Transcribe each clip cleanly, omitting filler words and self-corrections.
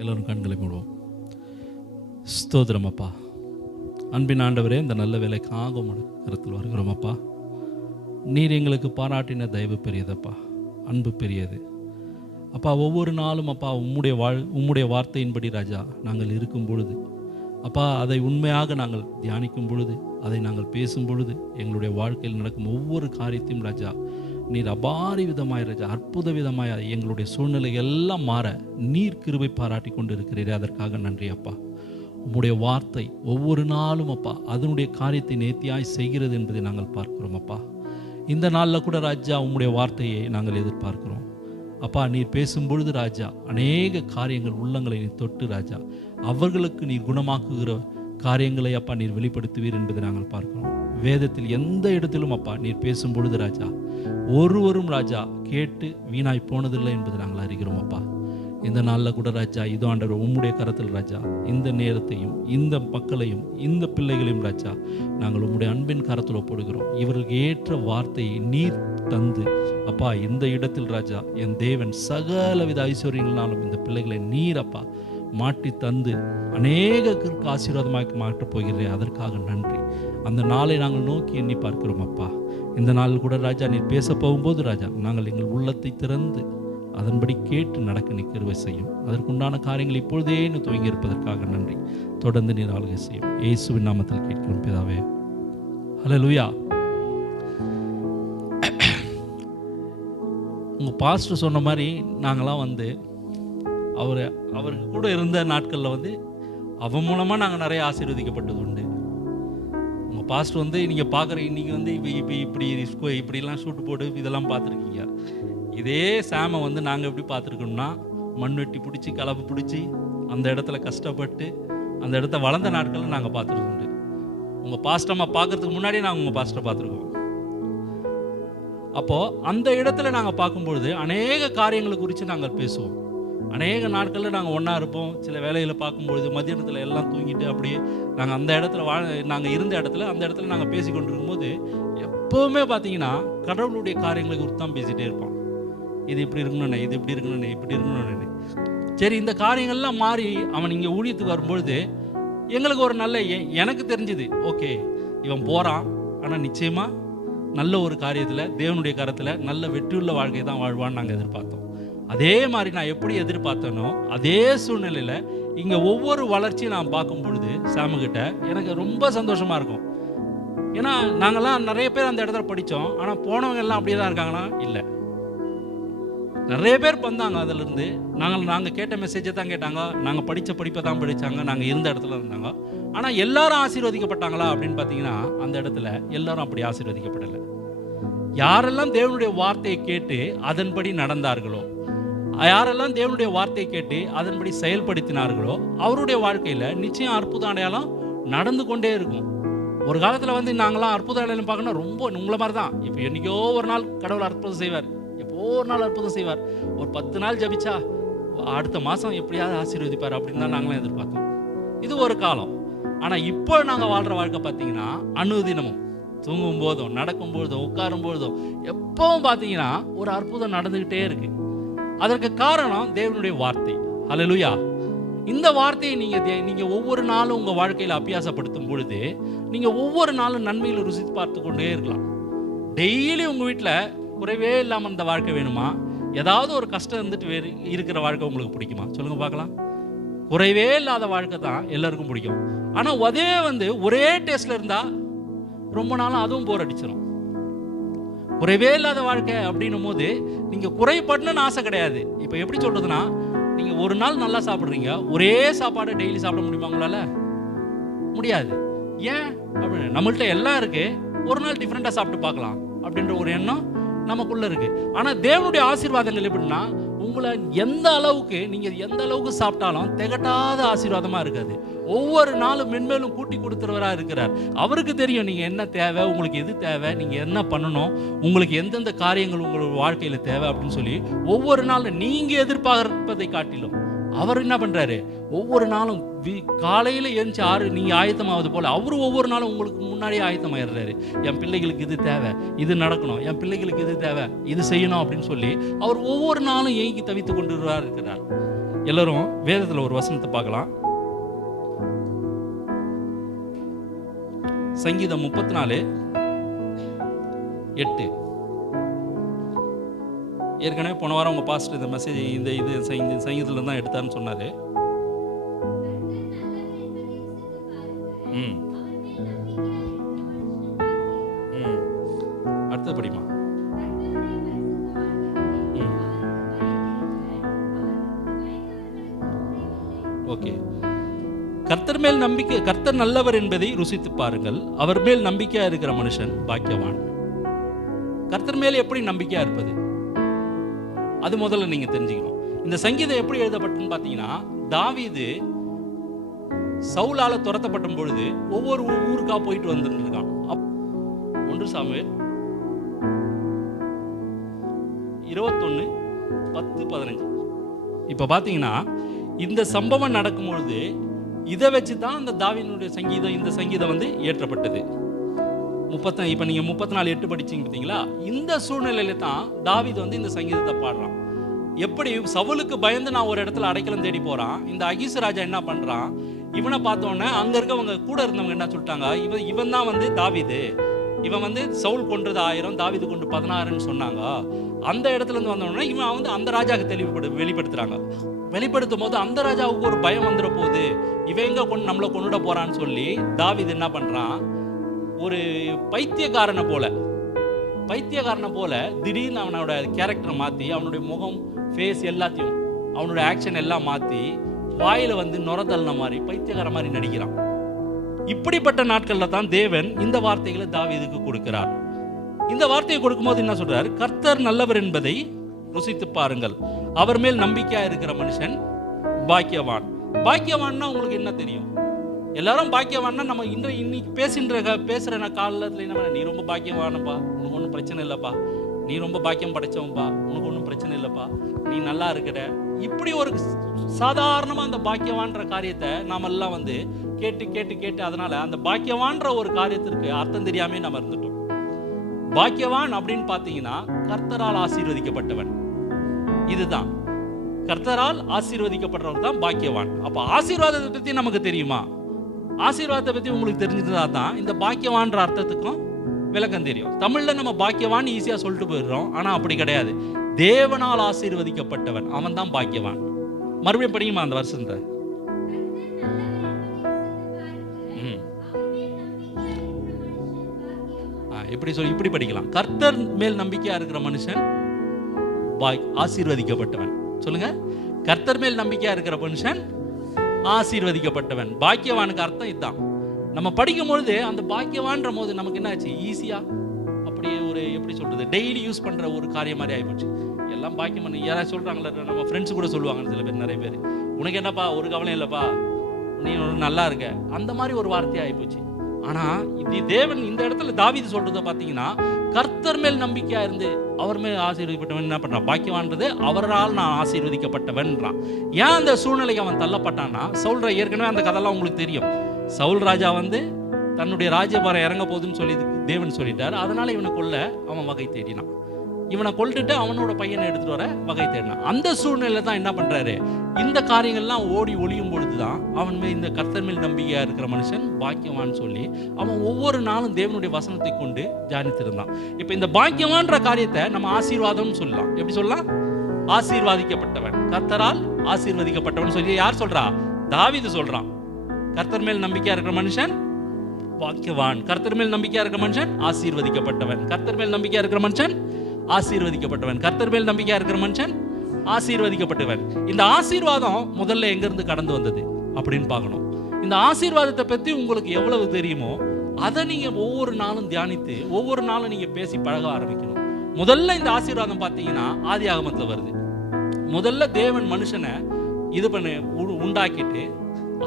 எல்லோரும் கண்களை மூடுவோம். ஸ்தோத்திரம் அப்பா. அன்பின் ஆண்டவரே, இந்த நல்ல வேலைக்காக கருத்தில் வருகிறோம் அப்பா. நீர் எங்களுக்கு பாராட்டின தயவு பெரியதப்பா, அன்பு பெரியது அப்பா. ஒவ்வொரு நாளும் அப்பா உம்முடைய வார்த்தையின்படி ராஜா நாங்கள் இருக்கும் பொழுது அப்பா, அதை உண்மையாக நாங்கள் தியானிக்கும் பொழுது, அதை நாங்கள் பேசும் பொழுது, எங்களுடைய வாழ்க்கையில் நடக்கும் ஒவ்வொரு காரியத்தையும் ராஜா நீர் அபாரி விதமாய் ராஜா, அற்புத விதமாய் எங்களுடைய சூழ்நிலை எல்லாம் மாற நீர் கிருபை பாராட்டி கொண்டு இருக்கிறீரே, அதற்காக நன்றி அப்பா. உம்முடைய வார்த்தை ஒவ்வொரு நாளும் அப்பா அதனுடைய காரியத்தை நேர்த்தியாய் செய்கிறது என்பதை நாங்கள் பார்க்கிறோம் அப்பா. இந்த நாளில் கூட ராஜா உம்முடைய வார்த்தையை நாங்கள் எதிர்பார்க்கிறோம் அப்பா. நீர் பேசும்பொழுது ராஜா அநேக காரியங்கள் உள்ளங்களை நீர் தொட்டு ராஜா அவர்களுக்கு நீர் குணமாக்குகிற காரியங்களை அப்பா நீர் வெளிப்படுத்துவீர் என்பதை நாங்கள் பார்க்கிறோம். வேதத்தில் எந்த இடத்திலும் அப்பா நீர் பேசும் பொழுது ராஜா ஒருவரும் ராஜா கேட்டு வீணாய் போனதில்லை என்பதை நாங்கள் அறிகிறோம் அப்பா. இந்த நாளில் கூட ராஜா இதோ ஆண்டவர் உம்முடைய கரத்தில் ராஜா இந்த நேரத்தையும் இந்த மக்களையும் இந்த பிள்ளைகளையும் ராஜா நாங்கள் உம்முடைய அன்பின் கரத்தில் ஒப்படுகிறோம். இவர்களுக்கு ஏற்ற வார்த்தையை நீர் தந்து அப்பா இந்த இடத்தில் ராஜா என் தேவன் சகலவித ஐஸ்வர்யங்களாலும் இந்த பிள்ளைகளை நீர் அப்பா மாட்டி தந்து அநேகருக்கு ஆசீர்வாதமாக மாற்றப் போகிறேன். அதற்காக நன்றி. அந்த நாளை நாங்கள் நோக்கி எண்ணி பார்க்கிறோம் அப்பா. இந்த நாள் கூட ராஜா நீர் பேச போகும்போது ராஜா நாங்கள் எங்கள் உள்ளத்தை திறந்து அதன்படி கேட்டு நடக்க நீ கிருபை செய்யும். அதற்குண்டான காரியங்கள் இப்பொழுதே நீ துவங்கி இருப்பதற்காக நன்றி. தொடர்ந்து நீர் ஆளுகை செய்யும். இயேசுவின் நாமத்தில் கேட்கிறோம் பிதாவே, ஹல்லேலூயா. உங்கள் பாஸ்டர் சொன்ன மாதிரி நாங்களாம் அவருக்கு கூட இருந்த நாட்களில் அவன் மூலமாக நாங்கள் நிறைய ஆசீர்வதிக்கப்பட்டது உண்டு. உங்கள் பாஸ்டர் நீங்கள் பார்க்குற இன்றைக்கி இப்படிலாம் ஷூட்டு போட்டு இதெல்லாம் பார்த்துருக்கீங்க. இதே சாமை நாங்கள் எப்படி பார்த்துருக்கோம்னா மண் வெட்டி பிடிச்சி கலப்பு பிடிச்சி அந்த இடத்துல கஷ்டப்பட்டு அந்த இடத்த வளர்ந்த நாட்களில் நாங்கள் பார்த்துருக்கோம் உண்டு. உங்கள் பாஸ்டம்மா பார்க்குறதுக்கு முன்னாடியே நாங்கள் உங்கள் பாஸ்டரை பார்த்துருக்கோம். அப்போது அந்த இடத்துல நாங்கள் பார்க்கும்பொழுது அநேக காரியங்களை குறித்து நாங்கள் பேசுவோம். அநேக நாட்களில் நாங்கள் ஒன்றா இருப்போம். சில வேலைகளை பார்க்கும்பொழுது மத்தியானத்தில் எல்லாம் தூங்கிட்டு அப்படியே நாங்கள் அந்த இடத்துல நாங்கள் இருந்த இடத்துல அந்த இடத்துல நாங்கள் பேசி கொண்டிருக்கும்போது எப்போவுமே பார்த்தீங்கன்னா கடவுளுடைய காரியங்களை குறித்து தான் பேசிகிட்டே இருப்போம். இது இப்படி இருக்கணும்னே, இது இப்படி இருக்கணும்னே, இப்படி இருக்கணும்னு. சரி, இந்த காரியங்கள்லாம் மாறி அவன் இங்கே ஊழியத்துக்கு வரும்பொழுது எங்களுக்கு ஒரு நல்ல எனக்கு தெரிஞ்சுது, ஓகே இவன் போகிறான், ஆனால் நிச்சயமாக நல்ல ஒரு காரியத்தில் தேவனுடைய கரத்தில் நல்ல வெற்றியுள்ள வாழ்க்கை தான் வாழ்வான்னு நாங்கள் எதிர்பார்த்தோம். அதே மாதிரி நான் எப்படி எதிர்பார்த்தனோ அதே சூழ்நிலையில் இங்கே ஒவ்வொரு வளர்ச்சியும் நான் பார்க்கும் பொழுது சாமுக்கிட்ட எனக்கு ரொம்ப சந்தோஷமாக இருக்கும். ஏன்னா நாங்கள்லாம் நிறைய பேர் அந்த இடத்துல படித்தோம், ஆனால் போனவங்க எல்லாம் அப்படியே தான் இருக்காங்கன்னா இல்லை. நிறைய பேர் வந்தாங்க அதிலிருந்து. நாங்கள் கேட்ட மெசேஜை தான் கேட்டாங்க, நாங்கள் படித்த படிப்பை தான் படித்தாங்க, நாங்கள் இருந்த இடத்துல இருந்தாங்க. ஆனால் எல்லாரும் ஆசீர்வதிக்கப்பட்டாங்களா அப்படின்னு பார்த்தீங்கன்னா அந்த இடத்துல எல்லாரும் அப்படி ஆசீர்வதிக்கப்படலை. யாரெல்லாம் தேவனுடைய வார்த்தையை கேட்டு அதன்படி நடந்தார்களோ, யாரெல்லாம் தேவனுடைய வார்த்தையை கேட்டு அதன்படி செயல்படுத்தினார்களோ அவருடைய வாழ்க்கையில் நிச்சயம் அற்புத அடையாளம் நடந்து கொண்டே இருக்கும். ஒரு காலத்தில் நாங்களாம் அற்புத அடையாளம் பார்க்கணும் ரொம்ப உங்களை மாதிரி தான். இப்போ என்றைக்கோ ஒரு நாள் கடவுள் அற்புதம் செய்வார், ஒரு நாள் அற்புதம் செய்வார். ஒரு 10 நாள் ஜபிச்சா அடுத்த மாதம் எப்படியாவது ஆசீர்வதிப்பார் அப்படின்னு தான் நாங்களாம் எதிர்பார்த்தோம். இது ஒரு காலம். ஆனால் இப்போ நாங்கள் வாழ்கிற வாழ்க்கை பார்த்தீங்கன்னா அனுதினமும் தூங்கும் போதும் நடக்கும் பொழுதும் உட்காரும் பொழுதும் எப்பவும் பார்த்தீங்கன்னா ஒரு அற்புதம் நடந்துக்கிட்டே இருக்கு. அதற்கு காரணம் தேவனுடைய வார்த்தை. ஹல்லேலூயா. இந்த வார்த்தையை நீங்கள் ஒவ்வொரு நாளும் உங்கள் வாழ்க்கையில் அபியாசப்படுத்தும் பொழுது நீங்கள் ஒவ்வொரு நாளும் நன்மைகளை ருசித்து பார்த்து கொண்டே இருக்கலாம். டெய்லி உங்கள் வீட்டில் குறைவே இல்லாமல் இந்த வாழ்க்கை வேணுமா? ஏதாவது ஒரு கஷ்டம் இருந்துட்டு இருக்கிற வாழ்க்கை உங்களுக்கு பிடிக்குமா? சொல்லுங்கள் பார்க்கலாம். குறைவே இல்லாத வாழ்க்கை தான் எல்லாருக்கும் பிடிக்கும். ஆனால் அதே ஒரே டேஸ்ட்ல இருந்தால் ரொம்ப நாளும் அதுவும் போர் அடிச்சிடும். குறைவே இல்லாத வாழ்க்கை அப்படின்னும் போது நீங்கள் குறைபடணும்னு ஆசை கிடையாது. இப்போ எப்படி சொல்கிறதுனா, நீங்கள் ஒரு நாள் நல்லா சாப்பிட்றீங்க, ஒரே சாப்பாடு டெய்லி சாப்பிட முடியுமா உங்களால்? முடியாது. ஏன் அப்படின்னு நம்மள்கிட்ட எல்லாம் இருக்குது, ஒரு நாள் டிஃப்ரெண்ட்டாக சாப்பிட்டு பார்க்கலாம் அப்படின்ற ஒரு எண்ணம் நமக்குள்ளே இருக்குது. ஆனால் தேவனுடைய ஆசீர்வாதங்கள் எப்படின்னா உங்களை எந்த அளவுக்கு சாப்பிட்டாலும் திகட்டாத ஆசீர்வாதமாக இருக்காது. ஒவ்வொரு நாளும் மென்மேலும் கூட்டி கொடுத்துறவராக இருக்கிறார். அவருக்கு தெரியும் நீங்கள் என்ன தேவை, உங்களுக்கு எது தேவை, நீங்கள் என்ன பண்ணணும், உங்களுக்கு எந்தெந்த காரியங்கள் உங்களோட வாழ்க்கையில் தேவை அப்படின்னு சொல்லி ஒவ்வொரு நாளும் நீங்கள் எதிர்பார்ப்பதை காட்டிலும் அவர் என்ன பண்ணுறாரு, ஒவ்வொரு நாளும் காலையில் எழுந்துச்சு 6 நீங்கள் ஆயத்தமாவது போல் அவர் ஒவ்வொரு நாளும் உங்களுக்கு முன்னாடியே ஆயத்தமாயிடுறாரு. என் பிள்ளைகளுக்கு இது தேவை, இது நடக்கணும், என் பிள்ளைகளுக்கு இது தேவை, இது செய்யணும் அப்படின்னு சொல்லி அவர் ஒவ்வொரு நாளும் ஏங்கி தவித்து கொண்டு இருக்கிறார். எல்லாரும் வேதத்தில் ஒரு வசனத்தை பார்க்கலாம். சங்கீதம் 34:8. ஏற்கனவே போன வாரம் உங்க பாஸ்டர் இந்த மெசேஜ் இந்த சங்கீதத்துல தான் எடுத்தாருன்னு சொன்னாரு. அடுத்தது படிமா. ஓகே. கர்த்தர் மேல் நம்பிக்கை, கர்த்தர் நல்லவர் என்பதை ருசித்து பாருங்கள், அவர் மேல் நம்பிக்கையா இருக்கிற மனுஷன் பாக்கியவான். கர்த்தர் மேல் எப்படி நம்பிக்கையா இருப்பது, அது முதல்ல நீங்க தெரிஞ்சுக்கணும். இந்த சங்கீதம் எப்படி எழுதப்பட்டுன்னு பார்த்தீங்கன்னா, தாவீது சவுலால துரத்தப்பட்ட பொழுது ஒவ்வொரு ஊருக்கா போயிட்டு வந்துட்டு இருக்கான். 1 சாமுவேல் 21:10-15. இப்ப பாத்தீங்கன்னா இந்த சம்பவம் நடக்கும் பொழுது இதை வச்சு தான் அந்த தாவீதுடைய சங்கீதம், இந்த சங்கீதம் வந்து ஏற்றப்பட்டது. இப்ப நீங்க 34:8 படிச்சீங்க பார்த்தீங்களா? இந்த சூழ்நிலையில தான் தாவீது வந்து இந்த சங்கீதத்தை பாடுறான். எப்படி சவுலுக்கு பயந்து நான் ஒரு இடத்துல அடைக்கலம் தேடி போறான், இந்த அகீஸ் ராஜா என்ன பண்றான், இவனை பார்த்தோன்னே அங்க இருக்கவங்க கூட இருந்தவங்க என்ன சொல்லிட்டாங்க, இவன் தான் வந்து தாவீது, இவன் வந்து சவுல் கொன்றது 1000, தாவீது கொண்டு 16ன்னு சொன்னாங்க. அந்த இடத்துல இருந்து வந்தோடனே இவன் வந்து அந்த ராஜாவுக்கு வெளிப்படுத்துறாங்க. வெளிப்படுத்தும் போது அந்த ராஜாவுக்கு ஒரு பயம் வந்துட போகுது, இவன் எங்க கொண்டு நம்மளை கொண்டுட போறான்னு சொல்லி தாவீது என்ன பண்றான், ஒரு பைத்தியக்காரனை போல திடீர்னு அவனோட கேரக்டரை மாற்றி, அவனுடைய முகம், ஃபேஸ் எல்லாத்தையும், அவனுடைய ஆக்ஷன் எல்லாம் மாற்றி, வாயில வந்து நுரதல்ன மாதிரி பைத்தியக்கார மாதிரி நடிக்கிறான். இப்படிப்பட்ட நாட்கள்ல தான் தேவன் இந்த வார்த்தைகளை தாவீதுக்கு கொடுக்கிறார். இந்த வார்த்தையை கொடுக்கும்போது என்ன சொல்றாரு, கர்த்தர் நல்லவர் என்பதை ருசித்து பாருங்கள், அவர் மேல் நம்பிக்கையா இருக்கிற மனுஷன் பாக்கியவான். பாக்கியவான்னா உங்களுக்கு என்ன தெரியும்? எல்லாரும் பாக்கியவான்னா நம்ம இன்னைக்கு பேசுற காலத்துல என்ன, நீ ரொம்ப பாக்கியவானப்பா, உனக்கு ஒன்றும் பிரச்சனை இல்லைப்பா, நீ ரொம்ப பாக்கியம் படைச்சவன்பா, உனக்கு ஒன்றும் பிரச்சனை இல்லைப்பா, நீ நல்லா இருக்கிற, இப்படி ஒரு சாதாரணமா அந்த பாக்கியவான்ற காரியத்தை நாம எல்லாம் வந்து கேட்டு கேட்டு கேட்டு, அதனால அந்த பாக்கியவான்ற ஒரு காரியத்திற்கு அர்த்தம் தெரியாமே நம்ம இருந்துட்டோம். பாக்கியவான் அப்படின்னு பார்த்தீங்கன்னா கர்த்தரால் ஆசீர்வதிக்கப்பட்டவன். இதுதான் கர்த்தரால் ஆசீர்வதிக்கப்பட்டவன் தான் பாக்கியவான். அப்ப ஆசீர்வாதத்தை பத்தி நமக்கு தெரியுமா? ஆசீர்வாதத்தை பத்தி உங்களுக்கு தெரிஞ்சதா தான் இந்த பாக்கியவான்ற அர்த்தத்துக்கும் விளக்கம் தெரியும். தமிழ்ல நம்ம பாக்கியவான் ஈஸியா சொல்லிட்டு போயிடுறோம், ஆனா அப்படி கிடையாது. தேவனால் ஆசீர்வதிக்கப்பட்டவன் அவன் தான் பாக்கியவான். மறுபடியும் படிக்குமா அந்த வருஷத்தை? இப்படி படிக்கலாம். கர்த்தர் மேல் நம்பிக்கையா இருக்கிற மனுஷன் ஆசீர்வதிக்கப்பட்டவன். சொல்லுங்க, கர்த்தர் மேல் நம்பிக்கையா இருக்கிற மனுஷன் ஆசீர்வதிக்கப்பட்டவன். பாக்கியவானுக்கு அர்த்தம் இதுதான். நம்ம படிக்கும் பொழுது அந்த பாக்கியவான்ற போது நமக்கு என்ன ஆச்சு, ஈஸியா அப்படியே ஒரு எப்படி சொல்றது, டெய்லி யூஸ் பண்ற ஒரு காரியம் மாதிரி ஆயிப்போச்சு. எல்லாம் பாக்கியம் பண்ணி யாராவது சொல்றாங்களே, நம்ம ஃப்ரெண்ட்ஸ் கூட சொல்லுவாங்க சில பேர், நிறைய பேர், உனக்கு என்னப்பா ஒரு கவலையும் இல்லப்பா, நீ நல்லா இருக்க, அந்த மாதிரி ஒரு வார்த்தையா ஆயிப்போச்சு. ஆனா இது தேவன் இந்த இடத்துல தாவீது சொல்றத பாத்தீங்கன்னா, கர்த்தர் மேல் நம்பிக்கையா இருந்து அவர் மேல் ஆசீர்வதிக்கப்பட்டவன் என்ன பண்றான், பாக்கியவான்றது அவரால் நான் ஆசீர்வதிக்கப்பட்டவன்றான். ஏன் அந்த சூழ்நிலைக்கு அவன் தள்ளப்பட்டான்னா, சவுல், ஏற்கனவே அந்த கதையெல்லாம் உங்களுக்கு தெரியும். சவுல் ராஜா வந்து தன்னுடைய ராஜ்யபாரம் இறங்க போகுதுன்னு சொல்லி தேவன் சொல்லிட்டார். அதனால இவனை கொல்ல அவன் வகை தேடினான். இவனை கொல்லிட்டு அவனோட பையனை எடுத்துட்டு வர வகை தேடினான். அந்த சூழ்நிலை தான் என்ன பண்றாரு, இந்த காரியங்கள்லாம் ஓடி ஒளியும் பொழுதுதான் அவன் மேல் இந்த கர்த்தர் மேல் நம்பிக்கையா இருக்கிற மனுஷன் பாக்கியவான் சொல்லி அவன் ஒவ்வொரு நாளும் தேவனுடைய வசனத்தை கொண்டு தியானித்திருந்தான். இப்ப இந்த பாக்கியவான்ற காரியத்தை நம்ம ஆசீர்வாதம் சொல்லலாம். எப்படி சொல்லலாம்? ஆசீர்வாதிக்கப்பட்டவன், கர்த்தரால் ஆசீர்வதிக்கப்பட்டவன் சொல்லி யார் சொல்றா? தாவீது சொல்றான். கர்த்தர் மேல் நம்பிக்கையா இருக்கிற மனுஷன் பாக்கியவான், கர்த்தர் மேல் நம்பிக்கையா இருக்கிற மனுஷன் ஆசீர்வதிக்கப்பட்டவன், கர்த்தர் மேல் நம்பிக்கையா இருக்கிற மனுஷன் ஆசீர்வதிக்கப்பட்டவன், கர்த்தர் மேல் நம்பிக்கையா இருக்கிற மனுஷன் ஆசீர்வதிக்கப்பட்டவன். இந்த ஆசீர்வாதம் முதல்ல எங்க இருந்து கடந்து வந்தது அப்படின்னு பார்க்கணும். இந்த ஆசீர்வாதத்தை பத்தி உங்களுக்கு எவ்வளவு தெரியுமோ அதை நீங்க ஒவ்வொரு நாளும் தியானித்து ஒவ்வொரு நாளும் நீங்க பேசி பழக ஆரம்பிக்கணும். முதல்ல இந்த ஆசீர்வாதம் பார்த்தீங்கன்னா ஆதியாகமத்துல வருது. முதல்ல தேவன் மனுஷனை இது பண்ணி உண்டாக்கிட்டு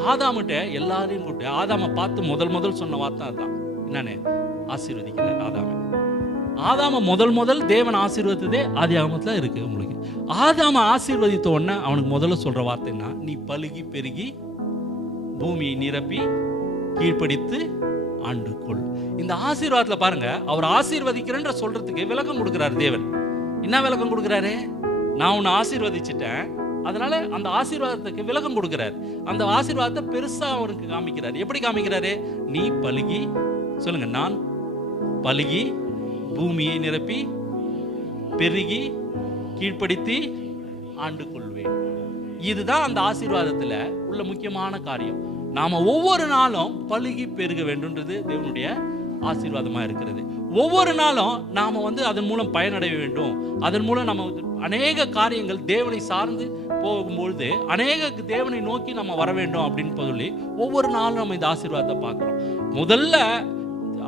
ஆதாமிட்ட எல்லாரையும் கூப்பிட்டு ஆதாமை பார்த்து முதல் சொன்ன வார்த்தை அதுதான். என்னன்னு? ஆசீர்வதிக்கிறார் ஆதாமை. ஆதாம முதல் தேவன் ஆசீர்வதித்ததே ஆதியாகமத்துல இருக்கு உங்களுக்கு. ஆதாம ஆசீர்வதித்த உடனே அவனுக்கு முதல்ல சொல்ற வார்த்தை என்ன? நீ பலுகி பெருகி பூமியை நிரப்பி கீழ்ப்படித்து ஆண்டு கொள். இந்த ஆசீர்வாதத்துல பாருங்க, அவர் ஆசீர்வதிக்கிறேன்ற சொல்றதுக்கு விளக்கம் கொடுக்கிறார் தேவன். என்ன விளக்கம் கொடுக்கிறாரு? நான் உன்னை ஆசீர்வதிச்சிட்டேன், அதனால அந்த ஆசீர்வாதத்துக்கு விலகம் கொடுக்கிறார். அந்த ஆசீர்வாதத்தை பெருசா அவருக்கு காமிக்கிறார். எப்படி காமிக்கிறாரு? நீ பலுகி, சொல்லுங்க, நான் பலுகி பூமியை நிரப்பி பெருகி கீழ்ப்படுத்தி ஆண்டு கொள்வேன். இதுதான் அந்த ஆசீர்வாதத்துல உள்ள முக்கியமான காரியம். நாம ஒவ்வொரு நாளும் பலுகி பெருக வேண்டும்ன்றது தேவனுடைய ஆசீர்வாதமா இருக்கிறது. ஒவ்வொரு நாளும் நாம அதன் மூலம் பயனடைய வேண்டும். அதன் மூலம் நம்ம அநேக காரியங்கள் தேவனை சார்ந்து போகும்பொழுது அநேக தேவனை நோக்கி நம்ம வர வேண்டும் அப்படின்னு சொல்லி ஒவ்வொரு நாளும் நம்ம இந்த ஆசீர்வாதத்தை பார்க்கிறோம். முதல்ல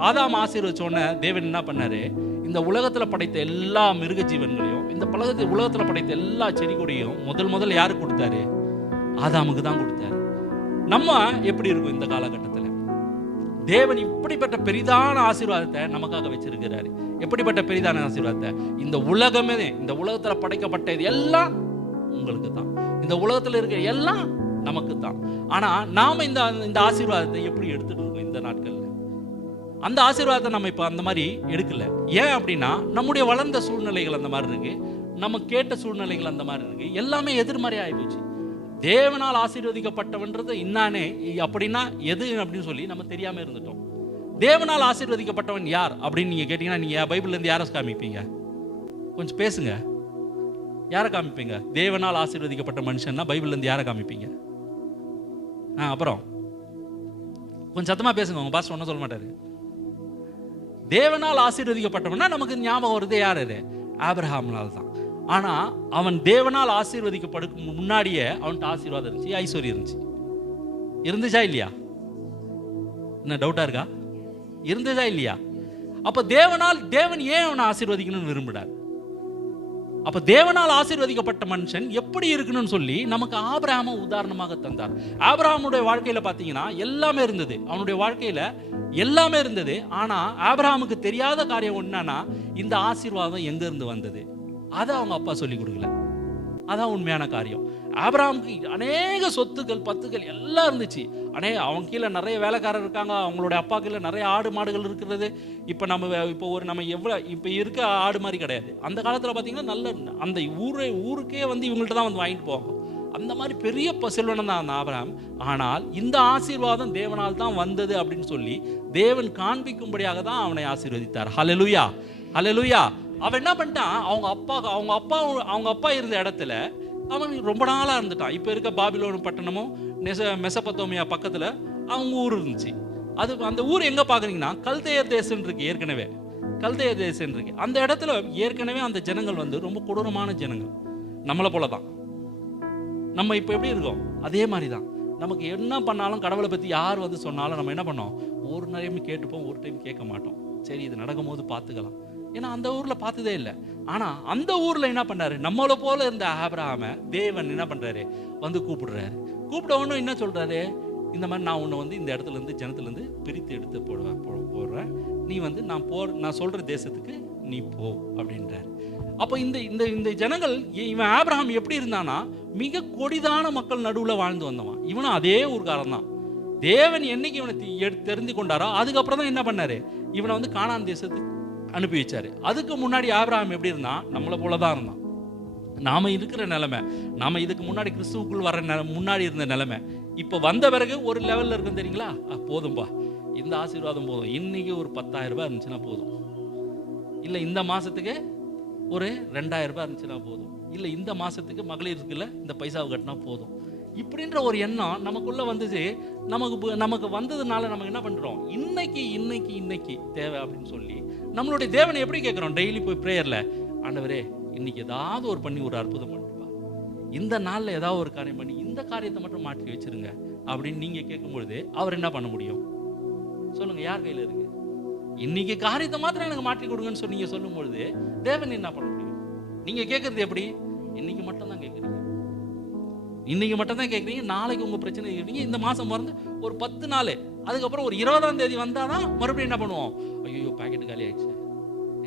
ஆதாம் ஆசீர்வதிச்சோன்ன தேவன் என்ன பண்ணாரு? இந்த உலகத்துல படைத்த எல்லா மிருக ஜீவன்களையும், இந்த உலகத்துல படைத்த எல்லா செடி கொடியும் முதல்ல யாருக்கு கொடுத்தாரு? ஆதாமுக்கு தான் கொடுத்தாரு. நம்ம எப்படி இருக்கும் இந்த காலகட்டத்தில்? தேவன் இப்படிப்பட்ட பெரிதான ஆசீர்வாதத்தை நமக்காக வச்சிருக்கிறாரு. எப்படிப்பட்ட பெரிதான ஆசீர்வாதத்தை? இந்த உலகமே, இந்த உலகத்துல படைக்கப்பட்டது எல்லாம் உங்களுக்கு தான். இந்த உலகத்துல இருக்கிற எல்லாம் நமக்கு தான். ஆனா நாம இந்த ஆசீர்வாதத்தை எப்படி எடுத்துட்டு இருக்கோம் இந்த நாட்கள்ல? அந்த ஆசீர்வாதத்தை நம்ம இப்ப அந்த மாதிரி எடுக்கல. ஏன் அப்படின்னா நம்முடைய வளர்ந்த சூழ்நிலைகள் அந்த மாதிரி இருக்கு, நம்ம கேட்ட சூழ்நிலைகள் அந்த மாதிரி இருக்கு, எல்லாமே எதிர்மறை ஆயிப்போச்சு. தேவனால் ஆசீர்வதிக்கப்பட்டவன்றது இன்னானே அப்படின்னா எது அப்படின்னு சொல்லி நம்ம தெரியாம இருந்துட்டோம். தேவனால் ஆசீர்வதிக்கப்பட்டவன் யார் அப்படின்னு நீங்க கேட்டீங்கன்னா நீங்க பைபிள்ல இருந்து யாரை காமிப்பீங்க? கொஞ்சம் பேசுங்க. யாரை காமிப்பீங்க? தேவனால் ஆசீர்வதிக்கப்பட்ட மனுஷன்னா பைபிள்ல இருந்து யாரை காமிப்பீங்க? அப்புறம் கொஞ்சம் சத்தமா பேசுங்க. உங்க பாஸ்டர் ஒன்னும் சொல்ல மாட்டாரு. தேவனால் ஆசீர்வதிக்கப்பட்டவன்னா நமக்கு ஞாபகம் வருது யாரு? ஆபிரகாம்னால் தான். ஆனா அவன் தேவனால் ஆசீர்வதிக்கப்படுக்கு முன்னாடியே அவன்கிட்ட ஆசீர்வாதம் இருந்துச்சு, ஐஸ்வர்யம் இருந்துச்சு. இருந்துச்சா இல்லையா? என்ன டவுட்டா இருக்கா? இருந்துச்சா இல்லையா? அப்ப தேவன் ஏன் அவனை ஆசீர்வதிக்கணும்னு விரும்பினார்? அப்ப தேவனால் ஆசீர்வதிக்கப்பட்ட மனுஷன் எப்படி இருக்கணும்னு சொல்லி நமக்கு ஆபிரகாமை உதாரணமாக தந்தார். ஆபிரகாமுடைய வாழ்க்கையில பாத்தீங்கன்னா எல்லாமே இருந்தது, அவனுடைய வாழ்க்கையில எல்லாமே இருந்தது. ஆனா ஆபிரகாமுக்கு தெரியாத காரியம் என்னன்னா இந்த ஆசீர்வாதம் எங்க இருந்து வந்தது, அதை அவங்க அப்பா சொல்லி கொடுக்கல. அதான் உண்மையான காரியம். ஆபிரகாமுக்கு அநேக சொத்துக்கள் பத்துக்கள் எல்லாம் இருந்துச்சு. அவங்க கீழே நிறைய வேலைக்காரர் இருக்காங்க, அவங்களுடைய அப்பா கீழே நிறைய ஆடு மாடுகள் இருக்கிறது. இப்போ நம்ம எவ்வளோ இப்போ இருக்க ஆடு மாதிரி கிடையாது. அந்த காலத்தில் பார்த்தீங்கன்னா நல்ல அந்த ஊருக்கே இவங்கள்ட்ட தான் வாங்கிட்டு போவாங்க. அந்த மாதிரி பெரிய செல்வனம் தான் அந்த ஆபிரகாம். ஆனால் இந்த ஆசீர்வாதம் தேவனால் தான் வந்தது அப்படின்னு சொல்லி தேவன் காண்பிக்கும்படியாக தான் அவனை ஆசீர்வதித்தார். ஹல்லேலூயா, ஹல்லேலூயா. அவன் என்ன பண்ணிட்டான்? அவங்க அப்பா இருந்த இடத்துல அவன் ரொம்ப நாளாக இருந்துட்டான். இப்போ இருக்க பாபிலோன் பட்டணமும் மெசபத்தோமியா பக்கத்தில் அவங்க ஊர் இருந்துச்சு. அந்த ஊர் எங்கே பார்க்குறீங்கன்னா கல்தேயர் தேசம் இருக்கு. ஏற்கனவே கல்தேயர் தேசம் இருக்கு. அந்த இடத்துல ஏற்கனவே அந்த ஜனங்கள் ரொம்ப கொடூரமான ஜனங்கள், நம்மளை போல தான். நம்ம இப்போ எப்படி இருக்கோம்? அதே மாதிரி தான். நமக்கு என்ன பண்ணாலும் கடவுளை பற்றி யார் சொன்னாலும் நம்ம என்ன பண்ணோம்? ஒரு டைம் கேட்டுப்போம், ஒரு டைம் கேட்க மாட்டோம். சரி, இது நடக்கும்போது பார்த்துக்கலாம். ஏன்னா அந்த ஊர்ல பார்த்ததே இல்லை. ஆனா அந்த ஊர்ல என்ன பண்ணாரு? நம்மளை போல இருந்த ஆபிரகாமை தேவன் என்ன பண்றாரு? கூப்பிடுறாரு. கூப்பிட ஒன்றும் என்ன சொல்றாரு? இந்த மாதிரி நான் உன்னை இந்த இடத்துல இருந்து ஜனத்துல இருந்து பிரித்து எடுத்து போடுறேன். நீ நான் சொல்ற தேசத்துக்கு நீ போ அப்படின்றாரு. அப்போ இந்த ஜனங்கள், இவன் ஆபிரகாம் எப்படி இருந்தானா மிக கொடிதான மக்கள் நடுவில் வாழ்ந்து வந்தவன். இவனும் அதே ஊர்காரன் தான். தேவன் என்னைக்கு இவனை தெரிந்து கொண்டாரோ அதுக்கப்புறம் தான் என்ன பண்ணாரு? இவனை கானான் தேசத்துக்கு அனுப்பி வச்சாரு. அதுக்கு முன்னாடி ஆபிரகாம் எப்படி இருந்தான்? நம்மளை போலதான் இருந்தான். நாம இருக்கிற நிலைமை, நாம இதுக்கு முன்னாடி கிறிஸ்துவுக்குள் வர முன்னாடி இருந்த நிலைமை இப்ப வந்த பிறகு ஒரு லெவல்ல இருக்கும். தெரியுங்களா? போதும்பா, இந்த ஆசீர்வாதம் போதும். இன்னைக்கு ஒரு 10,000 ரூபாய் இருந்துச்சுன்னா போதும். இல்ல இந்த மாசத்துக்கு ஒரு 2,000 ரூபாய் இருந்துச்சுன்னா போதும். இல்ல இந்த மாசத்துக்கு மகளிர் இருக்குல்ல, இந்த பைசாவை கட்டினா போதும். இப்படின்ற ஒரு எண்ணம் நமக்குள்ள வந்துச்சு. நமக்கு வந்ததுனால நம்ம என்ன பண்றோம்? இன்னைக்கு தேவை அப்படின்னு சொல்லி நம்மளுடைய தேவனை எப்படி கேட்கிறோம்? டெய்லி போய் பிரேயர்ல, ஆண்டவரே இன்னைக்கு ஏதாவது ஒரு பண்ணி ஒரு அற்புதம் பண்ணிப்பா, இந்த நாள்ல ஏதாவது ஒரு காரியம் பண்ணி இந்த காரியத்தை மட்டும் மாற்றி வச்சிருங்க அப்படின்னு நீங்க கேட்கும்பொழுது அவர் என்ன பண்ண முடியும்? சொல்லுங்க, யார் கையில இருக்கு? இன்னைக்கு காரியத்தை மாத்திரம் எனக்கு மாற்றி கொடுங்கன்னு சொல்லி நீங்க சொல்லும் பொழுது தேவன் என்ன பண்ண முடியும்? நீங்க கேட்கறது எப்படி? இன்னைக்கு மட்டும் தான் கேட்குறீங்க, இன்னைக்கு மட்டும் தான் கேட்குறீங்க. நாளைக்கு உங்க பிரச்சனை கேட்குறீங்க. இந்த மாசம் மறந்து ஒரு 10 நாள், அதுக்கப்புறம் ஒரு 20ஆம் தேதி வந்தாதான் மறுபடியும் என்ன பண்ணுவோம்? ஐயோ பாக்கெட் காலி ஆயிடுச்சு,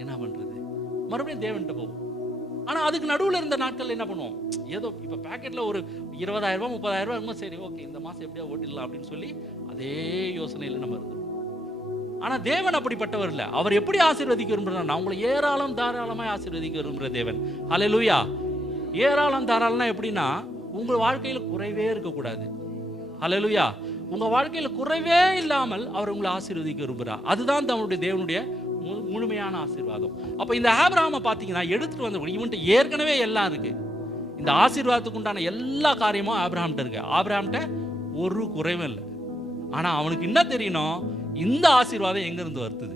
என்ன பண்றது? மறுபடியும் தேவன்கிட்ட போவோம். ஆனா அதுக்கு நடுவில் இருந்த நாட்கள் என்ன பண்ணுவோம்? ஏதோ இப்ப பாக்கெட்ல ஒரு 20,000 ரூபாய் 30,000 ரூபாய் இருக்கும், சரி ஓகே இந்த மாசம் எப்படியா ஓட்டிடலாம் அப்படின்னு சொல்லி அதே யோசனையில நம்ம இருக்கிறோம். ஆனா தேவன் அப்படிப்பட்டவர் இல்ல. அவர் எப்படி ஆசீர்வதிக்க விரும்புறார்? நான் உங்களை ஏராளம் தாராளமாய் ஆசீர்வதிக்க விரும்புகிற தேவன். ஹல்லேலூயா. ஏராளம் தாராளம்னா எப்படின்னா உங்கள் வாழ்க்கையில் குறைவே இருக்கக்கூடாது. ஹல்லேலூயா. உங்கள் வாழ்க்கையில் குறைவே இல்லாமல் அவர் உங்களை ஆசீர்வதிக்க விரும்புகிறார். அதுதான் தன்னுடைய தேவனுடைய முழுமையான ஆசீர்வாதம். அப்போ இந்த ஆபிரகாமை பார்த்தீங்கன்னா எடுத்துட்டு வந்த இவன்ட்டு ஏற்கனவே எல்லாம் இருக்கு. இந்த ஆசீர்வாதத்துக்கு உண்டான எல்லா காரியமும் ஆபிரகாம்கிட்ட இருக்கு. ஆபிரகாம்கிட்ட ஒரு குறைவும் இல்லை. ஆனால் அவனுக்கு என்ன தெரியணும், இந்த ஆசீர்வாதம் எங்கேருந்து வருது,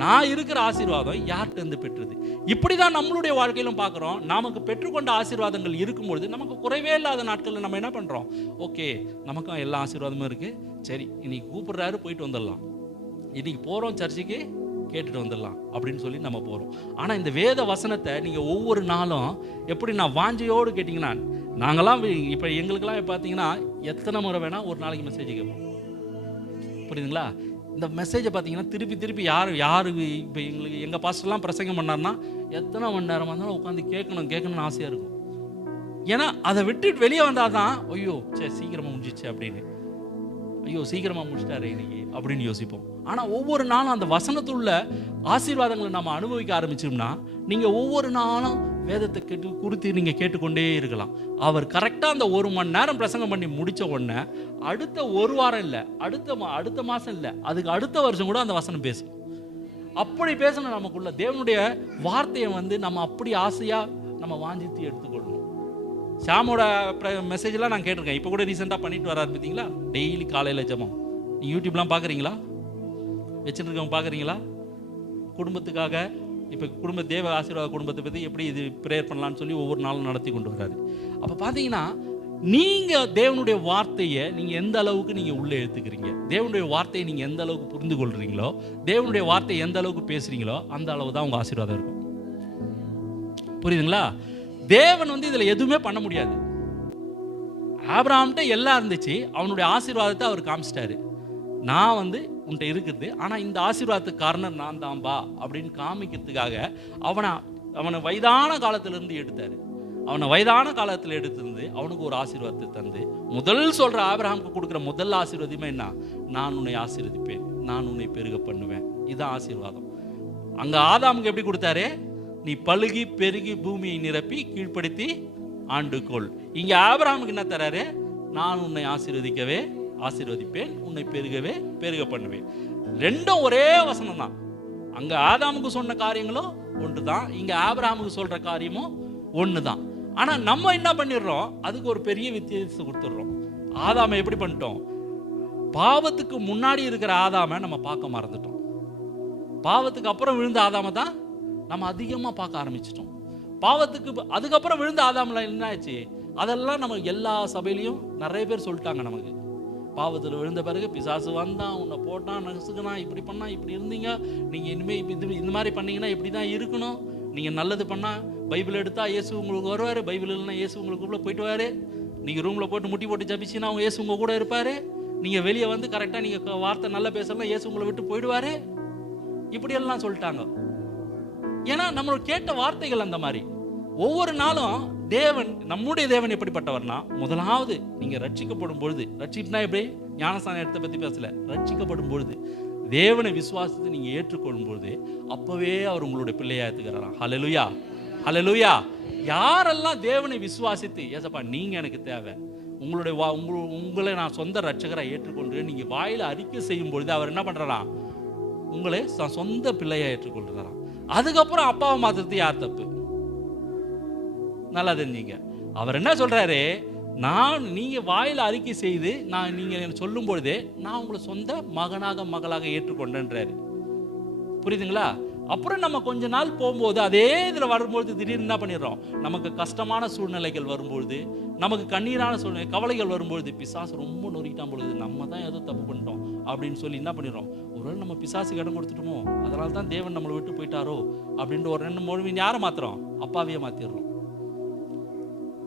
நான் இருக்கிற ஆசீர்வாதம் யார்கிட்ட இருந்து பெற்றது. இப்படி தான் நம்மளுடைய வாழ்க்கையிலும் பார்க்குறோம். நமக்கு பெற்றுக்கொண்ட ஆசீர்வாதங்கள் இருக்கும்பொழுது நமக்கு குறைவே இல்லாத நாட்களில் நம்ம என்ன பண்ணுறோம், ஓகே நமக்கும் எல்லா ஆசீர்வாதமும் இருக்குது, சரி இன்னைக்கு கூப்பிட்றாரு போயிட்டு வந்துடலாம், இன்னைக்கு போகிறோம் சர்ச்சுக்கு கேட்டுட்டு வந்துடலாம் அப்படின்னு சொல்லி நம்ம போகிறோம். ஆனால் இந்த வேத வசனத்தை நீங்கள் ஒவ்வொரு நாளும் எப்படி நான் வாஞ்சையோடு கேட்டிங்கன்னா, நாங்களாம் இப்போ எங்களுக்கெல்லாம் பார்த்தீங்கன்னா எத்தனை முறை வேணால் ஒரு நாளைக்கு மெசேஜ் கேட்போம். புரியுதுங்களா? இந்த மெசேஜை பார்த்தீங்கன்னா திருப்பி திருப்பி யார் இப்போ எங்கள் பாஸ்டர்லாம் பிரசங்கம் பண்ணார்னா எத்தனை மணி நேரமாக இருந்தாலும் உட்காந்து கேட்கணும்னு ஆசையாக இருக்கும். ஏன்னா அதை விட்டுட்டு வெளியே வந்தால் தான் ஐயோ சரி சீக்கிரமாக முடிஞ்சிச்சு அப்படின்னு, ஐயோ சீக்கிரமாக முடிச்சிட்டாரு இன்னைக்கு அப்படின்னு யோசிப்போம். ஆனால் ஒவ்வொரு நாளும் அந்த வசனத்துள்ள ஆசீர்வாதங்களை நம்ம அனுபவிக்க ஆரம்பிச்சோம்னா நீங்கள் ஒவ்வொரு நாளும் வேதத்தை குறித்து நீங்கள் கேட்டுக்கொண்டே இருக்கலாம். அவர் கரெக்டாக அந்த 1 மணி நேரம் பிரசங்கம் பண்ணி முடித்த உடனே அடுத்த ஒரு வாரம் இல்லை, அடுத்த மாதம் இல்லை, அதுக்கு அடுத்த வருஷம் கூட அந்த வசனம் பேசும். அப்படி பேசணும். நமக்குள்ள தேவனுடைய வார்த்தையை நம்ம அப்படி ஆசையாக நம்ம வாஞ்சித்து எடுத்துக்கொள்ளணும். ஷாமோட மெசேஜ்லாம் நான் கேட்டிருக்கேன். இப்போ கூட ரீசெண்டாக பண்ணிட்டு வராரு பார்த்தீங்களா, டெய்லி காலையில் ஜெபம். நீங்கள் யூடியூப்லாம் பார்க்குறீங்களா, வச்சுருக்கவங்க பார்க்குறீங்களா? குடும்பத்துக்காக இப்போ தேவ ஆசீர்வாத குடும்பத்தை பற்றி எப்படி இது ப்ரேயர் பண்ணலான்னு சொல்லி ஒவ்வொரு நாளும் நடத்தி கொண்டு வர்றாரு. அப்போ பார்த்தீங்கன்னா நீங்கள் தேவனுடைய வார்த்தையை நீங்கள் எந்த அளவுக்கு நீங்கள் உள்ளே எடுத்துக்கிறீங்க, தேவனுடைய வார்த்தையை நீங்கள் எந்த அளவுக்கு புரிந்து கொள்கிறீங்களோ, தேவனுடைய வார்த்தையை எந்த அளவுக்கு பேசுகிறீங்களோ அந்த அளவு தான் உங்கள் ஆசீர்வாதம் இருக்கும். புரியுதுங்களா? தேவன் இதில் எதுவுமே பண்ண முடியாது. ஆபிரகாம்கிட்ட எல்லாம் இருந்துச்சு, அவனுடைய ஆசீர்வாதத்தை அவர் காமிச்சிட்டாரு. நான் உன்கிட்ட இருக்குது, ஆனால் இந்த ஆசீர்வாதத்துக்கு காரணம் நான் தான்பா அப்படின்னு காமிக்கிறதுக்காக அவனை வயதான காலத்திலிருந்து எடுத்தார். அவனை வயதான காலத்தில் எடுத்திருந்து அவனுக்கு ஒரு ஆசீர்வாதத்தை தந்து முதல் சொல்கிற ஆபிரகாமுக்கு கொடுக்குற முதல் ஆசீர்வாதமே என்ன, நான் உன்னை ஆசீர்வதிப்பேன், நான் உன்னை பெருக பண்ணுவேன். இதுதான் ஆசீர்வாதம். அங்கே ஆதாமுக்கு எப்படி கொடுத்தாரு, நீ பழுகி பெருகி பூமியை நிரப்பி கீழ்ப்படுத்தி ஆண்டுகொள். இங்கே ஆபிரகாமுக்கு என்ன தராரு, நான் உன்னை ஆசீர்வதிப்பேன், உன்னை பெருக பண்ணுவேன். ரெண்டும் ஒரே வசனம் தான். அங்க ஆதாமுக்கு சொன்ன காரியங்களும் ஒன்று தான், இங்க ஆபிரகாமுக்கு சொல்ற காரியமும் ஒன்று தான். ஆனா நம்ம என்ன பண்ணிடுறோம், அதுக்கு ஒரு பெரிய வித்தியாசத்தை கொடுத்துடுறோம். ஆதாமை எப்படி பண்ணிட்டோம், பாவத்துக்கு முன்னாடி இருக்கிற ஆதாமை நம்ம பார்க்க மறந்துட்டோம். பாவத்துக்கு அப்புறம் விழுந்த ஆதாமை தான் நம்ம அதிகமாக பார்க்க ஆரம்பிச்சிட்டோம். அதுக்கப்புறம் விழுந்த ஆதாமில் என்ன ஆச்சு, அதெல்லாம் நம்ம எல்லா சபையிலையும் நிறைய பேர் சொல்லிட்டாங்க. நமக்கு பாவத்தில் விழுந்த பிறகு பிசாசு வந்தான், உன்னை போட்டான், நசுக்குனா, இப்படி பண்ணா, இப்படி இருந்தீங்க, நீங்கள் இனிமேல் இந்த மாதிரி பண்ணீங்கன்னா இப்படி தான் இருக்கணும், நீங்கள் நல்லது பண்ணால் பைபிள் எடுத்தால் இயேசு உங்களுக்கு வருவார், பைபிள் இல்லைன்னா இயேசு உங்களுக்குள்ளே போயிட்டுவார், நீங்கள் ரூமில் போட்டு முட்டி போட்டு ஜபிச்சின்னா அவங்க இயேசு உங்கள் கூட இருப்பார், நீங்கள் வெளியே கரெக்டாக நீங்கள் வார்த்தை நல்லா பேசலாம், இயேசு உங்களை விட்டு போயிடுவார், இப்படியெல்லாம் சொல்லிட்டாங்க. ஏன்னா நம்ம கேட்ட வார்த்தைகள் அந்த மாதிரி. ஒவ்வொரு நாளும் நம்முடைய தேவன் எப்படிப்பட்டவர்னா, முதலாவது நீங்க ரட்சிக்கப்படும் பொழுது, ரட்சிப்புனா எப்படி, ஞானஸ்தான இடத்தை பத்தி பேசல, ரட்சிக்கப்படும் பொழுது தேவனை விசுவாசித்து நீங்க ஏற்றுக்கொள்ளும் பொழுது அப்பவே அவர் உங்களுடைய பிள்ளையா ஏத்துக்கிறாராம். ஹல்லேலூயா, ஹல்லேலூயா. யாரெல்லாம் தேவனை விசுவாசித்து, ஏசப்பா நீங்க எனக்கு தேவை, உங்களை நான் சொந்த ரட்சகரை ஏற்றுக்கொண்டு நீங்க வாயில அறிக்கை செய்யும் பொழுது அவர் என்ன பண்றாராம், உங்களை சொந்த பிள்ளையா ஏற்றுக்கொள்றாராம். அதுக்கப்புறம் அப்பாவை மாத்துறது யார் தப்பு, நல்லா தெரிஞ்சிங்க. அவர் என்ன சொல்றாரு, நீங்க வாயில அறிக்கை செய்து நீங்க சொல்லும் பொழுதே நான் உங்களை சொந்த மகளாக ஏற்றுக்கொண்டேன்றாரு. புரியுதுங்களா? அப்புறம் நம்ம கொஞ்ச நாள் போகும்போது அதே இதுல வரும்பொழுது திடீர்னு என்ன பண்ணிடுறோம், நமக்கு கஷ்டமான சூழ்நிலைகள் வரும்பொழுது, நமக்கு கண்ணீரான சூழ்நிலை கவலைகள் வரும்பொழுது, பிசாசு ரொம்ப நொறுக்கிட்டான் பொழுது, நம்ம தான் ஏதோ தப்பு பண்ணிட்டோம் அப்படின்னு சொல்லி என்ன பண்ணிடுறோம், ஒருவேளை நம்ம பிசாசுக்கு இடம் கொடுத்துட்டோமோ, அதனால தான் தேவன் நம்மளை விட்டு போயிட்டாரோ அப்படின்ட்டு ஒரு 2-3 யாரை மாத்துறோம், அப்பாவையே மாத்திடுறோம்.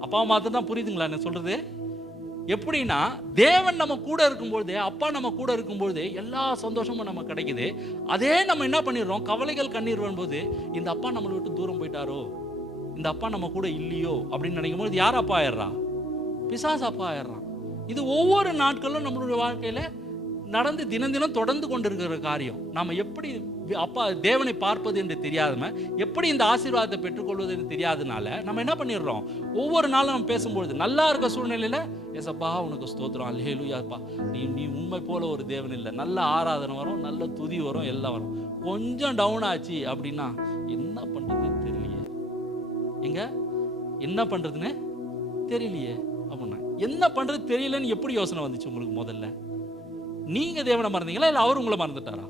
அப்பாவை மாத்திரம் தான். புரியுதுங்களா நான் சொல்றது? எப்படின்னா தேவன் நம்ம கூட இருக்கும்பொழுது, அப்பா நம்ம கூட இருக்கும்பொழுது எல்லா சந்தோஷமும் நமக்கு கிடைக்குது. அதே நம்ம என்ன பண்ணிடுறோம், கவலைகள் கண்ணீர் வரும்போது இந்த அப்பா நம்மளை விட்டு தூரம் போயிட்டாரோ, இந்த அப்பா நம்ம கூட இல்லையோ அப்படின்னு நினைக்கும் போது யார் அப்பா ஆயிடுறா, பிசாசு அப்பா ஆயிடுறான். இது ஒவ்வொரு நாட்களும் நம்மளுடைய வாழ்க்கையில நடந்து தினம் தினம் தொடர்ந்து கொண்டிருக்கிற காரியம். நாம் எப்படி அப்பா தேவனை பார்ப்பது என்று தெரியாதம எப்படி இந்த ஆசீர்வாதத்தை பெற்றுக்கொள்வது என்று தெரியாதனால நம்ம என்ன பண்ணிடுறோம், ஒவ்வொரு நாளும் நம்ம பேசும்பொழுது நல்லா இருக்க சூழ்நிலையில் ஏசப்பா உனக்கு ஸ்தோத்திரம், அல்லேலூயாப்பா, நீ உண்மை போல ஒரு தேவன் இல்லை, நல்ல ஆராதனை வரும், நல்ல துதி வரும், எல்லாம் வரும். கொஞ்சம் டவுன் ஆச்சு அப்படின்னா என்ன பண்ணுறது தெரியலையே, எங்க என்ன பண்ணுறதுன்னு தெரியலையே அப்படின்னா என்ன பண்ணுறது தெரியலன்னு எப்படி யோசனை வந்துச்சு உங்களுக்கு? முதல்ல நீங்க தேவனை மறந்தீங்களா இல்லை அவர் உங்களை மறந்துட்டாரா?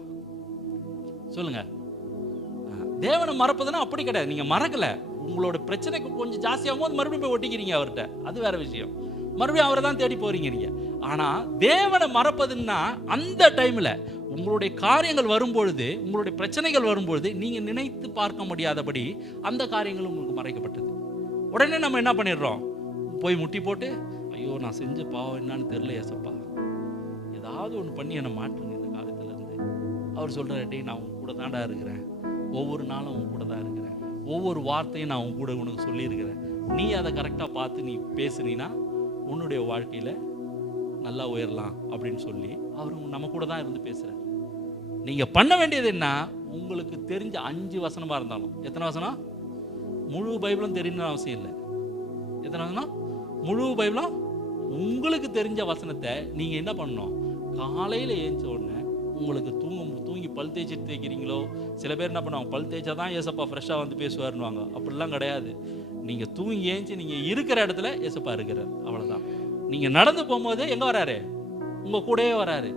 சொல்லுங்க. தேவனை மறப்பதுன்னா அப்படி கிடையாது. நீங்க மறக்கல, உங்களோட பிரச்சனைக்கு கொஞ்சம் ஜாஸ்தியாகும் போது மறுபடியும் போய் ஒட்டிக்கிறீங்க அவர்கிட்ட, அது வேற விஷயம். மறுபடியும் அவரை தான் தேடி போறீங்க நீங்க. ஆனா தேவனை மறப்பதுன்னா அந்த டைம்ல உங்களுடைய காரியங்கள் வரும்பொழுது, உங்களுடைய பிரச்சனைகள் வரும்பொழுது நீங்க நினைத்து பார்க்க முடியாதபடி அந்த காரியங்கள் உங்களுக்கு மறைக்கப்பட்டது. உடனே நம்ம என்ன பண்ணிடுறோம், போய் முட்டி போட்டு ஐயோ நான் செஞ்ச பாவம் என்னன்னு தெரியல ஏசப்பா, ஏதாவது ஒன்று பண்ணி என்னை மாற்றுங்க இந்த காலத்துல இருந்து. அவர் சொல்றாரு, நான் உன் கூட தாண்டா இருக்கிறேன், ஒவ்வொரு நாளும் உன் கூட தான் இருக்கிறேன், ஒவ்வொரு வார்த்தையும் நான் உன் கூட உனக்கு சொல்லியிருக்கிறேன், நீ அதை கரெக்டாக பார்த்து நீ பேசுனீன்னா உன்னுடைய வாழ்க்கையில் நல்லா உயரலாம் அப்படின்னு சொல்லி அவர் நம்ம கூட தான் இருந்து பேசுகிறார். நீங்கள் பண்ண வேண்டியது என்ன, உங்களுக்கு தெரிஞ்ச 5 வசனமாக இருந்தாலும், எத்தனை வசனம், முழு பைபிளும் தெரியணும்னு அவசியம் இல்லை, எத்தனை வசனம், முழு பைபிளும் உங்களுக்கு தெரிஞ்ச வசனத்தை நீங்கள் என்ன பண்ணணும், காலையில் ஏஞ்ச உடனே உங்களுக்கு தூங்கி பல் தேய்ச்சிட்டு தேய்க்கிறீங்களோ, சில பேர் என்ன பண்ணுவாங்க, பல் தேய்ச்சா தான் ஏசப்பா ஃப்ரெஷ்ஷாக வந்து பேசுவாருன்னுவாங்க. அப்படிலாம் கிடையாது. நீங்கள் தூங்கி ஏஞ்சி நீங்கள் இருக்கிற இடத்துல ஏசப்பா இருக்கிறார், அவ்வளோதான். நீங்கள் நடந்து போகும்போது எங்கே வராரு, உங்கள் கூடவே வராரு.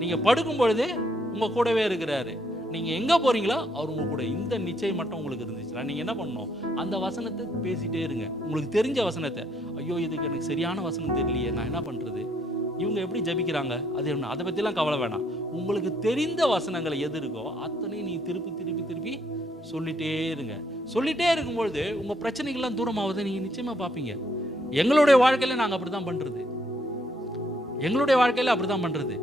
நீங்கள் படுக்கும் பொழுது உங்கள் கூடவே இருக்கிறாரு. நீங்கள் எங்கே போகிறீங்களோ அவர் உங்கள் கூட. இந்த நிச்சயம் மட்டும் உங்களுக்கு இருந்துச்சுன்னா நீங்கள் என்ன பண்ணணும், அந்த வசனத்தை பேசிகிட்டே இருங்க, உங்களுக்கு தெரிஞ்ச வசனத்தை. ஐயோ இதுக்கு எனக்கு சரியான வசனம் தெரியலையே, நான் என்ன பண்ணுறது, இவங்க எப்படி ஜபிக்கிறாங்க, அது என்ன, அதை பற்றிலாம் கவலை வேணாம். உங்களுக்கு தெரிந்த வசனங்களை எது இருக்கோ அத்தனையும் நீ திருப்பி திருப்பி திருப்பி சொல்லிட்டே இருங்க. சொல்லிட்டே இருக்கும்பொழுது உங்கள் பிரச்சனைகள்லாம் தூரமாகுது நீங்கள் நிச்சயமாக பார்ப்பீங்க. எங்களுடைய வாழ்க்கையில் நாங்கள் அப்படி தான் பண்ணுறது, எங்களுடைய வாழ்க்கையில் அப்படி தான் பண்ணுறது.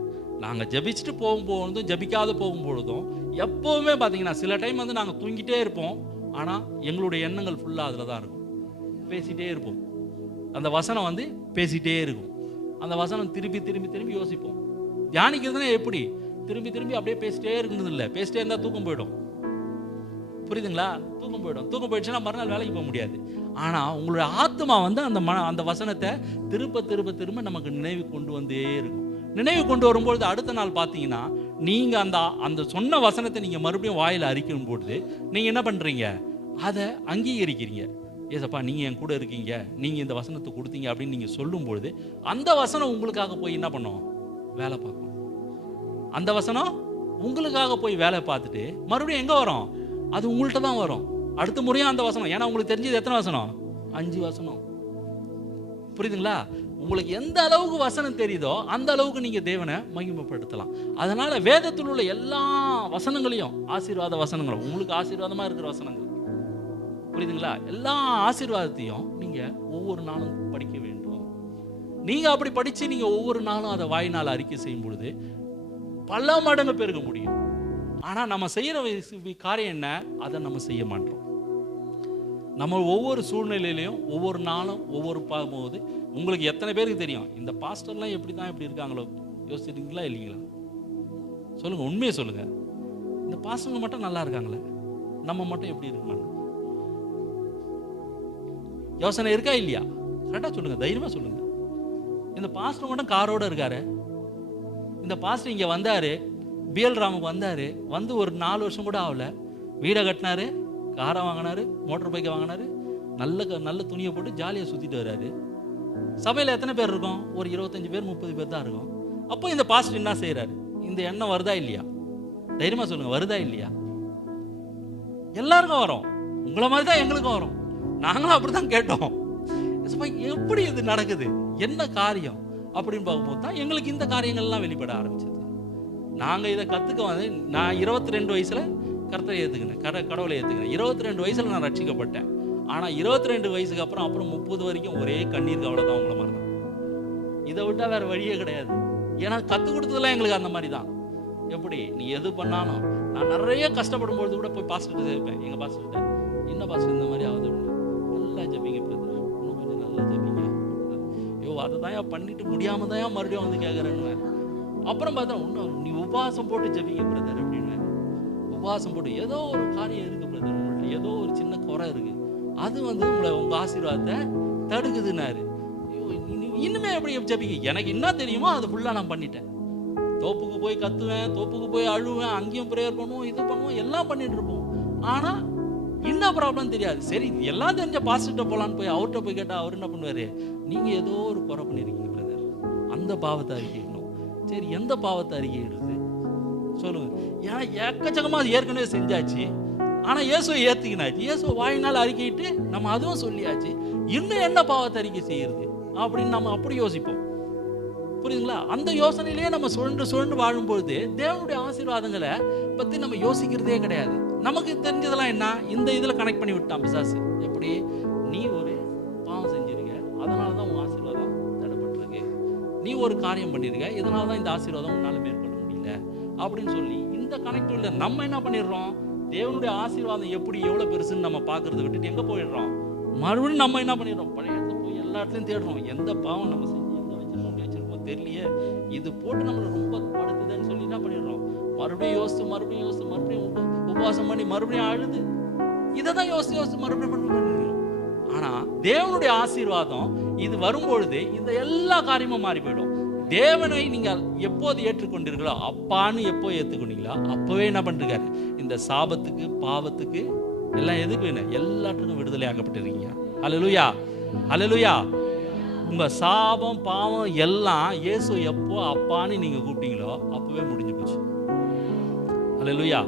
நாங்கள் ஜபிச்சுட்டு போகும்போதும் ஜபிக்காத போகும்பொழுதும் எப்போவுமே பார்த்தீங்கன்னா சில டைம் வந்து நாங்கள் தூங்கிட்டே இருப்போம், ஆனால் எங்களுடைய எண்ணங்கள் ஃபுல்லாக அதில் தான் இருக்கும், பேசிகிட்டே இருப்போம். அந்த வசனம் வந்து பேசிகிட்டே இருக்கும், அந்த வசனம் திருப்பி திரும்பி திரும்பி யோசிப்போம். தியானிக்கிறதுனா எப்படி, திரும்பி திரும்பி அப்படியே பேசிட்டே இருக்கிறது இல்லை, பேசிட்டே இருந்தால் தூக்கம் போயிடும், புரியுதுங்களா, தூக்கம் போயிடும். தூக்கம் போயிடுச்சுன்னா மறுநாள் வேலைக்கு போக முடியாது. ஆனால் உங்களுடைய ஆத்மா வந்து அந்த வசனத்தை திரும்ப திரும்ப திரும்ப நமக்கு நினைவு கொண்டு வந்தே இருக்கும். நினைவு கொண்டு வரும்பொழுது அடுத்த நாள் பார்த்தீங்கன்னா நீங்கள் அந்த சொன்ன வசனத்தை நீங்கள் மறுபடியும் வாயில் அறிக்கும் பொழுது நீங்கள் என்ன பண்ணுறீங்க, அதை அங்கீகரிக்கிறீங்க. ஏசப்பா நீங்கள் என் கூட இருக்கீங்க, நீங்கள் இந்த வசனத்தை கொடுத்தீங்க அப்படின்னு நீங்கள் சொல்லும்பொழுது அந்த வசனம் உங்களுக்காக போய் என்ன பண்ணும், வேலை பார்க்கும். அந்த வசனம் உங்களுக்காக போய் வேலை பார்த்துட்டு மறுபடியும் எங்கே வரும், அது உங்கள்கிட்ட தான் வரும் அடுத்த முறையும் அந்த வசனம். ஏன்னா உங்களுக்கு தெரிஞ்சது எத்தனை வசனம், 5 வசனம், புரியுதுங்களா. உங்களுக்கு எந்த அளவுக்கு வசனம் தெரியுதோ அந்த அளவுக்கு நீங்கள் தேவனை மகிமைப்படுத்தலாம். அதனால் வேதத்தில் உள்ள எல்லா வசனங்களையும், ஆசீர்வாத வசனங்களும், உங்களுக்கு ஆசீர்வாதமாக இருக்கிற வசனங்கள், புரியுதுங்களா, எல்லா ஆசீர்வாதத்தையும் நீங்கள் ஒவ்வொரு நாளும் படிக்க வேண்டும். நீங்கள் அப்படி படித்து நீங்கள் ஒவ்வொரு நாளும் அதை வாயினால் அறிக்கை செய்யும் பொழுது பல மடங்கு பெருக முடியும். ஆனால் நம்ம செய்கிற காரியம் என்ன, அதை நம்ம செய்ய மாட்டோம். நம்ம ஒவ்வொரு சூழ்நிலையிலையும் ஒவ்வொரு நாளும் ஒவ்வொரு பார்க்கும்போது உங்களுக்கு எத்தனை பேருக்கு தெரியும் இந்த பாஸ்டர்லாம் எப்படி தான் இப்படி இருக்காங்களோ, யோசிச்சிருக்கீங்களா இல்லைங்களா? சொல்லுங்கள், உண்மையை சொல்லுங்கள். இந்த பாஸ்டர்ங்க மட்டும் நல்லா இருக்காங்களே, நம்ம மட்டும் எப்படி இருக்கணும், யோசனை இருக்கா இல்லையா? கரெக்டாக சொல்லுங்கள், தைரியமாக சொல்லுங்கள். இந்த பாஸ்டர் மட்டும் காரோடு இருக்காரு, இந்த பாஸ்டர் இங்கே வந்தார், பிஎல் ராமுக்கு வந்தார், வந்து ஒரு 4 வருஷம் கூட ஆகல, வீடை கட்டினாரு, காரை வாங்கினாரு, மோட்டர் பைக்கை வாங்கினாரு, நல்ல துணியை போட்டு ஜாலியாக சுற்றிட்டு வர்றாரு. சபையில் எத்தனை பேர் இருக்கும், ஒரு 25 பேர் 30 பேர் தான் இருக்கும். அப்போ இந்த பாஸ்டர் என்ன செய்கிறாரு, இந்த எண்ணம் வருதா இல்லையா? தைரியமாக சொல்லுங்கள், வருதா இல்லையா? எல்லாருக்கும் வரும், உங்களை மாதிரி தான் எங்களுக்கும் வரும். நாங்களும் அப்படி தான் கேட்டோம், எப்படி இது நடக்குது, என்ன காரியம் அப்படின்னு பார்க்கும்போது தான் எங்களுக்கு இந்த காரியங்கள்லாம் வெளிப்பட ஆரம்பிச்சது. நாங்கள் இதை கற்றுக்க வந்து நான் 22 வயசில் கர்த்தரை ஏற்றுக்கினேன், கடவுளை ஏற்றுக்கினேன். 22 வயசில் நான் ரட்சிக்கப்பட்டேன். ஆனால் 22 வயசுக்கு அப்புறம் 30 வரைக்கும் ஒரே கண்ணீர் கவலை தான், உங்களை மாதிரி தான். இதை விட்டால் வேறு வழியே கிடையாது. ஏன்னா கற்றுக் கொடுத்ததெல்லாம் எங்களுக்கு அந்த மாதிரி தான். எப்படி நீ எது பண்ணாலும், நான் நிறைய கஷ்டப்படும் பொழுது கூட போய் பாஸ்டர்கிட்ட சேர்ப்பேன், எங்கள் பாஸ்டர்கிட்ட, என்ன பாஸ்டர் இந்த மாதிரி ஆகுது, நல்லா ஜபிங்க பிரதர், இன்னும் கொஞ்சம் நல்லா ஜபிங்க. ஐயோ அதை தான் பண்ணிட்டு முடியாமல் தான் மறுபடியும் வந்து கேட்குறேன்னு. அப்புறம் பார்த்தா இன்னும் நீ உபவாசம் போட்டு ஜெபிங்க பிரதர் அப்படின்னு. உபவாசம் போட்டு ஏதோ ஒரு காரியம் இருக்கு பிரதர், உங்கள்ட்ட ஏதோ ஒரு சின்ன குறை இருக்கு, அது உங்களை உங்க ஆசீர்வாதத்தை தடுக்குதுன்னாரு. இன்னுமே எப்படி ஜெபிக்க? எனக்கு என்ன தெரியுமோ அது ஃபுல்லா நான் பண்ணிட்டேன். தோப்புக்கு போய் கத்துவேன், தோப்புக்கு போய் அழுவேன், அங்கேயும் ப்ரேயர் பண்ணுவோம், இது பண்ணுவோம், எல்லாம் பண்ணிட்டு இருப்போம். ஆனா என்ன ப்ராப்ளம் தெரியாது. சரி எல்லாம் தெரிஞ்ச பாஸ்டர்கிட்ட போலான்னு போய் அவர்கிட்ட போய் கேட்டா அவர் என்ன பண்ணுவாரு, நீங்க ஏதோ ஒரு குறை பண்ணிருக்கீங்க பிரதர், அந்த பாவத்தை அறிக்கையிடணும். சரி எந்த பாவத்தை அறிக்கையிடுறது சொல்லுங்க? ஏன்னா எக்கச்சக்கமா அது ஏற்கனவே செஞ்சாச்சு. ஆனா இயேசுவை ஏத்துக்கினாச்சு, இயேசுவை வாயினால் அறிக்கையிட்டு நம்ம அதுவும் சொல்லியாச்சு, இன்னும் என்ன பாவத்தை அறிக்கை செய்யறது அப்படின்னு நம்ம அப்படி யோசிப்போம். புரியுதுங்களா? அந்த யோசனையிலேயே நம்ம சுழண்டு வாழும்பொழுது தேவனுடைய ஆசீர்வாதங்களை பத்தி நம்ம யோசிக்கிறதே கிடையாது. நமக்கு தெரிஞ்சதெல்லாம் என்ன, இந்த இதுல கனெக்ட் பண்ணி விட்டான் பிசாசு. எப்படி? நீ ஒரு பாவம் செஞ்சிருக்க, அதனாலதான் உன் ஆசீர்வாதம் தடைப்பட்டிருக்கு. நீ ஒரு காரியம் பண்ணிருக்க, இதனாலதான் இந்த ஆசீர்வாதம் உன்னால மேற்கொள்ள முடியல அப்படின்னு சொல்லி இந்த கனெக்டிவ்ல நம்ம என்ன பண்ணிடுறோம், தேவனுடைய ஆசீர்வாதம் எப்படி எவ்வளவு பெருசுன்னு நம்ம பாக்குறத விட்டுட்டு எங்க போயிடுறோம், மறுபடியும் நம்ம என்ன பண்ணிடுறோம், பழைய இடத்துல போய் எல்லா இடத்துலையும் தேடுறோம். எந்த பாவம் நம்ம செஞ்சு எங்க வச்சிருக்கோம் தெரியலையே, இது போட்டு நம்மளை ரொம்ப படுத்துதுன்னு சொல்லி என்ன பண்ணிடுறோம், மறுபடியும் யோசிச்சு உபவாசம் பண்ணி மறுபடியும் அழுது இதை தான் யோசிச்சு மறுபடியும். ஆனா தேவனுடைய ஆசீர்வாதம் இது வரும்பொழுது இந்த எல்லா காரியமும் மாறி போயிடும். தேவனை நீங்க எப்போது ஏற்றுக்கொண்டீர்களோ, அப்பான்னு எப்போ ஏற்றுக்கொண்டீங்களோ அப்பவே என்ன பண்ணிருக்காரு, இந்த சாபத்துக்கு பாவத்துக்கு எல்லாம் எதுக்கு வேணும், எல்லாத்துக்கும் விடுதலை ஆக்கப்பட்டிருக்கீங்க. அல்லேலூயா, அல்லேலூயா. உங்க சாபம் பாவம் எல்லாம் இயேசு எப்போ அப்பான்னு நீங்க கூப்பிட்டீங்களோ அப்பவே முடிஞ்சு போச்சு. அல்லேலூயா.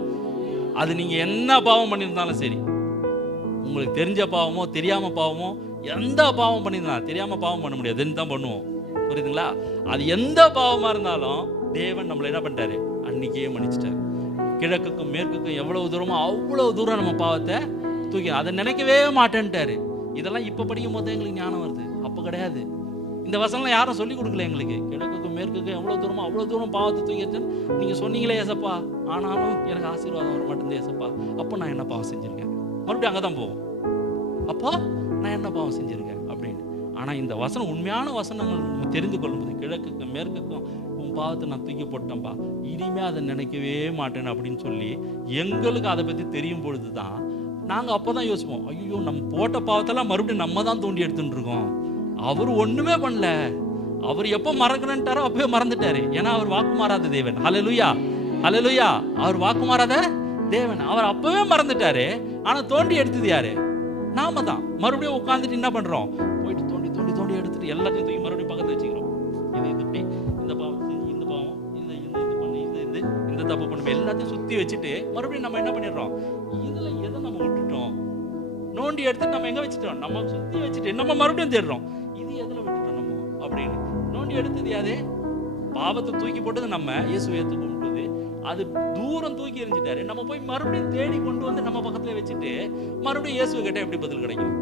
அது நீங்க என்ன பாவம் பண்ணியிருந்தாலும் சரி, உங்களுக்கு தெரிஞ்ச பாவமோ தெரியாம பாவமோ, எந்த பாவம் பண்ணியிருந்தாலும், தெரியாம பாவம் பண்ண முடியாது, தான் பண்ணுவோம். புரியுதுங்களா? அது எந்த பாவமா இருந்தாலும் தேவன் நம்மளை என்ன பண்ணிட்டாரு, அன்னைக்கே மன்னிச்சிட்டாரு. கிழக்குக்கும் மேற்குக்கும் எவ்வளவு தூரமோ அவ்வளவு தூரம் நம்ம பாவத்தை தூக்கி அதை நினைக்கவே மாட்டேன்ட்டாரு. இதெல்லாம் இப்ப படிக்கும் போது எங்களுக்கு ஞானம் வருது, அப்ப கிடையாது. இந்த வசனம் யாரும் சொல்லி கொடுக்கல எங்களுக்கு. கிழக்குக்கும் மேற்குக்கும் எவ்வளவு தூரமோ அவ்வளவு தூரம் பாவத்தை தூக்கிடுச்சுன்னு நீங்க சொன்னீங்களே ஏசப்பா, ஆனாலும் எனக்கு ஆசீர்வாதம் வர மாட்டேங்குது ஏசப்பா. அப்போ நான் என்ன பாவம் செஞ்சிருக்கேன், மறுபடியும் அங்கதான் போவோம். அப்போ நான் என்ன பாவம் செஞ்சிருக்கேன் அப்படின்னு. ஆனா இந்த வசனம் உண்மையான வசனங்கள் தெரிந்து கொள்ளும்போது, கிழக்குக்கும் மேற்குக்கும் உன் பாவத்தை நான் தூக்கி போட்டேன்பா, இனிமே அதை நினைக்கவே மாட்டேன் அப்படின்னு சொல்லி எங்களுக்கு அதை பத்தி தெரியும் பொழுதுதான் நாங்க அப்பதான் யோசிப்போம், ஐயோ நம்ம போட்ட பாவத்தெல்லாம் மறுபடியும் நம்ம தான் தோண்டி எடுத்துட்டு இருக்கோம். அவர் ஒண்ணுமே பண்ணல, அவர் எப்போ மறக்கணுன்ட்டாரோ அப்பவே மறந்துட்டாரு. ஏன்னா அவர் வாக்கு மாறாத தேவன். ஹல்லேலூயா, ஹல்லேலூயா. அவர் வாக்கு மாறாத தேவன், அவர் அப்பவே மறந்துட்டாரு. ஆனா தோண்டி எடுத்தது யாரு? நாம தான். மறுபடியும் உட்காந்துட்டு என்ன பண்றோம், போயிட்டு தோண்டி தோண்டி தோண்டி எடுத்துட்டு எல்லாத்தையும் தூக்கி மறுபடியும் பக்கத்துல வச்சுக்கிறோம். இது இப்படி இந்த பாவம் செஞ்சு, இந்த பாவம் இது பண்ணி, இந்த தப்பு பண்ணும், எல்லாத்தையும் சுத்தி வச்சுட்டு மறுபடியும் நம்ம என்ன பண்ணிடுறோம், இதுல எதை நம்ம விட்டுட்டோம், நோண்டி எடுத்துட்டு நம்ம எங்க வச்சுட்டோம், நம்ம சுத்தி வச்சுட்டு நம்ம மறுபடியும் தேடுறோம், இது எதுல விட்டுட்டோம் நம்ம அப்படின்னு. நோண்டி எடுத்தது யாரு? பாவத்தை தூக்கி போட்டது நம்ம. இயேசு ஏற்றுக்கொண்டது அது தூரம் தூக்கி எறிஞ்சிட்டாரு. நம்ம போய் மறுபடியும் தேடி கொண்டு வந்து நம்ம பக்கத்துல வச்சுட்டு மறுபடியும் இயேசுவை கேட்டா எப்படி பதில் கிடைக்கும்?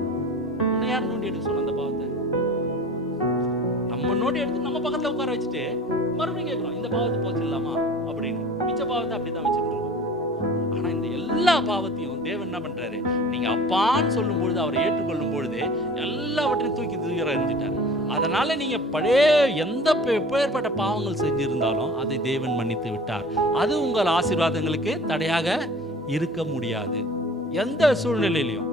உன்னை யார் நோண்டி எடுக்க சொன்ன அந்த பாவத்தை? நம்ம நோண்டி எடுத்து நம்ம பக்கத்துல உட்கார வச்சுட்டு மறுபடியும் கேட்கிறோம், இந்த பாவத்தை போச்சிடலாமா அப்படின்னு. மிச்ச பாவத்தை அப்படிதான் வச்சுட்டு இருக்கோம். ஆனா இந்த எல்லா பாவத்தையும் தேவன் என்ன பண்றாரு, நீங்க அப்பான்னு சொல்லும் பொழுது, அவரை ஏற்றுக்கொள்ளும் பொழுது எல்லாவற்றையும் தூக்கி எறிஞ்சிட்டாரு. அதனால நீங்க பழைய எந்த எப்பேற்பட்ட பாவங்கள் செஞ்சிருந்தாலும் அதை தேவன் மன்னித்து விட்டார். அது உங்கள் ஆசீர்வாதங்களுக்கு தடையாக இருக்க முடியாது. எந்த சூழ்நிலையிலையும்,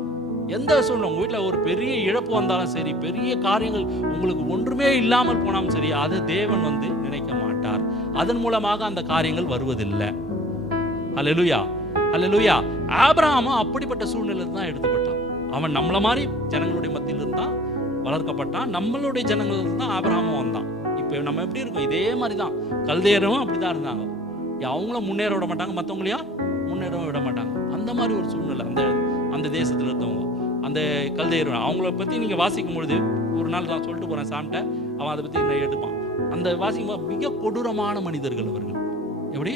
எந்த சூழ்நிலை, உங்க வீட்டில் ஒரு பெரிய இழப்பு வந்தாலும் சரி, பெரிய காரியங்கள் உங்களுக்கு ஒன்றுமே இல்லாமல் போனாலும் சரி, அதை தேவன் நினைக்க மாட்டார். அதன் மூலமாக அந்த காரியங்கள் வருவதில்லை. அல்லேலூயா, அல்லேலூயா. ஆபிரகாமும் அப்படிப்பட்ட சூழ்நிலையில் தான் எடுத்துப்பட்டான். அவன் நம்மள மாதிரி ஜனங்களுடைய மத்தியில் இருந்தான், வளர்க்கப்பட்டான். நம்மளுடைய ஜனங்கள் தான் ஆபிரகாமும் வந்தான். இப்போ நம்ம எப்படி இருக்கோம், இதே மாதிரி தான். கல்தேயரும் அப்படிதான் இருந்தாங்க. அவங்களும் முன்னேற விட மாட்டாங்க, மற்றவங்களையும் முன்னேற விட மாட்டாங்க. அந்த மாதிரி ஒரு சூழ்நிலை அந்த தேசத்தில் இருந்தவங்க, அந்த கல்தேயரும். அவங்கள பற்றி நீங்கள் வாசிக்கும் பொழுது, ஒரு நாள் நான் சொல்லிட்டு போகிறேன் சாமிட்ட, அவன் அதை பற்றி என்ன எடுப்பான். அந்த வாசிக்கும் போது மிக கொடூரமான மனிதர்கள் அவர்கள். எப்படி?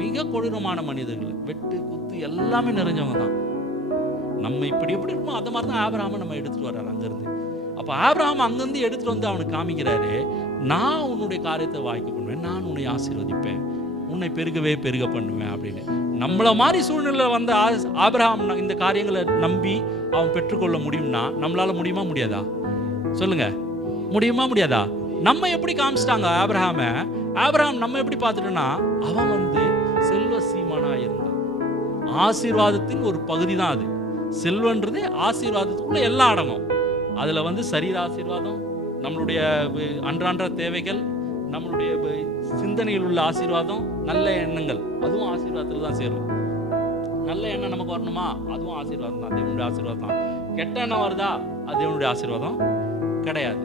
மிக கொடூரமான மனிதர்கள், வெட்டு குத்து எல்லாமே நிறைஞ்சவங்க தான். நம்ம இப்படி எப்படி இருப்போம், அந்த மாதிரி தான் ஆபிரகாமை நம்ம எடுத்துட்டு வர்றாரு அங்கிருந்து. அப்போ ஆபிரகாம் அங்கிருந்து எடுத்துட்டு வந்து அவனுக்கு காமிக்கிறாரு, நான் உன்னுடைய காரியத்தை வாய்க்க பண்ணுவேன், நான் உன்னை ஆசீர்வதிப்பேன், உன்னை பெருகவே பெருக பண்ணுவேன் அப்படின்னு. நம்மள மாதிரி சூழ்நிலை வந்த ஆபிரகாம் இந்த காரியங்களை நம்பி அவன் பெற்றுக்கொள்ள முடியும்னா நம்மளால முடியுமா முடியாதா? சொல்லுங்க, முடியுமா முடியாதா? நம்ம எப்படி காமிச்சிட்டாங்க ஆபிரகாம் நம்ம எப்படி பார்த்துட்டோம்னா, அவன் செல்வ சீமானா இருந்தான். ஆசீர்வாதத்தின் ஒரு பகுதி தான் அது. செல்வன்றது ஆசீர்வாதத்துக்குள்ள எல்லாம் அடங்கும். அதுல சரீர ஆசீர்வாதம், நம்மளுடைய அன்றான்ற தேவைகள், நம்மளுடைய சிந்தனையில் உள்ள ஆசீர்வாதம், நல்ல எண்ணங்கள், அதுவும் ஆசீர்வாதத்தில் தான் சேரும். நல்ல எண்ணம் நமக்கு வரணுமா, அதுவும் ஆசீர்வாதம் தான், தேவனுடைய ஆசீர்வாதம் தான். கெட்ட எண்ணம் வருதா, அது தேவனுடைய ஆசீர்வாதம் கிடையாது.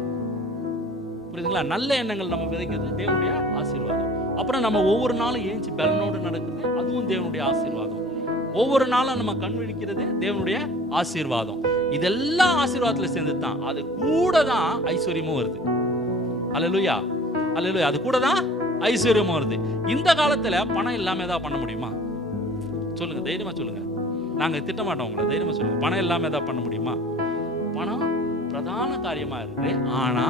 புரியுதுங்களா? நல்ல எண்ணங்கள் நம்ம விதைக்கிறது தேவனுடைய ஆசீர்வாதம். அப்புறம் நம்ம ஒவ்வொரு நாளும் ஏஞ்சி பலனோடு நடக்கிறது, அதுவும் தேவனுடைய ஆசீர்வாதம். ஒவ்வொரு நாளும் நம்ம கண் விழிக்கிறது தேவனுடைய ஆசீர்வாதம். இதெல்லாம் ஆசீர்வாதத்தில் சேர்ந்து தான். அது கூட தான் ஐஸ்வர்யமும் வருது. அல்லேலூயா, அல்லேலூயா. அது கூட தான் ஐஸ்வர்யமும் வருது. இந்த காலத்துல பணம் இல்லாம ஏதாவது பண்ண முடியுமா? சொல்லுங்க, தைரியமா சொல்லுங்க. நாங்க திட்ட மாட்டோம் உங்களை, தைரியமா சொல்லுங்க. பணம் இல்லாம ஏதாவது பண்ண முடியுமா? பணம் பிரதான காரியமா இருக்கு. ஆனா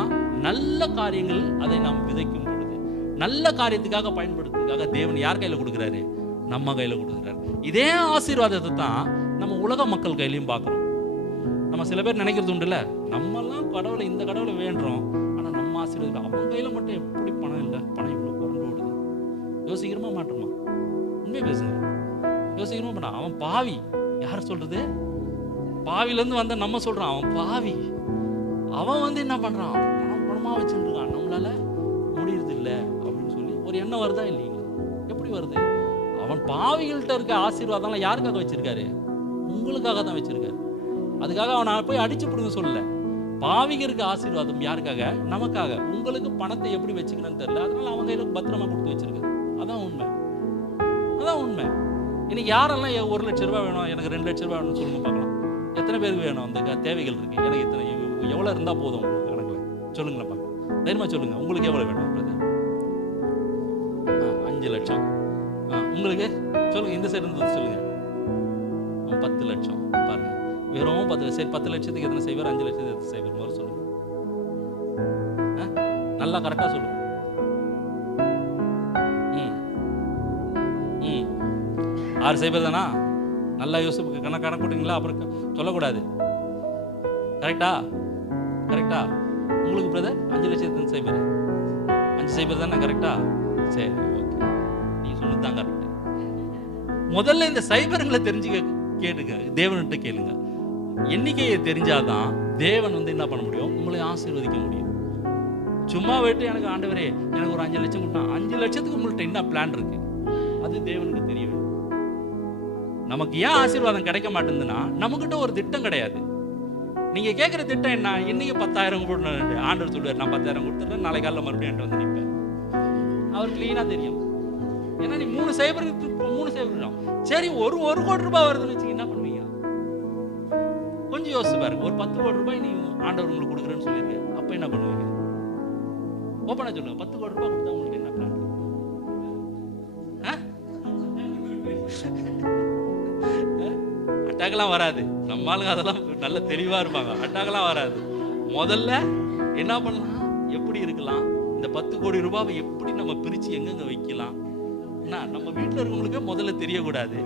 நல்ல காரியங்கள் அதை நாம் விதைக்கும் பொழுது, நல்ல காரியத்துக்காக பயன்படுத்துறதுக்காக தேவன் யார் கையில கொடுக்குறாரு? நம்ம கையில கொடுக்குறாரு. இதே ஆசீர்வாதத்தை தான் நம்ம உலக மக்கள் கையிலையும் பார்க்கிறோம். நம்ம சில பேர் நினைக்கிறது உண்டுல்ல, நம்மெல்லாம் கடவுளை, இந்த கடவுளை வேண்டுறோம், ஆனா நம்ம ஆசீர்வாதம் அவன் கையில மட்டும் எப்படி பணம் இல்லை, பணம் இவ்வளவு புரண்டு ஓடுது. யோசிக்கிறோமா மாட்டோமா? உண்மையை பேசுங்க, யோசிக்கிறோமா மாட்டான். அவன் பாவி. யார் சொல்றது? பாவிலேருந்து வந்த நம்ம சொல்றான் அவன் பாவி. அவன் என்ன பண்றான்? பணமா வச்சுருக்கான், நம்மளால முடியறது இல்லை அப்படின்னு சொல்லி ஒரு எண்ணம் வருதா இல்லைங்களா? எப்படி வருது? அவன் பாவிகள்கிட்ட இருக்க ஆசீர்வாதம்லாம் யாருக்காக வச்சிருக்காரு? உங்களுக்காக தான் வச்சிருக்காரு. அதுக்காக அவனை போய் அடிச்சு பிடுங்க சொல்லல. பாவிக இருக்க ஆசீர்வாதம் யாருக்காக? நமக்காக. உங்களுக்கு பணத்தை எப்படி வச்சுக்கணும்னு தெரியல, அதனால அவங்க கையில பத்திரமா கொடுத்து வச்சிருக்காரு. அதான் உண்மை, அதான் உண்மை. இன்னைக்கு யாரெல்லாம் 1 லட்சம் ரூபாய் வேணும், எனக்கு 2 லட்சம் ரூபாய் வேணும்னு சொல்லுங்க பார்க்கலாம். எத்தனை பேருக்கு வேணும்? அந்த தேவைகள் இருக்கு. எனக்கு இத்தனை, எவ்வளோ இருந்தால் போதும் உங்களுக்கு கணக்கில் சொல்லுங்களேன் பார்க்கலாம். தைரியமா சொல்லுங்க, உங்களுக்கு எவ்வளோ வேணும்? 5 லட்சம். உங்களுக்கு சொல்லுங்க, இந்த சைடு இருந்து சொல்லுங்க. 10 லட்சம். பாருங்க, வெறும் 10 லட்சம். சரி, 10 லட்சத்துக்கு எத்தனை செய்வார்? 5 லட்சத்துக்கு எத்தனை செய்வார்? முதல்ல சொல்லுங்க, நல்லா கரெக்டாக சொல்லுங்க. 6 செய்வார் தானா? நல்லா யோசிப்பு கணக்கு போட்டீங்களா? அப்புறம் சொல்லக்கூடாது. கரெக்டா? கரெக்டா? உங்களுக்கு பிரதர் 5 லட்சத்துக்கு செய்வார்? 5 செய்வார் தானே? கரெக்டா? சரி, ஓகே, நீ சொன்னது தான் கரெக்ட். முதல்ல இந்த சைபர்களை தெரிஞ்சுக்க கேளுங்க, தேவன்கிட்ட கேளுங்க. எண்ணிக்கையை தெரிஞ்சாதான் தேவன் என்ன பண்ண முடியும்? உங்களை ஆசீர்வதிக்க முடியும். சும்மா போயிட்டு எனக்கு ஆண்டவரே எனக்கு ஒரு 5 லட்சம் கொடுத்தா, 5 லட்சத்துக்கு உங்கள்கிட்ட என்ன பிளான் இருக்கு? அது தேவனுக்கு தெரிய வேண்டும். நமக்கு ஏன் ஆசீர்வாதம் கிடைக்க மாட்டேங்குதுன்னா, நமக்கிட்ட ஒரு திட்டம் கிடையாது. நீங்க கேட்குற திட்டம் என்ன? இன்னைக்கு 10,000 கொடுக்கணும். ஆண்டவர் சொல்லுவார், நான் 10,000 கொடுத்துறேன், நாளை காலையில் மறுபடியும் வந்து நிற்பேன். அவர் கிளீனா தெரியும். ஏன்னா நீ 3 சைபர் சரி, ஒரு கோடி ரூபாய் வருதுன்னு வச்சு என்ன பண்ணுவீங்க? கொஞ்சம் யோசிச்சு பாருங்க. ஒரு 10 கோடி ரூபாய் நீ ஆண்டவர் உங்களுக்கு கொடுக்குறேன்னு சொல்லியிருக்கேன், அப்ப என்ன பண்ணுவீங்க? ஓப்பனா சொல்லுங்க, 10 கோடி ரூபாய் கொடுத்தா உங்களுக்கு என்ன பிளான்? அட்டாக்லாம் வராது. நம்ம ஆளுங்க அதெல்லாம் நல்ல தெளிவா இருப்பாங்க. அட்டாக்லாம் வராது. முதல்ல என்ன பண்ணலாம்? எப்படி இருக்கலாம்? இந்த 10 கோடி ரூபாவை எப்படி நம்ம பிரிச்சு எங்கெங்க வைக்கலாம்? நம்ம வீட்டில் இருக்கவங்களுக்கு முதல்ல தெரியக்கூடாது.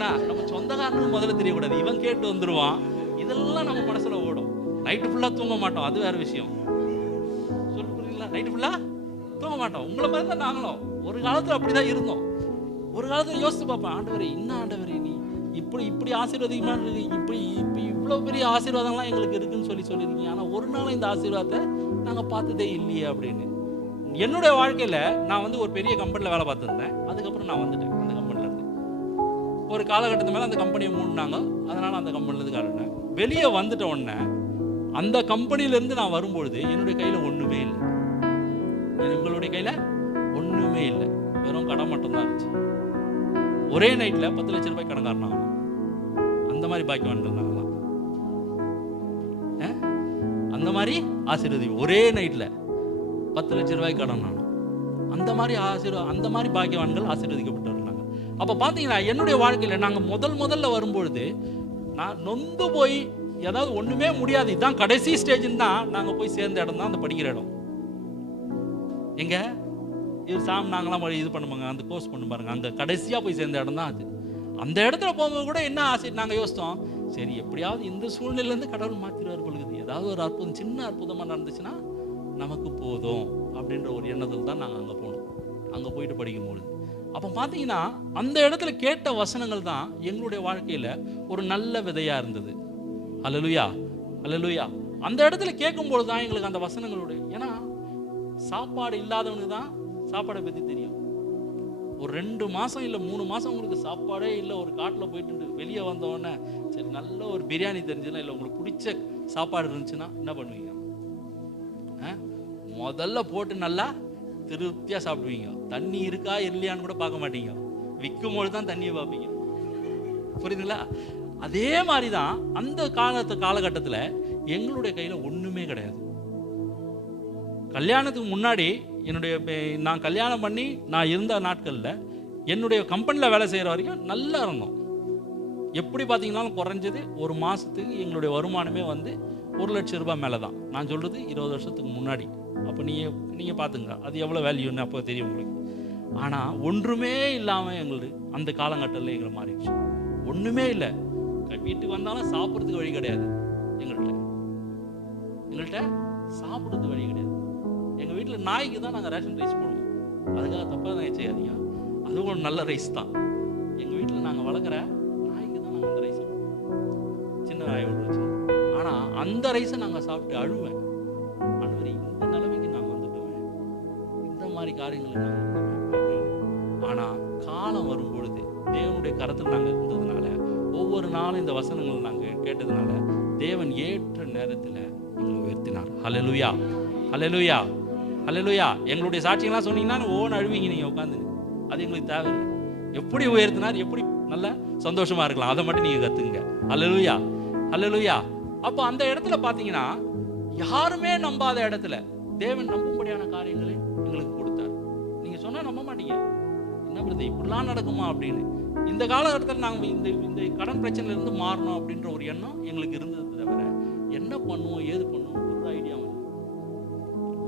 நம்ம சொந்தக்காரனுக்கு முதல்ல தெரியக்கூடாது. இவன் கேட்டு வந்துருவான். இதெல்லாம் நம்ம மனசுல ஓடும். நைட்டு ஃபுல்லா தூங்க மாட்டோம், அது வேற விஷயம். சொல்லு, புரியுங்களா? நைட்டு ஃபுல்லா தூங்க மாட்டோம். உங்களை மாதிரி தான் நாங்களும் ஒரு காலத்துல அப்படிதான் இருந்தோம். ஒரு காலத்துல யோசித்து பார்ப்பேன், ஆண்டவரே என்ன ஆண்டவரே நீ இப்படி ஆசீர்வாதமா இருக்கு, இப்படி இவ்வளவு பெரிய ஆசீர்வாதம்லாம் எங்களுக்கு இருக்குன்னு சொல்லியிருக்கீங்க. ஆனா ஒரு நாள் இந்த ஆசீர்வாதத்தை நாங்க பார்த்ததே இல்லையே அப்படின்னு. என்னுடைய வாழ்க்கையில நான் ஒரு பெரிய கம்பெனில வேலை பார்த்துருந்தேன். அதுக்கப்புறம் நான் வந்துட்டேன் அந்த கம்பெனில இருந்து. ஒரு காலகட்டத்து மேல அந்த கம்பெனியை மூடினாங்க. அதனால அந்த கம்பெனில இருந்து காரணம் வெளியே வந்துட்ட உடனே அந்த கம்பெனில இருந்து நான் வரும்பொழுது என்னுடைய கையில ஒண்ணுமே இல்லை. உங்களுடைய கையில ஒண்ணுமே இல்லை, வெறும் கடன் மட்டும் தான் இருந்துச்சு. ஒரே நைட்ல 10 லட்சம் ரூபாய் கடன்காரனாங்க. அந்த மாதிரி பாக்கி வந்துருந்தாங்களாம். அந்த மாதிரி ஆசீர்வதி ஒரே நைட்ல 10 லட்சம் ரூபாய் கடன் ஆனோம். அந்த மாதிரி பாக்கியவான்கள் ஆசீர்வதிக்கப்பட்டு இருந்தாங்க. அப்ப பாத்தீங்கன்னா என்னுடைய வாழ்க்கையில நாங்க முதல்ல வரும்பொழுது நான் நொந்து போய் ஏதாவது ஒண்ணுமே முடியாது, இதுதான் கடைசி ஸ்டேஜ் தான் நாங்க போய் சேர்ந்த இடம் தான் அந்த படிக்கிற இடம். எங்க இது நாங்களாம் இது பண்ணுவாங்க, அந்த கோர்ஸ் பண்ணு பாருங்க, அங்க கடைசியா போய் சேர்ந்த இடம் தான் அது. அந்த இடத்துல போகும்போது கூட என்ன ஆசை நாங்க யோசித்தோம், சரி எப்படியாவது இந்த சூழ்நிலையில இருந்து கடவுள் மாத்திடுவார் பொழுது, ஏதாவது ஒரு அற்புதம் சின்ன அற்புதமா நடந்துச்சுன்னா நமக்கு போதும் அப்படின்ற ஒரு எண்ணத்தில் தான் நாங்கள் அங்கே போனோம். அங்கே போயிட்டு படிக்கும்பொழுது அப்போ பார்த்தீங்கன்னா அந்த இடத்துல கேட்ட வசனங்கள் தான் எங்களுடைய வாழ்க்கையில் ஒரு நல்ல விதையாக இருந்தது. அல்லேலூயா, அல்லேலூயா. அந்த இடத்துல கேட்கும்போது தான் எங்களுக்கு அந்த வசனங்களுடைய, ஏன்னா சாப்பாடு இல்லாதவனுக்கு தான் சாப்பாடை பற்றி தெரியும். ஒரு 2 மாதம் இல்லை 3 மாதம் உங்களுக்கு சாப்பாடே இல்லை, ஒரு காட்டில் போயிட்டு வெளியே வந்தோடனே சரி நல்ல ஒரு பிரியாணி தெரிஞ்சுன்னா, இல்லை உங்களுக்கு பிடிச்ச சாப்பாடு இருந்துச்சுன்னா என்ன பண்ணுவீங்க? முதல்ல போட்டு நல்லா திருப்தியாக சாப்பிடுவீங்க. தண்ணி இருக்கா இல்லையான்னு கூட பார்க்க மாட்டீங்க, விற்கும்போது தான் தண்ணியை பார்ப்பீங்க. புரியுதுங்களா? அதே மாதிரி தான் அந்த காலகட்டத்தில் எங்களுடைய கையில் ஒன்றுமே கிடையாது. கல்யாணத்துக்கு முன்னாடி நான் கல்யாணம் பண்ணி நான் இருந்த நாட்களில் என்னுடைய கம்பெனியில் வேலை செய்கிற வரைக்கும் நல்லா இருந்தோம். எப்படி பார்த்தீங்கன்னாலும் குறைஞ்சது ஒரு மாதத்துக்கு எங்களுடைய வருமானமே வந்து 1 லட்சம் ரூபாய் மேலே தான். நான் சொல்கிறது 20 வருஷத்துக்கு முன்னாடி. அப்போ நீங்கள் பார்த்துங்க அது எவ்வளோ வேல்யூன்னு அப்போ தெரியும் உங்களுக்கு. ஆனால் ஒன்றுமே இல்லாமல் எங்களுக்கு அந்த காலகட்டத்தில் எங்களை மாறிடுச்சு. ஒன்றுமே இல்லை. வீட்டுக்கு வந்தாலும் சாப்பிட்றதுக்கு வழி கிடையாது. எங்கள்கிட்ட சாப்பிட்றதுக்கு வழி கிடையாது. எங்கள் வீட்டில் நாய்க்கு தான் நாங்கள் ரேஷன் ரைஸ் போடுவோம். அதுக்காக தப்பாக தான் செய்யாதீங்க, அதுவும் ஒரு நல்ல ரைஸ் தான். எங்கள் வீட்டில் நாங்கள் வளர்க்குற நாய்க்கு தான் நாங்கள் அந்த ரைஸ் சின்ன நாய் ஒன்று வச்சு, ஆனால் அந்த ரைஸை நாங்கள் சாப்பிட்டு அழுவேன். அழுவரி இந்த நிலைமைக்கு நாங்கள் வந்துட்டுவேன், இந்த மாதிரி காரியங்களை நாங்கள். ஆனால் காலம் வரும்பொழுது தேவனுடைய கரத்தில் நாங்கள் இருந்ததுனால, ஒவ்வொரு நாளும் இந்த வசனங்களை நாங்கள் கேட்டதுனால தேவன் ஏற்ற நேரத்தில் எங்களை உயர்த்தினார். ஹல்லேலூயா, ஹல்லேலூயா, ஹல்லேலூயா. எங்களுடைய சாட்சியெல்லாம் சொன்னீங்கன்னா ஓன் அழுவீங்க நீங்கள் உட்காந்து. அது எங்களுக்கு தேவையில்லை. எப்படி உயர்த்தினார், எப்படி நல்ல சந்தோஷமா இருக்கலாம், அதை மட்டும் நீங்கள் கற்றுங்க. ஹல்லேலூயா, ஹல்லேலூயா. அப்போ அந்த இடத்துல பார்த்தீங்கன்னா யாருமே நம்பாத இடத்துல தேவன் நம்பும்படியான காரியங்களை எங்களுக்கு கொடுத்தார். நீங்கள் சொன்னால் நம்ப மாட்டீங்க, என்ன பிரதர் இப்படிலாம் நடக்குமா அப்படின்னு. இந்த காலகட்டத்தில் நாங்கள் இந்த கடன் பிரச்சனையிலேருந்து மாறணும் அப்படின்ற ஒரு எண்ணம் எங்களுக்கு இருந்தது தவிர என்ன பண்ணுவோம் ஏது பண்ணுவோம்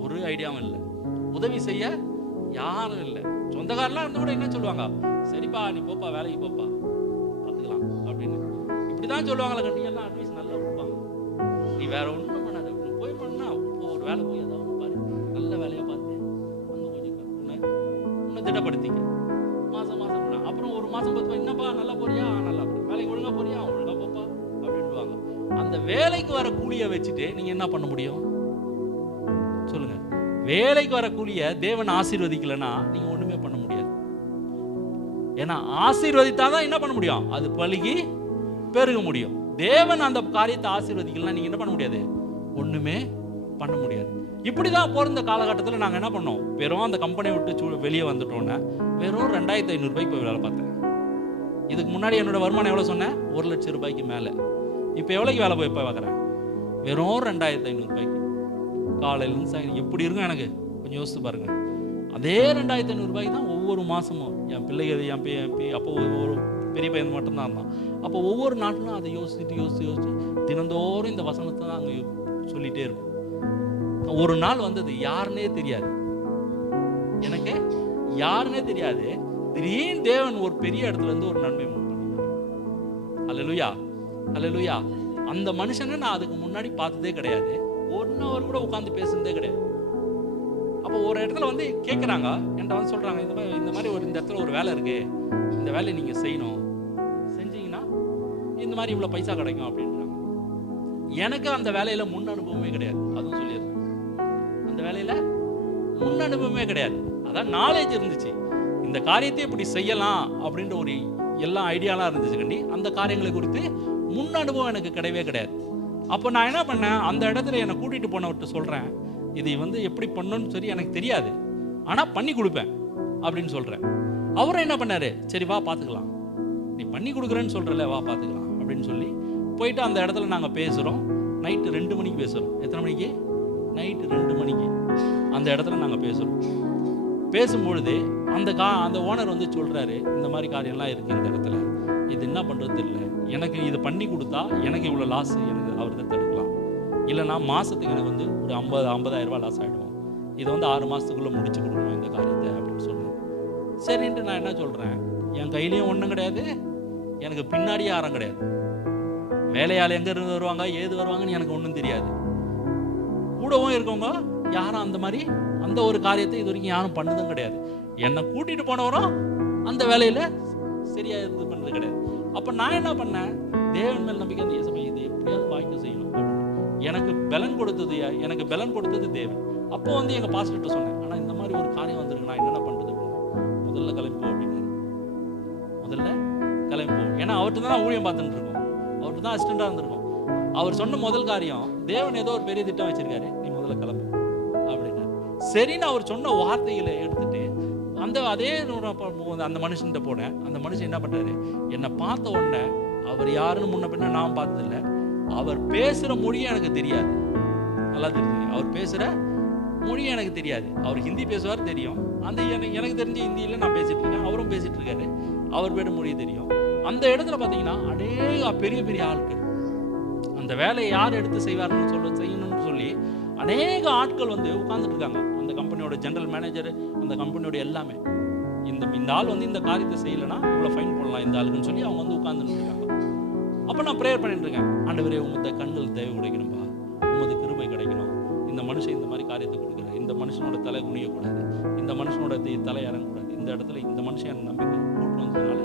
ஒரு ஐடியாவும் இல்லை. உதவி செய்ய யாரும் இல்லை. சொந்தக்காரெல்லாம் இருந்த கூட என்ன சொல்லுவாங்க, சரிப்பா நீ போப்பா வேலைக்கு போப்பா பார்த்துக்கலாம் அப்படின்னு இப்படிதான் சொல்லுவாங்களே. கண்டிப்பாக அட்வைஸ் நல்லா கொடுப்பாங்க. நீ வேற ஒன்றும் பண்ணாத, போய் பண்ணா ஒரு வேலை போய் ஏதாவது பாரு, நல்ல வேலையாக பார்த்து அங்கே கொஞ்சம் உன்னை திடப்படுத்திக்க. மாதம் அப்புறம் ஒரு மாதம் 10 என்னப்பா நல்லா போறியா, நல்லா வேலைக்கு ஒழுங்கா போறியா, ஒழுங்கா போப்பா அப்படின்ட்டுவாங்க. அந்த வேலைக்கு வர கூலியை வச்சுட்டு நீங்க என்ன பண்ண முடியும் சொல்லுங்க? வேலைக்கு வர கூலியை தேவன் ஆசீர்வதிக்கலன்னா நீங்க ஒண்ணுமே பண்ண முடியாது. ஏன்னா ஆசீர்வதித்தாதான் என்ன பண்ண முடியும், அது பழுகி பெருக முடியும். தேவன் அந்த காரியத்தை ஆசீர்வதிக்கலாம் நீங்க என்ன பண்ண முடியாது, ஒண்ணுமே பண்ண முடியாது. இப்படிதான் பிறந்த காலகட்டத்தில் நாங்கள் என்ன பண்ணோம், வெறும் அந்த கம்பெனியை விட்டு வெளியே வந்துட்டோன்னே வெறும் 2500 ரூபாய்க்கு போய் வேலை பார்த்தேன். இதுக்கு முன்னாடி என்னோட வருமானம் எவ்வளோ சொன்னேன், 1 லட்சம் ரூபாய்க்கு மேலே. இப்போ எவ்வளோக்கு வேலை போய் பார்க்குறேன், வெறும் 2500 ரூபாய்க்கு. காலையிலேருந்து சாயங்காலம் எப்படி இருக்கும் எனக்கு கொஞ்சம் யோசித்து பாருங்க. அதே 2500 ரூபாய்க்கு தான் ஒவ்வொரு மாதமும் என் பிள்ளைகள் அப்போ ஒரு பெரிய பையன் மட்டும்தான் இருந்தான். அப்போ ஒவ்வொரு நாட்டிலும் அதை யோசித்து தினந்தோறும் இந்த வசனத்தை தான் அங்கே சொல்லிகிட்டே இருக்கும். ஒரு நாள் வந்தது, யாருன்னே தெரியாது எனக்கு, யாருன்னே தெரியாது. திடீர்னு தேவன் ஒரு பெரிய இடத்துல இருந்து ஒரு நன்மை பண்ணினார். அல்லேலூயா, அல்லேலூயா. அந்த மனுஷனை நான் அதுக்கு முன்னாடி பார்த்ததே கிடையாது, 1 hour கூட உட்காந்து பேசுனதே கிடையாது. அப்போ ஒரு இடத்துல வந்து கேட்குறாங்க, என்கிட்ட வந்து சொல்கிறாங்க, இந்த மாதிரி இந்த இடத்துல ஒரு வேலை இருக்கு, இந்த வேலையை நீங்கள் செய்யணும், செஞ்சீங்கன்னா இந்த மாதிரி இவ்வளோ பைசா கிடைக்கும் அப்படின்றாங்க. எனக்கு அந்த வேலையில் முன் அனுபவமே கிடையாது. அதுவும் சொல்லிடுறேன், அந்த வேலையில் முன் அனுபவமே கிடையாது. அதான் நாலேஜ் இருந்துச்சு, இந்த காரியத்தை இப்படி செய்யலாம் அப்படின்ற ஒரு எல்லா ஐடியாலாம் இருந்துச்சு கண்டி. அந்த காரியங்களை குறித்து முன் அனுபவம் எனக்கு கிடையவே கிடையாது. அப்போ நான் என்ன பண்ணேன், அந்த இடத்துல என்னை கூட்டிகிட்டு போனவர்கிட்ட சொல்கிறேன், இது வந்து எப்படி பண்ணணும்னு சரி எனக்கு தெரியாது, ஆனால் பண்ணி கொடுப்பேன் அப்படின்னு சொல்கிறேன். அவரும் என்ன பண்ணார், சரி வா பார்த்துக்கலாம், நீ பண்ணி கொடுக்குறேன்னு சொல்கிறல வா பார்த்துக்கலாம் அப்படின்னு சொல்லி போயிட்டு அந்த இடத்துல நாங்கள் பேசுகிறோம். நைட்டு 2 மணிக்கு பேசுகிறோம். எத்தனை மணிக்கு? நைட்டு 2 மணிக்கு அந்த இடத்துல நாங்கள் பேசுகிறோம். பேசும்பொழுது அந்த ஓனர் வந்து சொல்கிறாரு, இந்த மாதிரி காரியம்லாம் இருக்குது இந்த இடத்துல, இது என்ன பண்ணுறது தெரியல, எனக்கு இது பண்ணி கொடுத்தா எனக்கு இவ்வளோ லாஸ், எனக்கு அவர் தான் தடுக்கலாம், இல்லைனா மாதத்துக்கு எனக்கு வந்து ஒரு 50,000 ரூபாய் லாஸ் ஆகிடும், இதை வந்து 6 மாதத்துக்குள்ளே முடிச்சு கொடுக்கணும் இந்த காரியத்தை அப்படின்னு சொன்னேன். சரின்ட்டு நான் என்ன சொல்கிறேன், என் கையிலையும் ஒன்றும் கிடையாது, எனக்கு பின்னாடியே யாரும் கிடையாது, வேலையால் எங்கே இருந்து வருவாங்க ஏது வருவாங்கன்னு எனக்கு ஒன்றும் தெரியாது, கூடவும் இருக்கவங்க யாரும் அந்த மாதிரி அந்த ஒரு காரியத்தை இது வரைக்கும் யாரும் பண்ணதும் கிடையாது. என்னை கூட்டிட்டு போனவரும் அந்த வேலையில சரியா இது பண்ணது கிடையாது. அப்ப நான் என்ன பண்ணேன், தேவன் மேல் நம்பிக்கை, அந்த இயேசுவை இதை எப்படியாவது வாய்க்க செய்யணும். எனக்கு பலன் கொடுத்தது தேவன். அப்போ வந்து எங்க பாஸ்டர்கிட்ட சொன்னேன், ஆனா இந்த மாதிரி ஒரு காரியம் வந்திருக்கு, நான் என்னென்ன பண்றது அப்படின்னு. முதல்ல கிளம்பி போ அப்படின்னு. முதல்ல கிளம்பி போ. ஏன்னா அவர்கிட்ட தான் ஊழியம் பார்த்துட்டு இருக்கோம், அவர்கிட்ட தான் அசிஸ்டண்டா இருந்திருக்கோம். அவர் சொன்ன முதல் காரியம், தேவன் ஏதோ ஒரு பெரிய திட்டம் வச்சிருக்காரு, நீ முதல்ல கிளம்பு அப்படின்னு. சரின்னு அவர் சொன்ன வார்த்தைகளை எடுத்துட்டு அதே அந்த மனுஷன்கிட்ட போனேன். அந்த மனுஷன் என்ன பண்றாரு, என்னை பார்த்த உடனே, அவர் யாருன்னு முன்ன பின்ன நான் பார்த்ததில்ல, அவர் பேசுற மொழியே எனக்கு தெரியாது. நல்லா தெரிஞ்சுங்க, அவர் பேசுற மொழியே எனக்கு தெரியாது. அவர் ஹிந்தி பேசுவார் தெரியும், அந்த எனக்கு தெரிஞ்ச ஹிந்தியில நான் பேசிட்டு இருக்கேன், அவரும் பேசிட்டு இருக்காரு, அவர் பேட மொழி தெரியும். அந்த இடத்துல பார்த்தீங்கன்னா அநேக பெரிய பெரிய ஆட்கள், அந்த வேலையை யார் எடுத்து செய்யணும்னு சொல்லி அநேக ஆட்கள் வந்து உட்கார்ந்துட்டு இருக்காங்க. அந்த கம்பெனியோட ஜெனரல் மேனேஜர், அந்த கம்பெனியோட எல்லாமே, இந்த ஆள் வந்து இந்த காரியத்தை செய்யலைன்னா இவ்வளோ ஃபைன் போடலாம் இந்த ஆளுக்குன்னு சொல்லி அவங்க வந்து உட்கார்ந்துட்டு இருக்காங்க. அப்போ நான் ப்ரேயர் பண்ணிட்டு இருக்கேன், ஆண்டவரே உமது கண்கள் தயவு கிடைக்கணும்பா, உமது கிருபை கிடைக்கணும், இந்த மனுஷன் இந்த மாதிரி காரியத்தை கொடுக்குறேன், இந்த மனுஷனோட தலை குனியக்கூடாது, இந்த மனுஷனோட தலை இறங்கக்கூடாது, இந்த இடத்துல இந்த மனுஷன் எனக்கு நம்பிக்கை கூட்டு வந்ததுனால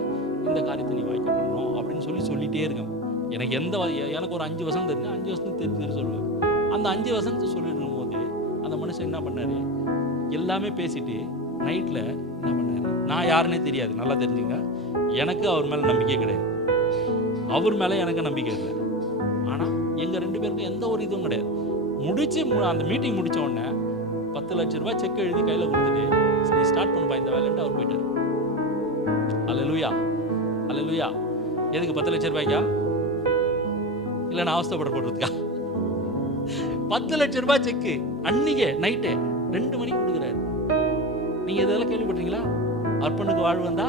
இந்த காரியத்தை நீ வாய்க்க பண்ணணும் அப்படின்னு சொல்லிட்டே இருக்கேன். எனக்கு ஒரு 5 வசனம் தெரிஞ்சு 5 வசனம் தெரிஞ்சு சொல்லுவேன். அந்த 5 வசனத்தை சொல்லிட்டு இருக்கும்போது அந்த மனுஷன் என்ன பண்ணாரு, எல்லாமே பேசிட்டு நைட்ல என்ன பண்ணாரு, நான் யாருன்னே தெரியாது, நல்லா தெரிஞ்சுங்க, எனக்கு அவர் மேல நம்பிக்கை கிடையாது, அவர் மேல எனக்கு நம்பிக்கை இல்லை. ஆனா எங்க 2 பேருக்கும் எந்த ஒரு இதுவும் கிடையாது. அந்த மீட்டிங் முடிச்ச உடனே 10 லட்சம் ரூபாய் செக் எழுதி கையில கொடுத்துட்டு, நீ ஸ்டார்ட் பண்ணுப்பா இந்த வேலைன்ட்டு அவர் போயிட்டாரு. அல்லேலூயா, அல்லேலூயா. எதுக்கு 10 லட்சம் ரூபாய்க்கா? இல்ல நான் அவஸ்தைப்பட போடுறதுக்கா? 10 லட்சம் ரூபாய் செக்கு அன்னைக்கே நைட்டே 2 மணிக்கு கொடுக்குறாரு. நீங்க இதெல்லாம் கேள்விப்பட்டீங்களா? அர்ப்பனுக்கு வாழ்வு வந்தா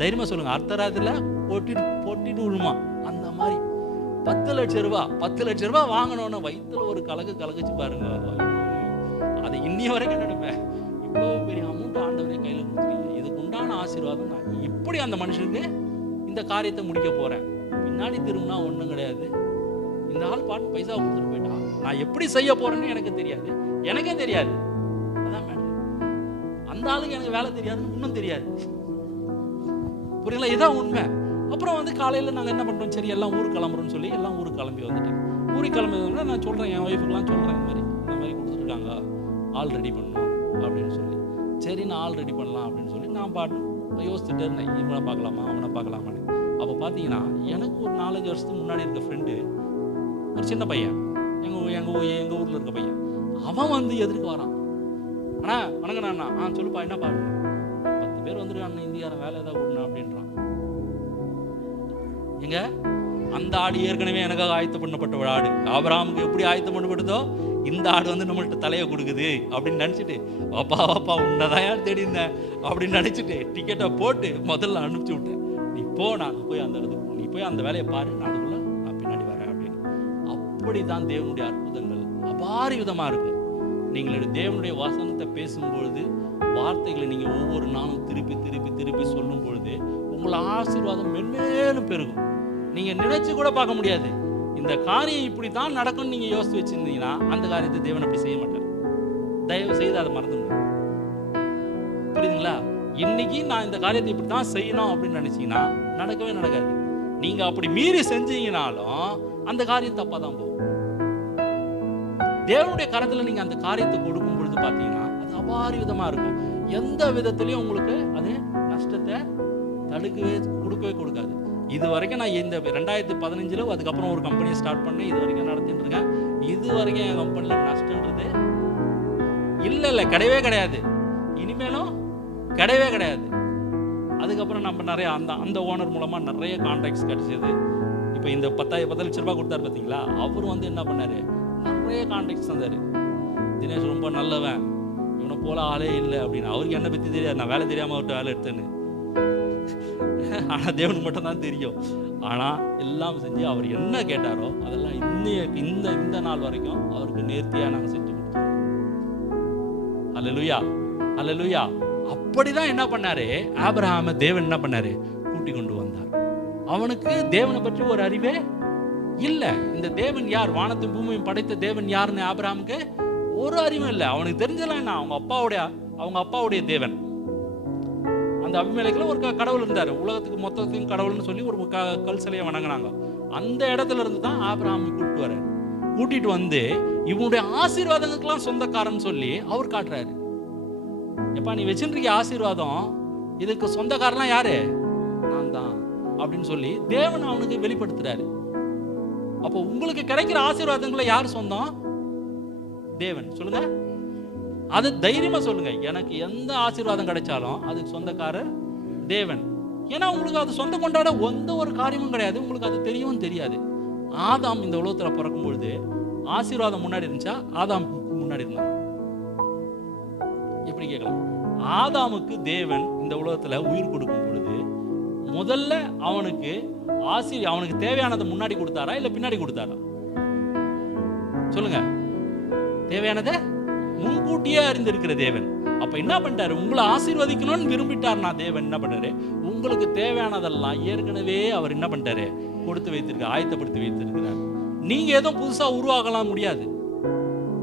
தைரியமா சொல்லுங்க, அர்த்தராத்திரில போட்டிட்டு விழுமா அந்த மாதிரி 10 லட்சம் ரூபாய் வாங்கணும்னு வயிற்றுல ஒரு கலகச்சு பாருங்க. அது இன்னி வரைக்கும் நினைப்பேன், இவ்வளோ பெரிய அமௌண்ட் ஆண்டவரே கையில கொடுத்துருக்கீங்க, இதுக்கு உண்டான ஆசீர்வாதம் நான் இப்படி அந்த மனுஷனுக்கு இந்த காரியத்தை முடிக்க போறேன். பின்னாடி திரும்பினா ஒன்றும் கிடையாது, இந்த ஆள் பாட்டு பைசா கொடுத்துட்டு போயிட்டான், நான் எப்படி செய்ய போறேன்னு எனக்கு தெரியாது, எனக்கே தெரியாது. அதான் மேடம், அந்த ஆளுக்கு எனக்கு வேலை தெரியாதுன்னு இன்னும் தெரியாது. புரியல, இதான் உண்மை. அப்புறம் வந்து காலையில் நாங்கள் என்ன பண்ணுறோம், சரி எல்லாம் ஊருக்கு கிளம்புறோம்னு சொல்லி எல்லாம் ஊருக்கு கிளம்பி வந்துட்டேன். ஊருக்கு கிளம்புறதுனா நான் சொல்கிறேன், என் ஒய்ஃபுக்கெலாம் சொல்கிறேன், இந்த மாதிரி கொடுத்துருக்காங்க, ஆள் ரெடி பண்ணணும் அப்படின்னு சொல்லி. சரி நான் ஆள் ரெடி பண்ணலாம் அப்படின்னு சொல்லி நான் பாட்டு யோசிச்சுட்டு இருந்தேன், இவனை பார்க்கலாமா அவனை பார்க்கலாமான்னு. அப்போ பார்த்தீங்கன்னா எனக்கு ஒரு 4-5 வருஷத்துக்கு முன்னாடி இருக்க ஃப்ரெண்டு, ஒரு சின்ன பையன், எங்கள் ஊரில் இருக்க பையன், அவன் வந்து எதிர்க்கு வரான். அண்ணா வணக்கண்ணா, சொல்லுப்பா என்ன பாட்டு, 10 பேர் வந்துருக்காங்க இந்தியாவில், வேலை ஏதாவது கொடுணும் அப்படின்றான். எங்க அந்த ஆடு ஏற்கனவே எனக்காக ஆயத்த பண்ணப்பட்ட ஒரு ஆடு, ஆபிரகாமுக்கு எப்படி ஆயத்தம் பண்ணப்படுதோ இந்த ஆடு வந்து நம்மள்ட்ட தலையை கொடுக்குது அப்படின்னு நினச்சிட்டு, வாப்பா உன்னதான் யார் தேடி இருந்தேன் அப்படின்னு நினச்சிட்டு டிக்கெட்டை போட்டு முதல்ல அனுப்பிச்சி விட்டேன். நீ போ, நான் போய் அந்த இடத்துக்கு, நீ போய் அந்த வேலையை பாரு, நான் அதுக்குள்ள நான் பின்னாடி வரேன் அப்படின்னு. அப்படிதான் தேவனுடைய அற்புதங்கள் அபாரிவிதமாக இருக்கும். நீங்களுடைய தேவனுடைய வசனத்தை பேசும்பொழுது, வார்த்தைகளை நீங்கள் ஒவ்வொரு நாளும் திருப்பி சொல்லும் பொழுது உங்களை ஆசீர்வாதம் மென்மேலும் பெருகும். நீங்கள் நினைச்சு கூட பார்க்க முடியாது, இந்த காரியம் இப்படி தான் நடக்கும்னு நீங்கள் யோசித்து வச்சிருந்தீங்கன்னா அந்த காரியத்தை தேவன் அப்படி செய்ய மாட்டார். தயவு செய்து அதை மறந்துடுங்க. புரியுதுங்களா? இன்னைக்கு நான் இந்த காரியத்தை இப்படி தான் செய்யணும் அப்படின்னு நினைச்சீங்கன்னா நடக்கவே நடக்காது. நீங்க அப்படி மீறி செஞ்சீங்கனாலும் அந்த காரியம் தப்பா தான் போகும். தேவனுடைய கரத்துல நீங்க அந்த காரியத்தை கொடுக்கும் பொழுது பாத்தீங்கன்னா அது அபாரி விதமா இருக்கும். எந்த விதத்திலையும் உங்களுக்கு அது நஷ்டத்தை கொடுக்கவே கொடுக்காது. இது வரைக்கும் நான் இந்த 2015 அதுக்கப்புறம் ஒரு கம்பெனியை ஸ்டார்ட் பண்ணேன், இது வரைக்கும் நடத்திட்டு இருக்கேன். இது வரைக்கும் என் கம்பெனியில் நஷ்டன்றது இல்லை கிடையவே கிடையாது, இனிமேலும் கிடையவே கிடையாது. அதுக்கப்புறம் நம்ம நிறைய அந்த ஓனர் மூலமா நிறைய கான்டாக்ட்ஸ் கிடைச்சது. இப்போ இந்த 10 லட்சம் ரூபாய் கொடுத்தாரு பார்த்தீங்களா, அவர் வந்து என்ன பண்ணாரு, நிறைய கான்டாக்ட்ஸ் தந்தாரு. தினேஷ் ரொம்ப நல்லவன், இவனை போல ஆளே இல்லை அப்படின்னு. அவருக்கு என்ன பற்றி தெரியாது, நான் வேலை தெரியாமல் அவர்கிட்ட வேலை எடுத்தேன்னு. ஆனால் தேவனுக்கு மட்டும் தான் தெரியும். ஆனால் எல்லாம் செஞ்சு அவர் என்ன கேட்டாரோ அதெல்லாம் இந்த நாள் வரைக்கும் அவருக்கு நேர்த்தியாக நாங்கள் செஞ்சு கொடுத்தோம். அல்லேலூயா, அல்லேலூயா. அப்படிதான் என்ன பண்ணாரு, ஆபிரகாமை தேவன் என்ன பண்ணாரு, கூட்டி கொண்டு வந்தார். அவனுக்கு தேவனை பற்றி ஒரு அறிவே இல்லை. இந்த தேவன் யார், வானத்தையும் பூமியையும் படைத்த தேவன் யாருன்னு ஆபிரகாமுக்கு ஒரு அறிவும் இல்லை. அவனுக்கு தெரிஞ்சலாம் என்ன, அவங்க அப்பாவுடைய தேவன். அந்த அபிமெலேக்குல ஒரு கடவுள் இருந்தார், உலகத்துக்கு மொத்தத்தையும் கடவுள்னு சொல்லி ஒரு கல் சிலையை வணங்கினாங்க. அந்த இடத்துல இருந்து தான் ஆபிரகாமை கூட்டிட்டு வந்து இவனுடைய ஆசீர்வாதங்களுக்கெல்லாம் சொந்தக்காரன் சொல்லி அவர் காட்டுறாரு. எப்பா நீ வச்சுருக்க ஆசீர்வாதம், இதுக்கு சொந்தக்காரலாம் யாரு? நான் தான் அப்படின்னு சொல்லி தேவன் அவனுக்கு வெளிப்படுத்துறாரு. அப்போ உங்களுக்கு கிடைக்கிற ஆசீர்வாதங்களை யார் சொந்தம்? தேவன். சொல்லுங்க, அது தைரியமா சொல்லுங்க. எனக்கு எந்த ஆசீர்வாதம் கிடைச்சாலும் அதுக்கு சொந்தக்காரர் தேவன். ஏன்னா உங்களுக்கு அது சொந்தம் கொண்டாட எந்த ஒரு காரியமும் கிடையாது, உங்களுக்கு அது தெரியவும் தெரியாது. ஆதாம் இந்த உலகத்துல பிறக்கும் பொழுது ஆசீர்வாதம் முன்னாடி இருந்துச்சா, ஆதாம் முன்னாடி இருந்தான்? எப்படி கேட்கலாம்? ஆதாமுக்கு தேவன் இந்த உலகத்துல உயிர் கொடுக்கும் பொழுது முதல்ல அவனுக்கு தேவையானதை முன்னாடி கொடுத்தாரா இல்ல பின்னாடி கொடுத்தாரா? சொல்லுங்க. தேவையானதை முன்கூட்டியே அறிந்திருக்கிற தேவன். அப்ப என்ன பண்ணிட்டாரு? உங்களை ஆசீர்வதிக்கணும்னு விரும்பிட்டார்னா தேவன் என்ன பண்ணாரு? உங்களுக்கு தேவையானதெல்லாம் ஏற்கனவே அவர் என்ன பண்ணிட்டாரு? கொடுத்து வைத்திருக்க, ஆயத்தப்படுத்தி வைத்திருக்கிறார். நீங்க எதுவும் புதுசா உருவாகலாம் முடியாது,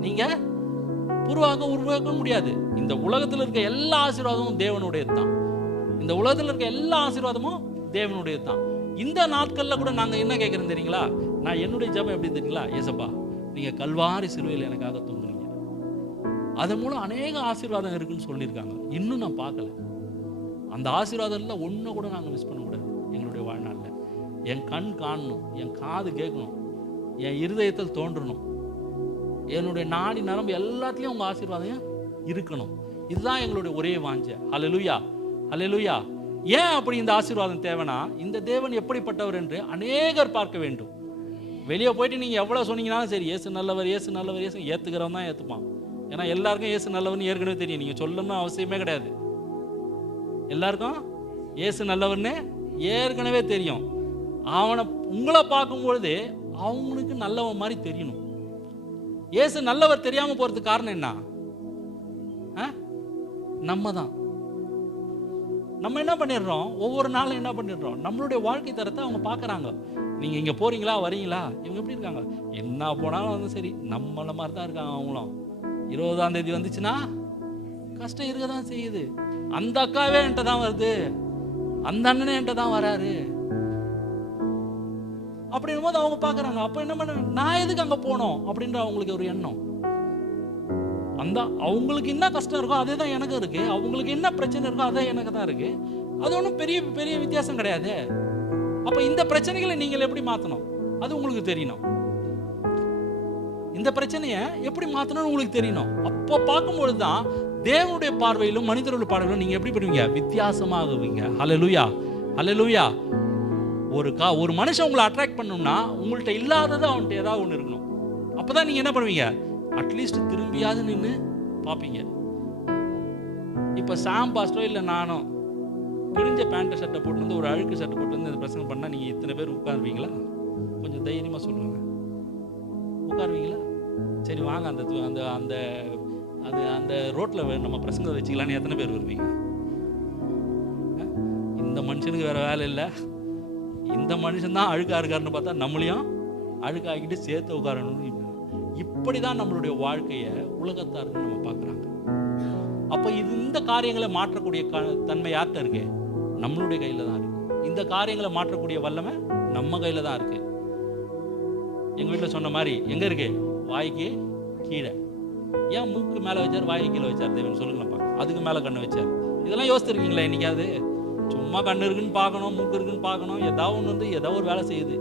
நீங்க உருவாக்க முடியாது. இந்த உலகத்தில் இருக்க எல்லா ஆசீர்வாதமும் தேவனுடையது தான். இந்த உலகத்தில் இருக்க எல்லா ஆசீர்வாதமும் தேவனுடையது தான். இந்த நாட்கள்ல கூட நாங்க என்ன கேட்கிறோம் தெரியுங்களா? நான் என்னுடைய ஜெபம் எப்படி தெரியுங்களா? ஏசப்பா நீங்க கல்வாரி சிலுவையில் எனக்காக தூங்குறீங்க, அதன் மூலம் அநேக ஆசீர்வாதம் இருக்குன்னு சொல்லியிருக்காங்க. இன்னும் நான் பார்க்கல. அந்த ஆசீர்வாதம் ஒன்றை கூட நாங்கள் மிஸ் பண்ணக்கூடாது எங்களுடைய வாழ்நாளில். என் கண் காணணும், என் காது கேட்கணும், என் இருதயத்தில் தோன்றணும், என்னுடைய நாடி நரம்பு எல்லாத்துலேயும் உங்கள் ஆசீர்வாதம் இருக்கணும். இதுதான் எங்களுடைய ஒரே வாஞ்சை. ஹல்லேலூயா, ஹல்லேலூயா. ஏன் அப்படி இந்த ஆசீர்வாதம் தேவைன்னா, இந்த தேவன் எப்படிப்பட்டவர் என்று அநேகர் பார்க்க வேண்டும். வெளியே போயிட்டு நீங்கள் எவ்வளோ சொன்னீங்கன்னாலும் சரி, இயேசு நல்லவர், இயேசு நல்லவர், இயேசு ஏற்றுக்கிறவன் தான் ஏற்றுப்பான். ஏன்னா எல்லாருக்கும் இயேசு நல்லவர்னு ஏற்கனவே தெரியும், நீங்கள் சொல்லணும்னு அவசியமே கிடையாது. எல்லாருக்கும் இயேசு நல்லவர்னு ஏற்கனவே தெரியும். அவனை உங்களை பார்க்கும்பொழுது அவங்களுக்கு நல்லவன் மாதிரி தெரியணும். இயேசு நல்லவர் தெரியாம போறதுக்கு காரணம் என்ன? நம்ம தான். நம்ம என்ன பண்ணிடுறோம்? ஒவ்வொரு நாளும் என்ன பண்ணிடுறோம்? நம்மளுடைய வாழ்க்கை தரத்தை அவங்க பார்க்குறாங்க. நீங்கள் இங்கே போறீங்களா, வரீங்களா, இவங்க எப்படி இருக்காங்க, என்ன போனாலும் வந்து சரி நம்மள மாதிரி தான் இருக்காங்க. அவங்களும் 20ஆம் தேதி வந்துச்சுன்னா கஷ்டம் இருக்க தான் செய்யுது. அந்த அக்காவே என்கிட்ட தான் வருது, அந்த அண்ணனே என்கிட்ட தான் வராரு அப்படின்னும் போது அவங்க பார்க்குறாங்க. அப்போ என்ன பண்ண, நான் எதுக்கு அங்கே போனோம் அப்படின்ற அவங்களுக்கு ஒரு எண்ணம். அந்த அவங்களுக்கு என்ன கஷ்டம் இருக்கோ அதே தான் எனக்கு இருக்கு, அவங்களுக்கு என்ன பிரச்சனை இருக்கோ அதே எனக்கு தான் இருக்கு. அது ஒன்றும் பெரிய பெரிய வித்தியாசம் கிடையாது. அப்போ இந்த பிரச்சனைகளை நீங்கள் எப்படி மாற்றணும் அது உங்களுக்கு தெரியணும். இந்த பிரச்சனையை எப்படி மாற்றணும்னு உங்களுக்கு தெரியணும். அப்போ பார்க்கும்பொழுது தான் தேவனுடைய பார்வையிலும் மனிதர்களுடைய பார்வையிலும் நீங்கள் எப்படி பண்ணுவீங்க? வித்தியாசமாகுவீங்க. ஹல்லேலூயா, ஹல்லேலூயா. ஒரு மனுஷன் உங்களை அட்ராக்ட் பண்ணணும்னா உங்கள்கிட்ட இல்லாதது அவன்கிட்ட ஏதாவது ஒன்று இருக்கணும். அப்போதான் நீங்கள் என்ன பண்ணுவீங்க? அட்லீஸ்ட் திரும்பியாவது நின்று பார்ப்பீங்க. இப்போ சாம் பாஸ்டரோ இல்லை நானோ கிழிஞ்ச பேண்ட் ஷர்ட்டை போட்டு வந்து ஒரு அழுக்கு ஷர்ட்டை போட்டு வந்து இந்த பிரச்சனை பண்ணால் நீங்கள் இத்தனை பேர் உட்காருவீங்களா? கொஞ்சம் தைரியமாக சொல்லுங்க, உட்காருவீங்களா? சரி வாங்க அந்த அந்த அந்த அது அந்த ரோட்டில் நம்ம பிரசங்க வச்சுக்கலான்னு எத்தனை பேர் வருவீங்க? இந்த மனுஷனுக்கு வேறு வேலை இல்லை, இந்த மனுஷன் தான் அழுக்கா இருக்காருன்னு பார்த்தா நம்மளையும் அழுக்காக்கிட்டு சேர்த்து உட்காரணும்னு இப்படி தான் நம்மளுடைய வாழ்க்கையை உலகத்தாருன்னு நம்ம பார்க்குறாங்க. அப்போ இந்த காரியங்களை மாற்றக்கூடிய தன்மை யார்கிட்ட இருக்கு? நம்மளுடைய கையில் தான் இருக்கு. இந்த காரியங்களை மாற்றக்கூடிய வல்லமை நம்ம கையில் தான் இருக்கு. எங்கள் வீட்டில் சொன்ன மாதிரி எங்கே இருக்கு? வாய்க்கு கீழே. ஏன் மூக்கு மேலே வச்சார், வாய்க்கு கீழே வச்சார் தேவன்? சொல்லுங்களப்பா. அதுக்கு மேலே கண்ணு வச்சார். இதெல்லாம் யோசிச்சிருக்கீங்களா என்னைக்காவது? சும்மா கண்ணு இருக்குன்னு பார்க்கணும், மூக்கு இருக்குன்னு பார்க்கணும், ஏதாவது ஒன்று வந்து ஏதோ ஒரு வேலை செய்யுது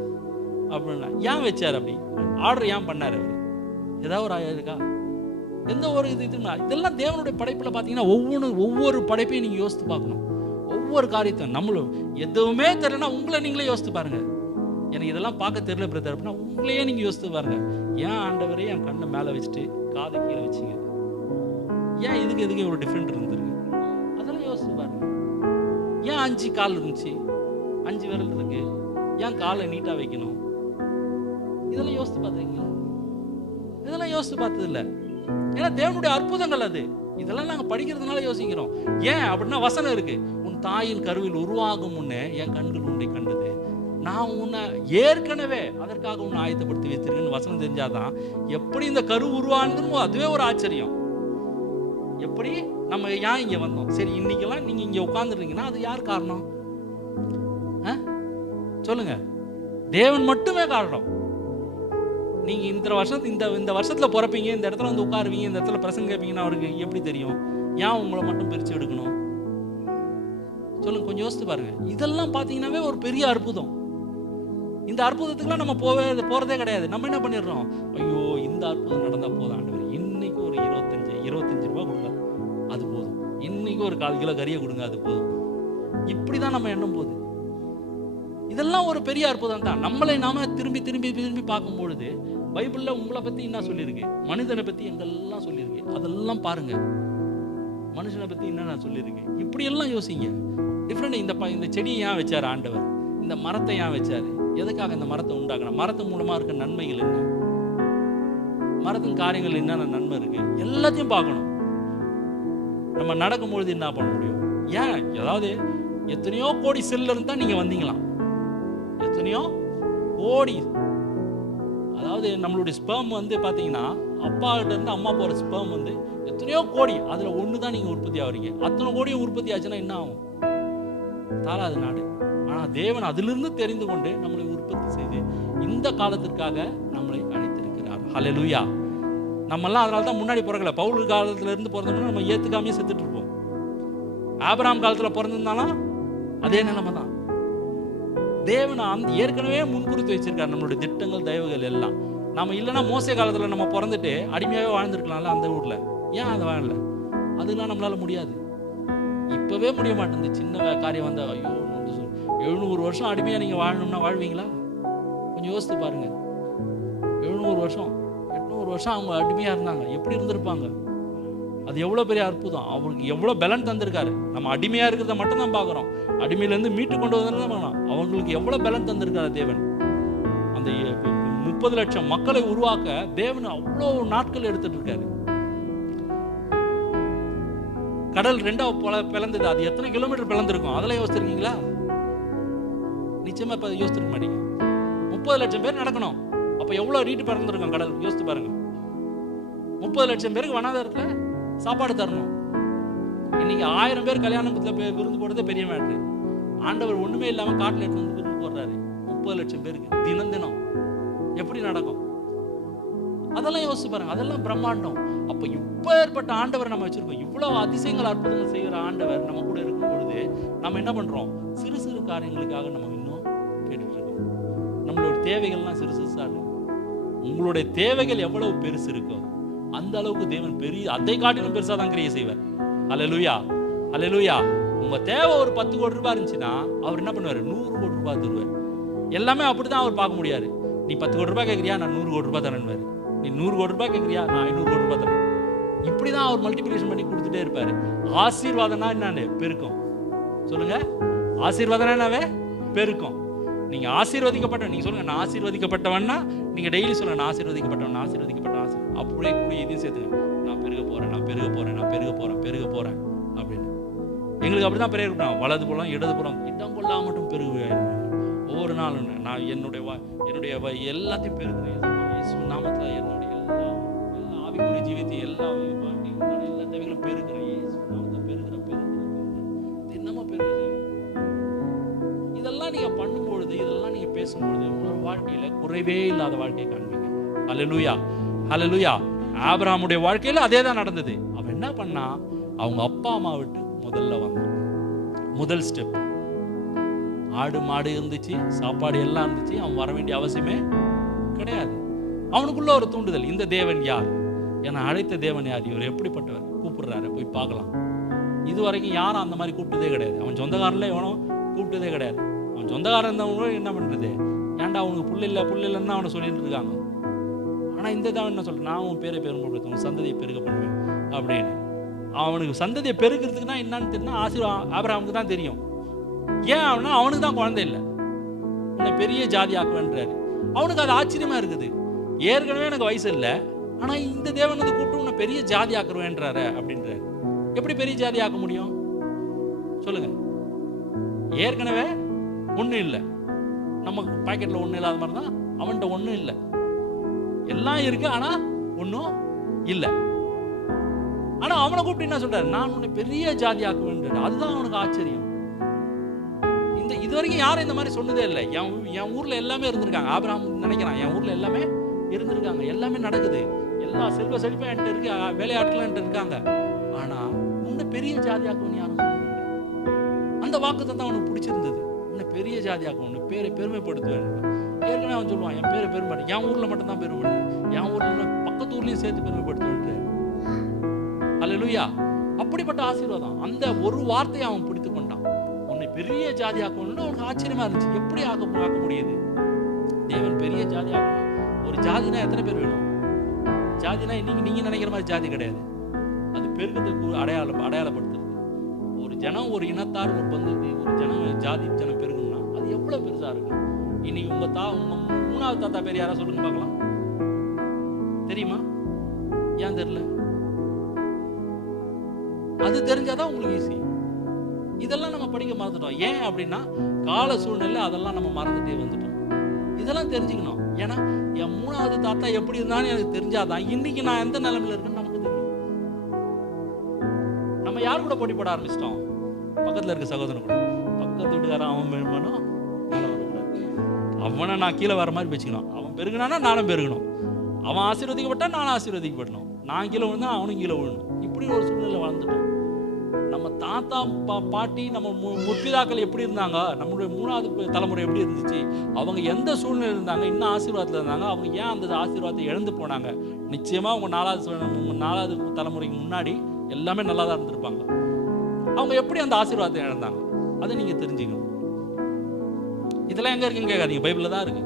அப்படின்னா ஏன் வச்சார்? அப்படி ஆர்டர் ஏன் பண்ணார் அவர்? ஏதாவது ஒரு இருக்கா? எந்த ஒரு இதெல்லாம் தேவனுடைய படைப்பில் பார்த்தீங்கன்னா ஒவ்வொரு படைப்பையும் நீங்கள் யோசித்து பார்க்கணும். ஒவ்வொரு காரியத்தையும் நம்மளும் எதுவுமே தெரியலனா உங்களை நீங்களே யோசித்து பாருங்க. எனக்கு இதெல்லாம் பார்க்க தெரியல பிரதர் அப்படின்னா உங்களையே நீங்கள் யோசித்து பாருங்க. ஏன் ஆண்டவரே என் கண்ணை மேலே வச்சுட்டு காதை கீழே வச்சிங்க? ஏன் இதுக்கு ஒரு டிஃப்ரெண்ட் இருந்திருக்கு? அதெல்லாம் யோசித்து பாருங்க. ஏன் 5 கால் இருந்துச்சு, 5 விரல் இருக்கு, ஏன் காலை நீட்டாக வைக்கணும்? இதெல்லாம் யோசித்து பார்த்துருக்கீங்களா? இதெல்லாம் யோசித்து பார்த்தது இல்லை. ஏன்னா தேவனுடைய அற்புதங்கள் அது. இதெல்லாம் நாங்கள் படிக்கிறதுனால யோசிக்கிறோம். ஏன் அப்படின்னா வசனம் இருக்கு, உன் தாயின் கருவில் உருவாகும் முன்னே என் கண்கள் உன்னை கண்டது, நான் உன்னை ஏற்கனவே அதற்காக உன்னை ஆயத்தப்படுத்தி வைத்திருக்கேன்னு வசனம் தெரிஞ்சாதான் எப்படி இந்த கரு உருவானதுன்னு அதுவே ஒரு ஆச்சரியம். எப்படி நம்ம ஏன் இங்க வந்தோம்? சரி, இன்னைக்கெல்லாம் நீங்க இங்க உட்கார்ந்துருக்கீங்கன்னா அது யார் காரணம்? சொல்லுங்க. தேவன் மட்டுமே காரணம். நீங்க இந்த வருஷத்துல பிறப்பீங்க, இந்த இடத்துல வந்து உட்காருவீங்க, இந்த இடத்துல பிரசங்க கேட்பீங்கன்னா அவருக்கு எப்படி தெரியும்? ஏன் உங்களை மட்டும் பிரிச்சு எடுக்கணும்? சொல்லுங்க, கொஞ்சம் யோசித்து பாருங்க. இதெல்லாம் பார்த்தீங்கன்னாவே ஒரு பெரிய அற்புதம். இந்த அற்புதத்துக்குலாம் நம்ம போறதே கிடையாது. நம்ம என்ன பண்ணிடுறோம்? ஐயோ, இந்த அற்புதம் நடந்தா போதும் ஆண்டவரே, இன்னைக்கு ஒரு 25 ரூபாய் கொடுங்க, அது போதும். இன்னைக்கு ஒரு 1/4 கிலோ கறியை கொடுங்க, அது போதும். இப்படிதான் நம்ம எண்ணம் போகுது. இதெல்லாம் ஒரு பெரிய அற்புதம் தான். நம்மளை நாம திரும்பி திரும்பி திரும்பி பார்க்கும் பொழுது பைபிள்ல உங்களை பத்தி என்ன சொல்லியிருக்கு, மனிதனை பத்தி எங்கெல்லாம் சொல்லியிருக்கு, அதெல்லாம் பாருங்க. மனுஷனை பத்தி என்ன சொல்லியிருக்கு, இப்படி எல்லாம் யோசிங்க. டிஃப்ரெண்ட். இந்த செடியை ஏன் வச்சாரு ஆண்டவர்? இந்த மரத்தை ஏன் வச்சாரு? எதுக்காக இந்த மரத்தை உண்டாக்கணும்? மரத்து மூலமா இருக்க நன்மைகள் என்ன? மரத்தின் காரியங்கள் என்னென்ன நன்மை இருக்கு, எல்லாத்தையும் பார்க்கணும். நம்ம நடக்கும்பொழுது என்ன பண்ண முடியும்? ஏன் ஏதாவது எத்தனையோ கோடி செல்ல இருந்தா நீங்க வந்தீங்களாம். எத்தனையோ கோடி, அதாவது நம்மளுடைய ஸ்பெர்ம் வந்து பாத்தீங்கன்னா அப்பா கிட்ட இருந்து அம்மா போற ஸ்பெர்ம் வந்து எத்தனையோ கோடி, அதுல ஒண்ணுதான் நீங்க உற்பத்தி ஆகிறீங்க. அத்தனை கோடியும் உற்பத்தி ஆச்சுன்னா என்ன ஆகும்? தாராது நாடு. ஆனா தேவன் அதிலிருந்து தெரிந்து கொண்டு நம்மளை உற்பத்தி செய்து இந்த காலத்திற்காக நம்மளை அழைத்திருக்கிறார். ஹல்லேலூயா. நம்மெல்லாம் அதனால தான் முன்னாடி பிறக்கல. பவுல் காலத்துல இருந்து பிறந்தோம்னா நம்ம ஏத்துக்காமே செத்துட்டு இருப்போம். ஆபிரகாம் காலத்துல பிறந்திருந்தாலும் அதே நிலைமை தான். தேவன் ஏற்கனவே முன்குறித்து வச்சிருக்காரு நம்மளுடைய திட்டங்கள், தயவுகள் எல்லாம். நம்ம இல்லைன்னா மோசே காலத்துல நம்ம பிறந்துட்டு அடிமையாவே வாழ்ந்துருக்கலாம்ல அந்த ஊர்ல. ஏன் அதை வாழல? அதெல்லாம் நம்மளால முடியாது. இப்பவே முடிய மாட்டேங்குது. சின்ன காரியம் வந்தா ஐயோ 700 வருஷம் அடிமையா நீங்க வாழணும்னா வாழ்வீங்களா? கொஞ்சம் யோசித்து பாருங்க. 700 வருஷம் 800 வருஷம் அவங்க அடிமையா இருந்தாங்க. எப்படி இருந்திருப்பாங்க? அது எவ்வளவு பெரிய அற்புதம். அவருக்கு எவ்வளவு பலன் தந்திருக்காரு. நம்ம அடிமையா இருக்கிறத மட்டும் தான் பார்க்கிறோம். அடிமையிலேருந்து மீட்டு கொண்டு வந்தா அவங்களுக்கு எவ்வளவு பலன் தந்திருக்காரு தேவன். அந்த 30 லட்சம் மக்களை உருவாக்க தேவன் அவ்வளவு நாட்கள் எடுத்துட்டு இருக்காரு. கடல் 2 பிளந்தது. அது எத்தனை கிலோமீட்டர் பிளந்திருக்கும்? அதெல்லாம் யோசிச்சிருக்கீங்களா? நிச்சயமா இப்ப யோசிச்சிருக்க மாட்டீங்க. 30 லட்சம் பேர் நடக்கணும். அப்ப எவ்வளவு நீட்டு பிறந்திருக்கும் கடல்? யோசித்து பாருங்க. 30 லட்சம் பேருக்கு வனாந்தரத்துல சாப்பாடு தரணும். இன்னைக்கு 1000 பேர் கல்யாணத்துல விருந்து போடுறதே பெரிய மேட்ரு. ஆண்டவர் ஒண்ணுமே இல்லாம காட்டுல எடுத்து வந்து விருந்து போடுறாரு 30 லட்சம் பேருக்கு தினம் தினம். எப்படி நடக்கும்? அதெல்லாம் யோசிச்சு பாருங்க. அதெல்லாம் பிரம்மாண்டம். அப்ப இப்பேற்பட்ட ஆண்டவர் நம்ம வச்சிருக்கோம். இவ்வளவு அதிசயங்கள் அற்புதங்கள் செய்கிற ஆண்டவர் நம்ம கூட இருக்கும் பொழுது நம்ம என்ன பண்றோம்? சிறு சிறு காரியங்களுக்காக நம்ம இன்னும் கேட்டுட்டு இருக்கோம். நம்மளோட தேவைகள்லாம் சிறு சிறுசா இருக்கு. உங்களுடைய தேவைகள் எவ்வளவு பெருசு இருக்கோ அந்த அளவுக்கு தேவன் பெரிய, அதை காட்டிலும் பெருசா தான் கிரியை செய்வார். அல்லேலூயா, அல்லேலூயா. உங்க தேவை ஒரு 10 கோடி ரூபாய் இருந்துச்சுன்னா அவர் என்ன பண்ணுவாரு? 100 கோடி ரூபாய் தருவார். எல்லாமே அப்படிதான் அவர் பார்க்க முடியாது. நீ 10 கோடி ரூபாய் கேட்கறியா, நான் 100 கோடி ரூபாய் தரேன்னு. நீ 100 கோடி ரூபாய் கேட்கறியா, நான் 500 கோடி ரூபாய் தரேன். இப்படிதான் அவர் மல்டிபிகேஷன் பண்ணி கொடுத்துட்டே இருப்பாரு. ஆசீர்வாதம்னா என்னன்னு? பெருக்கம். சொல்லுங்க, ஆசீர்வாதம்னா என்னவே? பெருக்கம். நீங்க ஆசீர்வதிக்கப்பட்ட, நீங்க சொல்லுங்க நான் ஆசீர்வதிக்கப்பட்டவன்னா, நீங்க டெய்லி சொல்லுங்க நான் ஆசீர்வதிக்கப்பட்டவன், நான் ஆசீர்வதிக்கப்பட்ட. அப்படியே கூட இதையும் சேர்த்துங்க. நான் பெருக போறேன், நான் பெருக போறேன், நான் பெருக போறேன், பெருக போறேன் அப்படின்னு. எங்களுக்கு அப்படிதான் பெரிய இருக்கணும். வலது புறம் இடது புறம் இடம் கொள்ளாம மட்டும் பெருகுவேன். ஒவ்வொரு நாளும் நான் என்னுடைய எல்லாத்தையும் பெருகிறேன். நாமத்துல என்னுடைய எல்லா ஆவிக்குரிய ஜீவியத்தை எல்லா தேவைகளும் பெருகிறேன். என்னமா பெருகுது? இதெல்லாம் நீங்க பண்ணும்பொழுது, இதெல்லாம் நீங்க பேசும்பொழுது உங்களோட வாழ்க்கையில குறைவே இல்லாத வாழ்க்கையை காண்பீங்க. அல்லேலூயா, அல்லேலூயா. ஆபிரகாமுடைய வாழ்க்கையில அதே தான் நடந்தது. அவன் என்ன பண்ணா? அவங்க அப்பா அம்மா விட்டு முதல்ல வந்தான். முதல் ஸ்டெப். ஆடு மாடு இருந்துச்சு, சாப்பாடு எல்லாம் இருந்துச்சு. அவன் வர வேண்டிய அவசியமே கிடையாது. அவனுக்குள்ள ஒரு தூண்டுதல், இந்த தேவன் யார்? என்னை அழைத்த தேவன் யார்? இவர் எப்படிப்பட்டவர்? கூப்பிடுறாரு, போய் பார்க்கலாம். இதுவரைக்கும் யாரும் அந்த மாதிரி கூப்பிட்டதே கிடையாது. அவன் சொந்தக்காரன்ல எவனோ கூப்பிட்டதே கிடையாது. அவன் சொந்தக்காரன் இருந்தவங்க என்ன பண்றது? ஏன்டா அவனுக்கு புள்ள இல்லைன்னு அவனை சொல்லிட்டு இருக்காங்க. ஆனா இந்த தேவன் என்ன சொல்ற? நான் உன் பேரை பெருமைப்படுத்த, உன் சந்ததியை பெருக பண்ணுவேன் அப்படின்னு. அவனுக்கு சந்ததியை பெருகிறதுக்குன்னா என்னன்னு தெரியும். ஆபிரகாமுக்கு தான் தெரியும். ஏன் அவனுக்கு தான் குழந்தை இல்லை, உன்னை பெரிய ஜாதி ஆக்குவேன்றாரு. அவனுக்கு அது ஆச்சரியமா இருக்குது. ஏற்கனவே எனக்கு வயசு இல்லை, ஆனா இந்த தேவன் வந்து கூப்பிட்டு உன்னை பெரிய ஜாதி ஆக்குவேன்றாரு அப்படின்றாரு. எப்படி பெரிய ஜாதி ஆக்க முடியும்? சொல்லுங்க. ஏற்கனவே ஒண்ணு இல்லை, நம்ம பாக்கெட்ல ஒன்றும் இல்லாத மாதிரி தான் அவன்கிட்ட ஒன்றும் இல்லை. எல்லாம் இருக்கு, ஆனா ஒன்றும் இல்லை. ஆனா அவனை கூப்பிட்டு என்ன சொல்றாரு, நான் உன்னை பெரிய ஜாதி ஆக்குவேன். அதுதான் அவனுக்கு ஆச்சரியம். இது வரைக்கும் யாரும் இந்த மாதிரி சொன்னதே இல்லை. என் ஊர்ல எல்லாமே இருந்திருக்காங்க. ஆபிரகாம் நினைக்கிறான், என் ஊர்ல எல்லாமே இருந்திருக்காங்க, எல்லாமே நடக்குது, எல்லா செல்வ செழிப்பும் என்கிட்ட இருக்கு, வேலையாட்களும் என்கிட்ட இருக்காங்க. ஆனா உன்னை பெரிய ஜாதியாக்குவன் யாரும் சொன்னது. அந்த வாக்குத்தத்தம் அவனுக்கு பிடிச்சிருந்தது. உன்னை பெரிய ஜாதியாக்குவன், உன்னை பேரை பெருமைப்படுத்துவேன். ஏற்கனவே அவன் சொல்லுவான், என் பேரை பெருமைப்படு, என் ஊர்ல மட்டும் தான் பெருமைப்படுது, என் ஊர்ல பக்கத்து ஊர்லயும் சேர்த்து பெருமைப்படுத்துவேன். அல்லேலூயா. அப்படிப்பட்ட ஆசீர்வாதம். அந்த ஒரு வார்த்தையை அவன் பிடித்து கொண்டான். உன்னை பெரிய ஜாதி ஆக்கணும்னு அவனுக்கு ஆச்சரியமா இருந்துச்சு. எப்படி ஆக்க முடியுது? தேவன் பெரிய ஜாதி ஆக்கணும். ஒரு ஜாதினா எத்தனை பேர் வேணும்? ஜாதினா இன்னைக்கு நீங்க நினைக்கிற மாதிரி ஜாதி கிடையாது. அது பெருக்கத்துக்கு அடையாளப்படுத்துறது. ஒரு ஜனம், ஒரு இனத்தார், ஒரு பந்தத்து, ஒரு ஜனம், ஜாதி ஜனம் பெருகணும்னா அது எவ்வளவு பெருசா இருக்கு. இன்னைக்கு உங்க மூணாவது தாத்தா பேர் யாரா சொல்லுங்க பார்க்கலாம். தெரியுமா? ஏன் தெரியல? அது தெரிஞ்சாதான் உங்களுக்கு ஈஸி. இதெல்லாம் நம்ம படிக்க மறந்துட்டோம். ஏன் அப்படின்னா கால சூழ்நிலை அதெல்லாம் நம்ம மறந்துட்டே வந்துட்டோம். இதெல்லாம் தெரிஞ்சுக்கணும். ஏன்னா என் மூணாவது தாத்தா எப்படி இருந்தான்னு எனக்கு தெரிஞ்சாதான் இன்னைக்கு நான் எந்த நிலைமையில இருக்குன்னு நமக்கு தெரியும். நம்ம யார் கூட போட்டி போட ஆரம்பிச்சிட்டோம்? பக்கத்துல இருக்க சகோதரன் கூட. பக்கத்து வீட்டுக்காரன் அவன் பெருமானும் மேலே வரக்கூடாது, அவனை நான் கீழே வர மாதிரி வச்சுக்கணும். அவன் பெருகினானா நானும் பெருகணும், அவன் ஆசீர்வதிக்கப்பட்டா நானும் ஆசீர்வதிக்கப்படணும், நான் கீழே விழுந்தா அவனும் கீழே விழணும். இப்படி ஒரு சூழ்நிலை வாழ்ந்துட்டோம். நம்ம தாத்தா பாட்டி, நம்ம முற்பிதாக்கள் எப்படி இருந்தாங்க, நம்மளுடைய மூணாவது தலைமுறை எப்படி இருந்துச்சு, அவங்க எந்த சூழ்நிலை இருந்தாங்க, இன்னும் ஆசீர்வாதத்தில் இருந்தாங்க, அவங்க ஏன் அந்த ஆசீர்வாதத்தை இழந்து போனாங்க? நிச்சயமா அவங்க நாலாவது தலைமுறைக்கு முன்னாடி எல்லாமே நல்லா தான் இருந்திருப்பாங்க. அவங்க எப்படி அந்த ஆசீர்வாதத்தை இழந்தாங்க அதை நீங்க தெரிஞ்சுக்கணும். இதெல்லாம் எங்க இருக்குன்னு கேட்காதீங்க, பைபிள்ல தான் இருக்கு.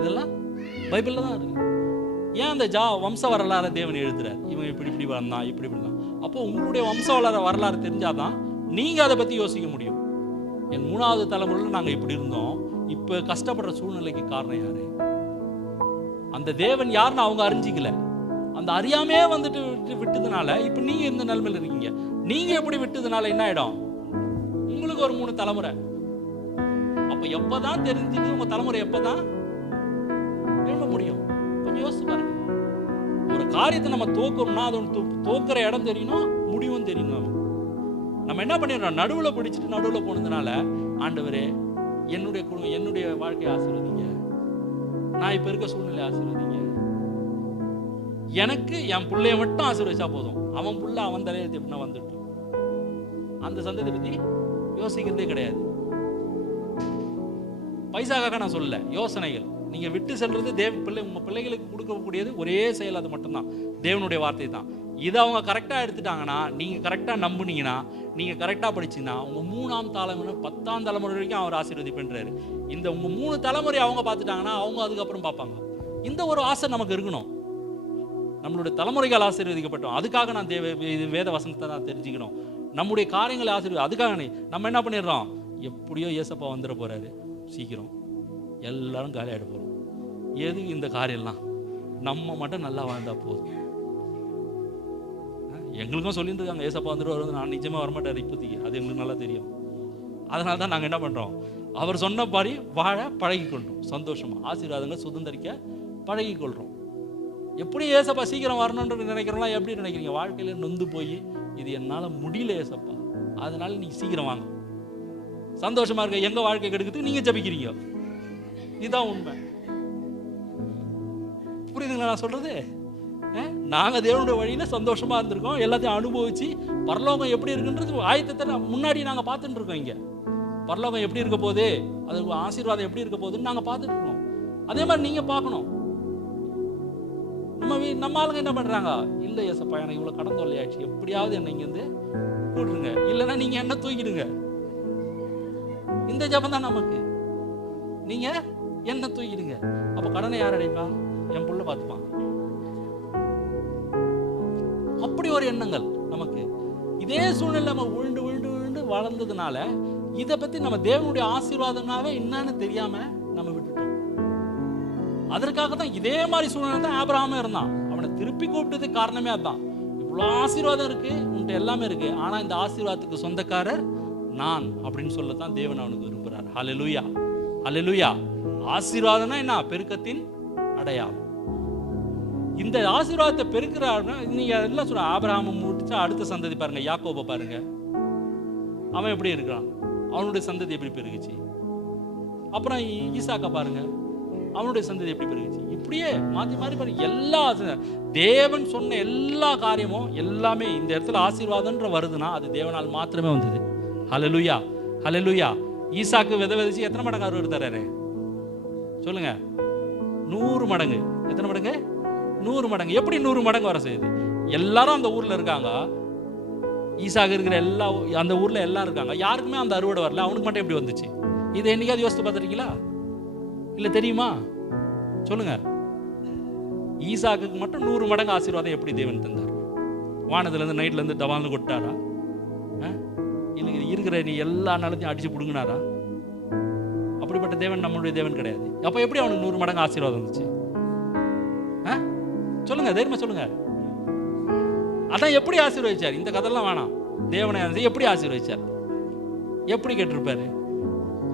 இதெல்லாம் பைபிள்ல தான் இருக்கு. ஏன் அந்த வம்ச வரலாறு தேவன் எழுதுறார்? இவங்க இப்படி வந்தான், இப்படி தான். அப்போ உங்களுடைய வம்ச வரலாறு தெரிஞ்சாதான் நீங்க அதை பத்தி யோசிக்க முடியும். என் மூணாவது தலைமுறையில் நாங்க இப்படி இருந்தோம், இப்ப கஷ்டப்படுற சூழ்நிலைக்கு காரணம் யாரு? அந்த தேவன் யாருன்னு அவங்க அறிஞ்சிக்கல. அந்த அறியாமே வந்துட்டு விட்டதுனால இப்ப நீங்க இந்த நிலைமையில இருக்கீங்க. நீங்க எப்படி விட்டதுனால என்ன ஆயிடும்? உங்களுக்கு ஒரு 3 தலைமுறை. அப்ப எப்பதான் தெரிஞ்சது உங்க தலைமுறை எப்பதான் எழுத முடியும்? கொஞ்சம் யோசிச்சு பாருங்க. ஒரு காரியத்தை நம்ம தோக்கணும்னா அது தோக்குற இடம் தெரியணும், முடிவும் தெரியணும். நம்ம என்ன பண்ணிடுறோம்? நடுவில் பிடிச்சிட்டு நடுவில் போனதுனால, ஆண்டவரே என்னுடைய குடும்பம், என்னுடைய வாழ்க்கையை ஆசீர்வதிங்க, நான் இப்ப இருக்க சூழ்நிலை ஆசீர்வதிங்க, எனக்கு என் பிள்ளைய மட்டும் ஆசீர்வதிச்சா போதும், அவன் புள்ள அவன் தலையெழுத்து எப்படின்னா வந்துட்டு அந்த சந்ததி பத்தி யோசிக்கிறதே கிடையாது. பைசாக்காக நான் சொல்லல, யோசனைகள். நீங்க விட்டு செல்றது உங்க பிள்ளைகளுக்கு கொடுக்கக்கூடியது ஒரே செயல், அது மட்டும்தான், தேவனுடைய வார்த்தை தான். இதை அவங்க கரெக்டா எடுத்துட்டாங்கன்னா, நீங்க கரெக்டா நம்புனீங்கன்னா, நீங்க கரெக்டா படிச்சீங்கன்னா, உங்க 3ஆம் தலைமுறை 10ஆம் தலைமுறை வரைக்கும் அவர் ஆசீர்வதிப்பேன்றாரு. இந்த உங்க 3 தலைமுறை அவங்க பார்த்துட்டாங்கன்னா அவங்க அதுக்கப்புறம் பார்ப்பாங்க. இந்த ஒரு ஆசை நமக்கு இருக்கணும். நம்மளுடைய தலைமுறைகள் ஆசீர்வதிக்கப்பட்டோம், அதுக்காக நான் வேத வசனத்தை நான் தெரிஞ்சுக்கணும். நம்முடைய காரியங்களை அதுக்காக நம்ம என்ன பண்ணிடுறோம்? எப்படியோ ஏசப்பா வந்துட போறாரு சீக்கிரம், எல்லாரும் காலி ஆகிட போகிறோம். எதுக்கு இந்த காரியம்லாம்? நம்ம மட்டும் நல்லா வாழ்ந்தா போதும். எங்களுக்கும் சொல்லிட்டு இருக்காங்க, ஏசப்பா வந்துட்டு வருவது, நான் நிஜமாக வரமாட்டார் இப்போதைக்கு, அது எங்களுக்கு நல்லா தெரியும். அதனால தான் நாங்கள் என்ன பண்ணுறோம்? அவர் சொன்ன மாதிரி வாழ பழகி கொள்றோம், சந்தோஷமா ஆசீர்வாதங்கள் சுதந்திரிக்க பழகி கொள்றோம். எப்படி ஏசப்பா சீக்கிரம் வரணும்னு நினைக்கிறோம்லாம்? எப்படி நினைக்கிறீங்க? வாழ்க்கையில நொந்து போய் இது என்னால் முடியல ஏசப்பா, அதனால நீங்க சீக்கிரம் வாங்க, சந்தோஷமா இருக்க, எங்க வாழ்க்கை கெடுக்கிறதுக்கு நீங்க ஜபிக்கிறீங்க. இதுதான் உண்மை. புரியுதுங்களா நான் சொல்றது? நாங்க தேவனுடைய வழியில சந்தோஷமா இருந்திருக்கோம், எல்லாத்தையும் அனுபவிச்சு பரலோகம் எப்படி இருக்குன்றது ஆயத்தத்தை முன்னாடி நாங்க பார்த்துட்டு இருக்கோம். இங்க பரலோகம் எப்படி இருக்க போகுது, அது ஆசீர்வாதம் எப்படி இருக்க போகுதுன்னு நாங்க பார்த்துட்டு இருக்கோம். அதே மாதிரி நீங்க பார்க்கணும். நம்ம ஆளுங்க என்ன பண்றாங்க? இல்ல ஏசப்பா எனக்கு இவ்வளவு கடன் தொல்லையாச்சு, எப்படியாவது என்ன இங்க இருந்து கூட்டுருங்க, இல்லைன்னா நீங்க என்ன தூக்கிடுங்க. இந்த ஜபம் தான் நமக்கு. நீங்க என்ன தூக்கிடுங்க. அப்ப கடனை யார் அடைப்பா? என் புள்ள பார்த்துப்பான். அப்படி ஒரு எண்ணங்கள் நமக்கு. இதே சூழ்நிலை நம்ம விழுந்து விழுந்து விழுந்து வளர்ந்ததுனால இதை பத்தி நம்ம தேவனுடைய ஆசீர்வாதம்னாவே என்னன்னு தெரியாம நம்ம விட்டுட்டோம். அதற்காக தான் இதே மாதிரி சூழ்நிலை தான் ஆபிரகாமே இருந்தான். அவனை திருப்பி கூப்பிட்டது காரணமே அதுதான். இவ்வளவு ஆசீர்வாதம் இருக்கு, உன்கிட்ட எல்லாமே இருக்கு, ஆனா இந்த ஆசீர்வாதத்துக்கு சொந்தக்காரர் நான் அப்படின்னு சொல்லத்தான் தேவன் அவனுக்கு விரும்புறார். விரும்புகிறார். ஹல்லேலூயா, ஹல்லேலூயா. ஆசீர்வாதம்னா என்ன? பெருக்கத்தின் அடையாளம். இந்த ஆசீர்வாதத்தை பெருக்கிறாருன்னா நீங்க எல்லாம் சொல்ற ஆபிரகாம் முடிச்சா அடுத்த சந்ததி பாருங்க, யாக்கோபை பாருங்க, அவன் எப்படி இருக்கிறான், அவனுடைய சந்ததி எப்படி பெருகுச்சு. அப்புறம் ஈசாக்கா பாருங்க, அவனுடைய சந்ததி எப்படி பெருகுச்சு. இப்படியே மாற்றி மாறி பாருங்க. எல்லா தேவன் சொன்ன எல்லா காரியமும் எல்லாமே இந்த இடத்துல ஆசீர்வாதம்ன்ற வருதுன்னா அது தேவனால் மாத்திரமே வந்தது. ஹல்லேலூயா, ஹல்லேலூயா. ஈசாக்கு விதை விதைச்சு எத்தனை மடங்கு அறுவடை தராரு சொல்லுங்க? 100 மடங்கு. எத்தனை மடங்கு? 100 மடங்கு. எப்படி 100 மடங்கு வர செய்யுது? எல்லாரும் அந்த ஊர்ல இருக்காங்க, ஈசாக்கு இருக்கிற எல்லா அந்த ஊர்ல எல்லாம் இருக்காங்க, யாருக்குமே அந்த அறுவடை வரல, அவனுக்கு மட்டும் எப்படி வந்துச்சு? இதை என்னைக்காவது யோசித்து பார்த்துருக்கீங்களா? இல்ல தெரியுமா? சொல்லுங்க. ஈசாக்கு மட்டும் 100 மடங்கு ஆசீர்வாதம் எப்படி தேவன் தந்தார்? வானத்துல இருந்து நைட்ல இருந்து டவால்னு கொட்டாரா? இல்லை இருக்கிற நீ எல்லா நாளத்தையும் அடிச்சு பிடுங்கினாரா? அப்படிப்பட்ட தேவன் நம்மளுடைய தேவன் கிடையாது. அப்ப எப்படி அவனுக்கு 100 மடங்கு ஆசீர்வாதம் வந்துச்சு? சொல்லுங்க, தைரியமா சொல்லுங்க. அதான் எப்படி ஆசீர்வதிச்சார்? இந்த கதையெல்லாம் வேணாம். தேவனை எப்படி ஆசீர்வதிச்சார்? எப்படி கேட்டிருப்பாரு?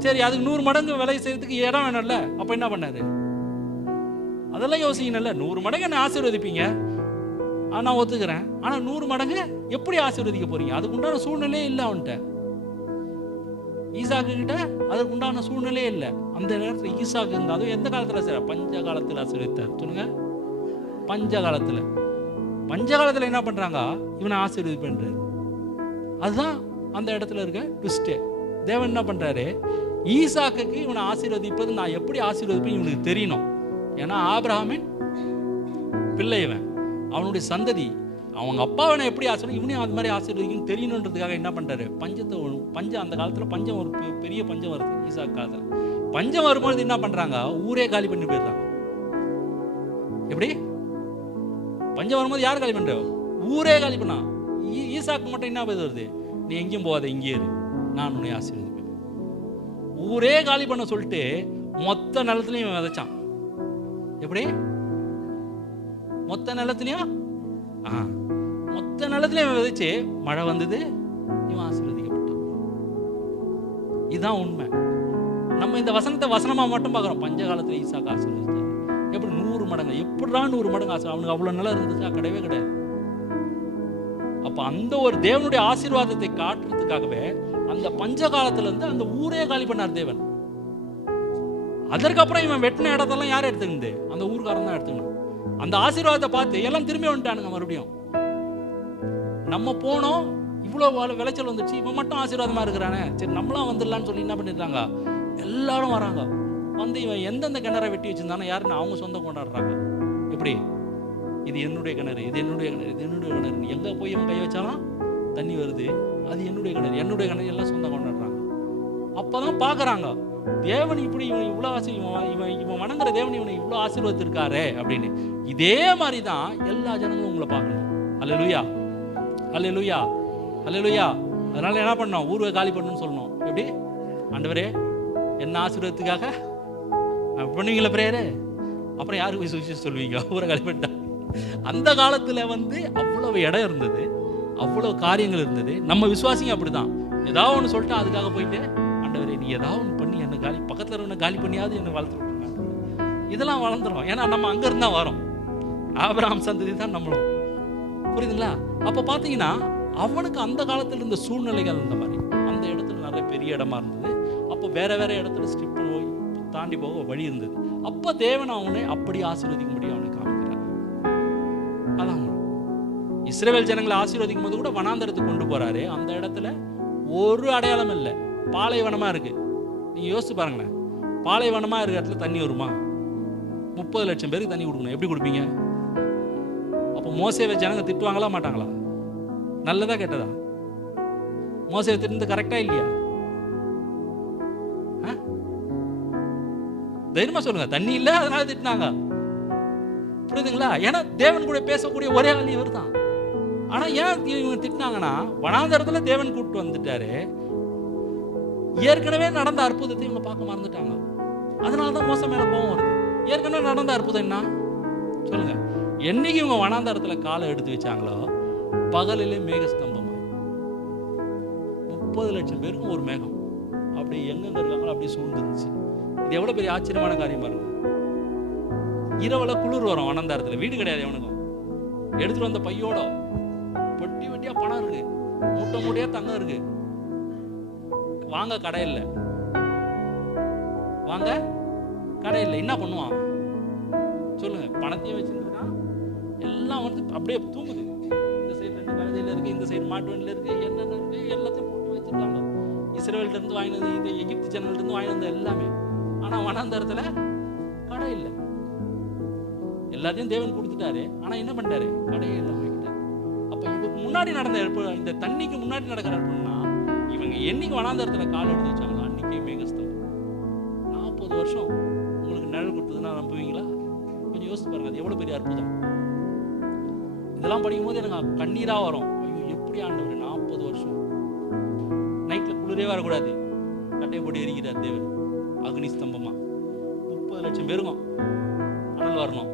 சரி, அதுக்கு 100 மடங்கு விலை செய்யறதுக்கு இடம் வேணும்ல, அப்ப என்ன பண்ணாரு? அதெல்லாம் யோசிக்கணும்ல. 100 மடங்கு என்ன ஆசீர்வதிப்பீங்க, நான் ஒத்துக்கிறேன். ஆனா 100 மடங்கு எப்படி ஆசீர்வதிக்க போறீங்க? அதுக்கு உண்டான சூழ்நிலையே இல்லை அவன்கிட்ட. ஈசாக்கு கிட்ட அதுக்கு உண்டான சூழ்நிலையே இல்லை. அந்த நேரத்தில் ஈசாக்கு இருந்தா, அதுவும் எந்த காலத்துல சார்? பஞ்ச காலத்தில் ஆசீர்வதித்தார். சொல்லுங்க, பஞ்ச காலத்துல. பஞ்ச காலத்துல என்ன பண்றாங்க? இவனை ஆசீர்வதிப்பேன்றாரு. அதுதான் அந்த இடத்துல இருக்க ட்விஸ்ட். தேவன் என்ன பண்றாரு? ஈசாக்குக்கு இவனை ஆசீர்வதிப்பது, நான் எப்படி ஆசீர்வதிப்பேன் இவனுக்கு தெரியணும். ஏன்னா ஆபிரகாமின் பிள்ளை இவன், அவனுடைய சந்ததி. அவங்க அப்பாவனை எப்படி ஆசீர்வதி, இவனையும் அது மாதிரி ஆசீர்வதிக்கும் தெரியணுன்றதுக்காக என்ன பண்றாரு? பஞ்சம் அந்த காலத்துல பஞ்சம், ஒரு பெரிய பஞ்சம் வருது ஈசாக்கு காலத்துல. பஞ்சம் வரும்போது என்ன பண்றாங்க? ஊரே காலி பண்ணி போயிடுறாங்க. எப்படி? பஞ்சம் வரும்போது யார் காலி பண்ற? ஊரே காலி பண்ணா. ஈசாக்கு மட்டும் என்ன வருது? நீ எங்கேயும் போகாத, இங்கே இரு, நான் உன்னை ஆசீர்வதிப்பேன். ஊரே காலி பண்ண சொல்லிட்டு மொத்த நிலத்திலையும் விதைச்சான். எப்படி? மொத்த நிலத்திலையும் மொத்த நிலத்திலையும் விதைச்சு மழை வந்தது, இவன் ஆசீர்வதிக்கப்பட்டான். இதுதான் உண்மை. நம்ம இந்த வசனத்தை வசனமா மட்டும் பார்க்குறோம். பஞ்ச காலத்தில் ஈசாக்கு ஆசீர்வதிச்சார். எப்படி 100 மடங்கு? எப்படா 100 மடங்கு ஆசை? அவனுக்கு அவ்வளவு நல்லா இருந்துச்சா? கிடையவே கிடையாது. அப்ப அந்த ஒரு தேவனுடைய ஆசீர்வாதத்தை காட்டுறதுக்காகவே அந்த பஞ்ச காலத்துல இருந்து அந்த ஊரே காலி பண்ணார் தேவன். அதற்கப்புறம் இவன் வெட்டின இடத்தெல்லாம் யார் எடுத்துக்கிட்டு? அந்த ஊர்காரன் தான் எடுத்துக்கணும். அந்த ஆசீர்வாதத்தை பார்த்து எல்லாம் திரும்பி வந்துட்டானுங்க மறுபடியும். நம்ம போனோம், இவ்வளவு விளைச்சல் வந்துச்சு, இவன் மட்டும் ஆசீர்வாதமா இருக்கிறானே, சரி நம்மளாம் வந்துடலான்னு சொல்லி என்ன பண்ணிருக்காங்க? எல்லாரும் வராங்க. வந்து இவன் எந்தெந்த கிணறை வெட்டி வச்சிருந்தானோ யாருன்னு அவங்க சொந்தம் கொண்டாடுறாங்க. எப்படி? இது என்னுடைய கிணறு, இது என்னுடைய கிணறு, இது என்னுடைய கிணறு. எங்க போய் இவன் கை வச்சாலும் தண்ணி வருது, அது என்னுடைய கிணறு, என்னுடைய கிணறு, எல்லாம் சொந்தம் கொண்டாடுறாங்க. அப்பதான் பாக்குறாங்க, தேவன் இப்படி இவன் இவ்வளவு இவன் வணங்குற தேவன் இவனை இவ்வளவு ஆசீர்வதித்திருக்காரு அப்படின்னு. இதே மாதிரிதான் எல்லா ஜனங்களும் உங்களை பார்க்கணும். அல்லேலூயா, அல்லேலூயா, அல்லேலூயா. அதனால என்ன பண்ணோம்? ஊரை காலி பண்ணணும்னு சொல்லணும். எப்படி? ஆண்டவரே என்ன ஆசீர்வாதத்துக்காக பண்ணுவீங்களா பிரேயரு? அப்புறம் யாருக்கு போய் சுவிசேஷம் சொல்லுவீங்க? ஊரை காலி பண்ணிட்டா. அந்த காலத்துல அவ்வளவு இடம் இருந்தது, அவ்வளவு காரியங்கள் இருந்தது. நம்ம விசுவாசிங்க அப்படிதான். ஏதாவது ஒன்று சொல்லிட்டு அதுக்காக போயிட்டு, ஆண்டவரே நீ ஏதாவது ஒன்று பண்ணி என்ன காலி, பக்கத்துல இருந்த காலி பண்ணியாவது என்ன வளர்த்து விட்டுருங்க. இதெல்லாம் வளர்ந்துரும். ஏன்னா நம்ம அங்க இருந்தா வரோம். ஆபிரகாம் சந்ததி தான் நம்மளும். புரியுதுங்களா? அப்ப பாத்தீங்கன்னா அவனுக்கு அந்த காலத்துல இருந்த சூழ்நிலைகள் அந்த மாதிரி, அந்த இடத்துல நிறைய பெரிய இடமா இருந்தது. அப்போ வேற வேற இடத்துல ஸ்ட்ரிப் போய் தாண்டி போக வழி இருந்தது. அப்ப தேவன் அவனை அப்படி ஆசீர்வதிக்க முடியும் அவனுக்கு காமிக்கிறார். அதான் இஸ்ரவேல் ஜனங்களை ஆசீர்வதிக்கும் போது கூட வனாந்தரத்துக்கு கொண்டு போறாரு. அந்த இடத்துல ஒரு அடையாளம் இல்லை, பாலைவனமா இருக்கு. நீங்க யோசிச்சு பாருங்களேன், பாலைவனமா இருக்கிற இடத்துல தண்ணி வருமா? 30 லட்சம் பேருக்கு தண்ணி கொடுக்கணும். எப்படி கொடுப்பீங்க? அப்போ மோசேவை ஜனங்க திட்டுவாங்களா மாட்டாங்களா? நல்லதா கேட்டதா? மோசேவை திட்டு கரெக்டா இல்லையா? தைரியமா சொல்லுங்க. தண்ணி இல்ல அதனால திட்டினாங்க. புரியுதுங்களா? ஏன்னா தேவன் கூட பேசக்கூடிய ஒரே ஆள் இவர் தான். ஆனா ஏன் இவங்க திட்டினாங்கன்னா, வனாந்தரத்துல தேவன் கூப்பிட்டு வந்துட்டாரு, ஏற்கனவே நடந்த அற்புதத்தை இவங்க பார்க்க மறந்துட்டாங்க. அதனாலதான் மோசம் மேல கோவம் வருது. ஏற்கனவே நடந்த அற்புதம் என்ன சொல்லுங்க? என்னைக்கு இவங்க வனாந்தரத்துல காலை எடுத்து வச்சாங்களோ, பகலிலே மேகஸ்தம்பம், 30 லட்சம் பேருக்கும் ஒரு மேகம். அப்படி எங்கெங்க இருக்காங்களோ அப்படியே சூழ்ந்துருந்துச்சு. இது எவ்வளோ பெரிய ஆச்சரியமான காரியம் பாருங்க. இரவில் குளிர் வரும் வனாந்தரத்தில், வீடு கிடையாது எவனுக்கும். எடுத்துட்டு வந்த பையோட பொட்டி வெட்டியா பணம் இருக்கு, மூட்டை மூட்டையா தங்கம் இருக்கு. வாங்க கடையில், வாங்க கடையில் என்ன பண்ணுவான் சொல்லுங்க? பணத்தையும் வச்சுருக்கான், எல்லாம் வந்து அப்படியே தூங்குது. இந்த சைடு 2 கழுதையில் இருக்கு, இந்த சைடு மாட்டு வண்டியில் இருக்கு, என்னென்ன இருக்கு எல்லாத்தையும் போட்டு வச்சிருக்காங்க. இஸ்ரேல்கிட்ட இருந்து வாங்கி வந்து, இந்த எகிப்து ஜனங்கள்ட்ட இருந்து வாங்கி வந்த எல்லாமே. ஆனா வனாந்தரத்துல கடை இல்லை. எல்லாத்தையும் தேவன் கொடுத்துட்டாரு, ஆனா என்ன பண்ணிட்டாரு? கடையே இல்லாம வைக்கிட்டாரு. அப்ப இதுக்கு முன்னாடி நடந்த இந்த தண்ணிக்கு முன்னாடி நடக்கிற அற்புதம்னா, இவங்க என்னைக்கு வனாந்தரத்துல கால் எடுத்து வச்சாங்களோ அன்னைக்கே மேகஸ்தம்பம். 40 வருஷம் உங்களுக்கு நிழல் கொடுத்ததுன்னா நம்புவீங்களா? கொஞ்சம் யோசிச்சு பாருங்க, அது எவ்வளவு பெரிய அற்புதம். இதெல்லாம் படிக்கும் போது எனக்கு கண்ணீரா வரும். ஐயோ, எப்படி ஆண்டவர் 40 வருஷம் நைட்ல குளிரே வரக்கூடாது, கட்டையை போட்டு எரிக்கிறார் தேவன் அக்னி ஸ்தம்பமா. 30 லட்சம் பேருக்கும் அனல் வரணும்.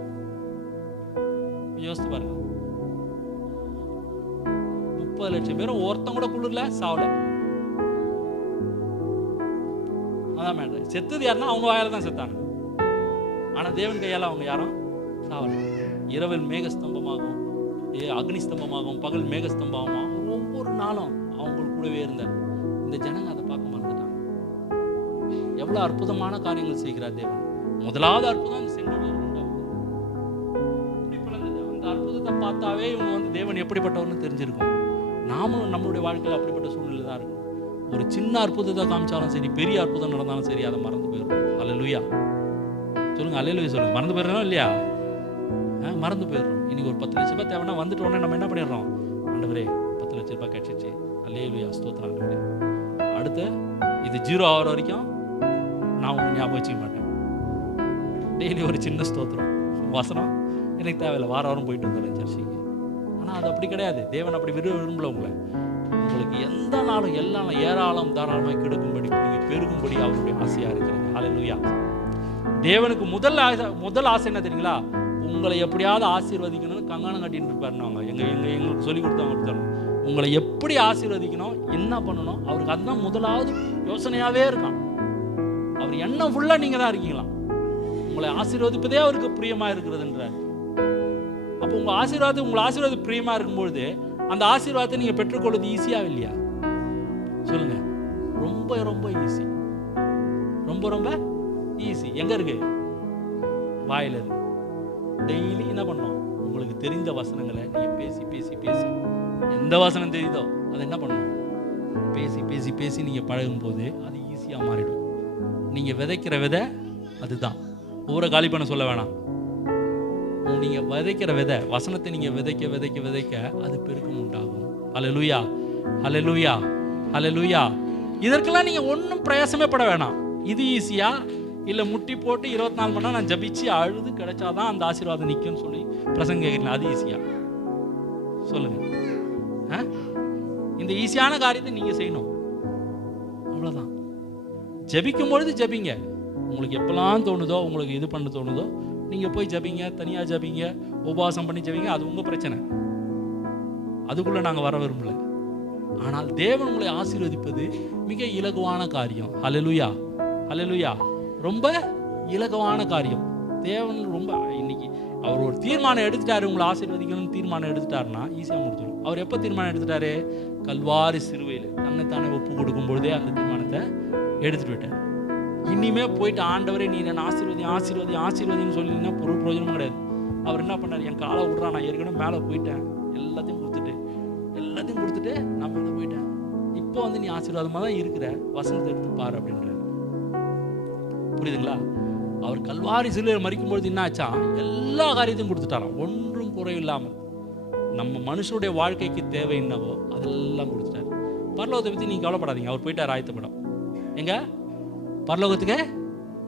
யோசித்து பாருங்க, 30 லட்சம் பேரும் ஒருத்தம் கூட குளிர்ல சாவல. அதான் மேடம், செத்தது யாருன்னா அவங்க வாயால தான் செத்தாங்க. ஆனா தேவன் கையால அவங்க யாரும் சாவல. இரவில் மேகஸ்தம்பமாகும், அக்னி ஸ்தம்பமாகும், பகல் மேகஸ்தம்பமாகும், ஒவ்வொரு நாளும் அவங்களுக்கு கூடவே இருந்தார். இந்த ஜனங்க அதை பார்க்க மறந்துட்டாங்க. எவ்வளவு அற்புதமான காரியங்கள் செய்கிறார் தேவன். முதலாவது அற்புதம் அந்த செங்கடல், அந்த அற்புதத்தை பார்த்தாவே இவங்க வந்து தேவன் எப்படிப்பட்டவர்னு தெரிஞ்சிருக்கும். நாமளும் நம்மளுடைய வாழ்க்கையில் அப்படிப்பட்ட சூழ்நிலை தான் இருக்கும். ஒரு சின்ன அற்புதத்தை காமிச்சாலும் சரி, பெரிய அற்புதம் நடந்தாலும் சரி, அதை மறந்து போயிடும். அல்லேலூயா சொல்லுங்க, அல்லேலூயா சொல்லுங்க. மறந்து போயிடுறோம் இல்லையா? மறந்து போயிடுறோம். இன்னைக்கு ஒரு 10 லட்ச ரூபாய் தேவைன்னா வந்துட்டு உடனே நம்ம என்ன பண்ணிடுறோம்? ஆண்டவரே 10 லட்ச ரூபாய் கிடைச்சிச்சு, அல்லேலூயா ஸ்தோத்திரம் ஆண்டவரே. அடுத்து இது 0 ஆகிற வரைக்கும் நான் ஒன்று ஞாபகம் வச்சுக்க மாட்டேன். டெய்லி ஒரு சின்ன ஸ்தோத்திரம் வசனம் எனக்கு தேவையில்லை, வாரம் போயிட்டு வந்துடுறேன் சர்ச்சைக்கு. ஆனால் அது அப்படி கிடையாது. தேவன் அப்படி விரும்பல. உங்களுக்கு எந்த நாளும் எல்லாம் ஏராளம் தாராளமாக கெடுக்கும்படி, நீங்கள் பெருகும்படி அவருடைய ஆசையாக இருக்கிறது. அல்லேலூயா. தேவனுக்கு முதல் ஆசை என்ன தெரியுங்களா? உங்களை எப்படியாவது ஆசீர்வதிக்கணும்னு கங்காணம் கட்டின்னு இருப்பாருன்னு எங்களுக்கு சொல்லி கொடுத்தாங்க. உங்களை எப்படி ஆசீர்வதிக்கணும், என்ன பண்ணணும், அவருக்கு அதுதான் முதலாவது யோசனையாவே இருக்கான். அவர் எண்ணம் ஃபுல்லா நீங்க தான் இருக்கீங்களா. உங்களை ஆசீர்வதிப்பதே அவருக்கு பிரியமா இருக்கிறதுன்றார். அப்போ உங்களை ஆசீர்வாதம் பிரியமா இருக்கும்பொழுது அந்த ஆசீர்வாதத்தை நீங்க பெற்றுக்கொள்வது ஈஸியா இல்லையா? சொல்லுங்க. ரொம்ப ரொம்ப ஈஸி, ரொம்ப ரொம்ப ஈஸி. எங்க இருக்கு? வாயில இருக்கு. டெய்லி என்ன பண்ணணும்? உங்களுக்கு தெரிந்த வசனங்களை நீங்க பேசி பேசி பேசி, எந்த வசனம் தெரியுதோ அதை என்ன பண்ணணும்? பேசி பேசி பேசி நீங்க பழகும் போது அது ஈஸியா மாறிடும். நீங்க விதைக்கிற விதை அதுதான். ஊரை காலி பண்ண சொல்ல வேணாம். நீங்க விதைக்கிற விதை வசனத்தை நீங்க விதைக்க விதைக்க விதைக்க அது பெருக்கம் உண்டாகும். அல்லேலூயா, அல்லேலூயா, அல்லேலூயா. இதற்கெல்லாம் நீங்க ஒன்றும் பிரயாசமே பட வேணாம். இது ஈஸியா? இல்லை முட்டி போட்டு 24 மணி நேரம் நான் ஜபிச்சு அழுது கிடைச்சாதான் அந்த ஆசீர்வாதம் நிற்கும்னு சொல்லி பிரசங்க கேட்கலாம். அது ஈஸியா? சொல்லுங்க. இந்த ஈஸியான காரியத்தை நீங்க செய்யணும், அவ்வளவுதான். ஜபிக்கும் பொழுது ஜபிங்க. உங்களுக்கு எப்பெல்லாம் தோணுதோ, உங்களுக்கு இது பண்ண தோணுதோ நீங்க போய் ஜபிங்க, தனியா ஜபிங்க, உபவாசம் பண்ணி ஜபிங்க. அது உங்க பிரச்சனை, அதுக்குள்ள நாங்க வர விரும்பல. ஆனால் தேவன் உங்களை ஆசீர்வதிப்பது மிக இலகுவான காரியம். அல்லேலூயா, அல்லேலூயா. ரொம்ப இலகுவான காரியம். தேவன் ரொம்ப இன்னைக்கு அவர் ஒரு தீர்மானம் எடுத்துட்டாரு, உங்களை ஆசீர்வதிக்கணும்னு தீர்மானம் எடுத்துட்டாருன்னா ஈஸியா முடிச்சிடும். அவர் எப்போ தீர்மானம் எடுத்துட்டாரு? கல்வாரி சிலுவையில் தன்னைத்தானே ஒப்பு கொடுக்கும் பொழுதே அந்த தீர்மானத்தை எடுத்துட்டு விட்டார். இனிமே போயிட்டு ஆண்டவரே நீ என்ன ஆசீர்வதி ஆசீர்வதி ஆசீர்வதின்னு சொல்லினா பொருள் பிரயோஜனமும் கிடையாது. அவர் என்ன பண்ணார்? என் காலை விட்றா, நான் ஏற்கனவே மேலே போயிட்டேன், எல்லாத்தையும் கொடுத்துட்டு நான் மேலே போயிட்டேன். இப்போ வந்து நீ ஆசீர்வாதமாக தான் இருக்கிற, வசனத்தை எடுத்து பாரு அப்படின்றார். புரியுதுங்களா? அவர் கல்வாரி சிலுவையில் மரிக்கும்பொழுது என்ன ஆச்சா? எல்லா காரியத்தையும் கொடுத்துட்டாராம், ஒன்றும் குறையில்லாமல். நம்ம மனுஷனுடைய வாழ்க்கைக்கு தேவை என்னவோ அதெல்லாம் கொடுத்துட்டார். பரலோகத்தை பற்றி நீங்கள் கவலைப்படாதீங்க. அவர் போயிட்டார் ஆயத்தப்படம். எங்க பரலோகத்துக்கு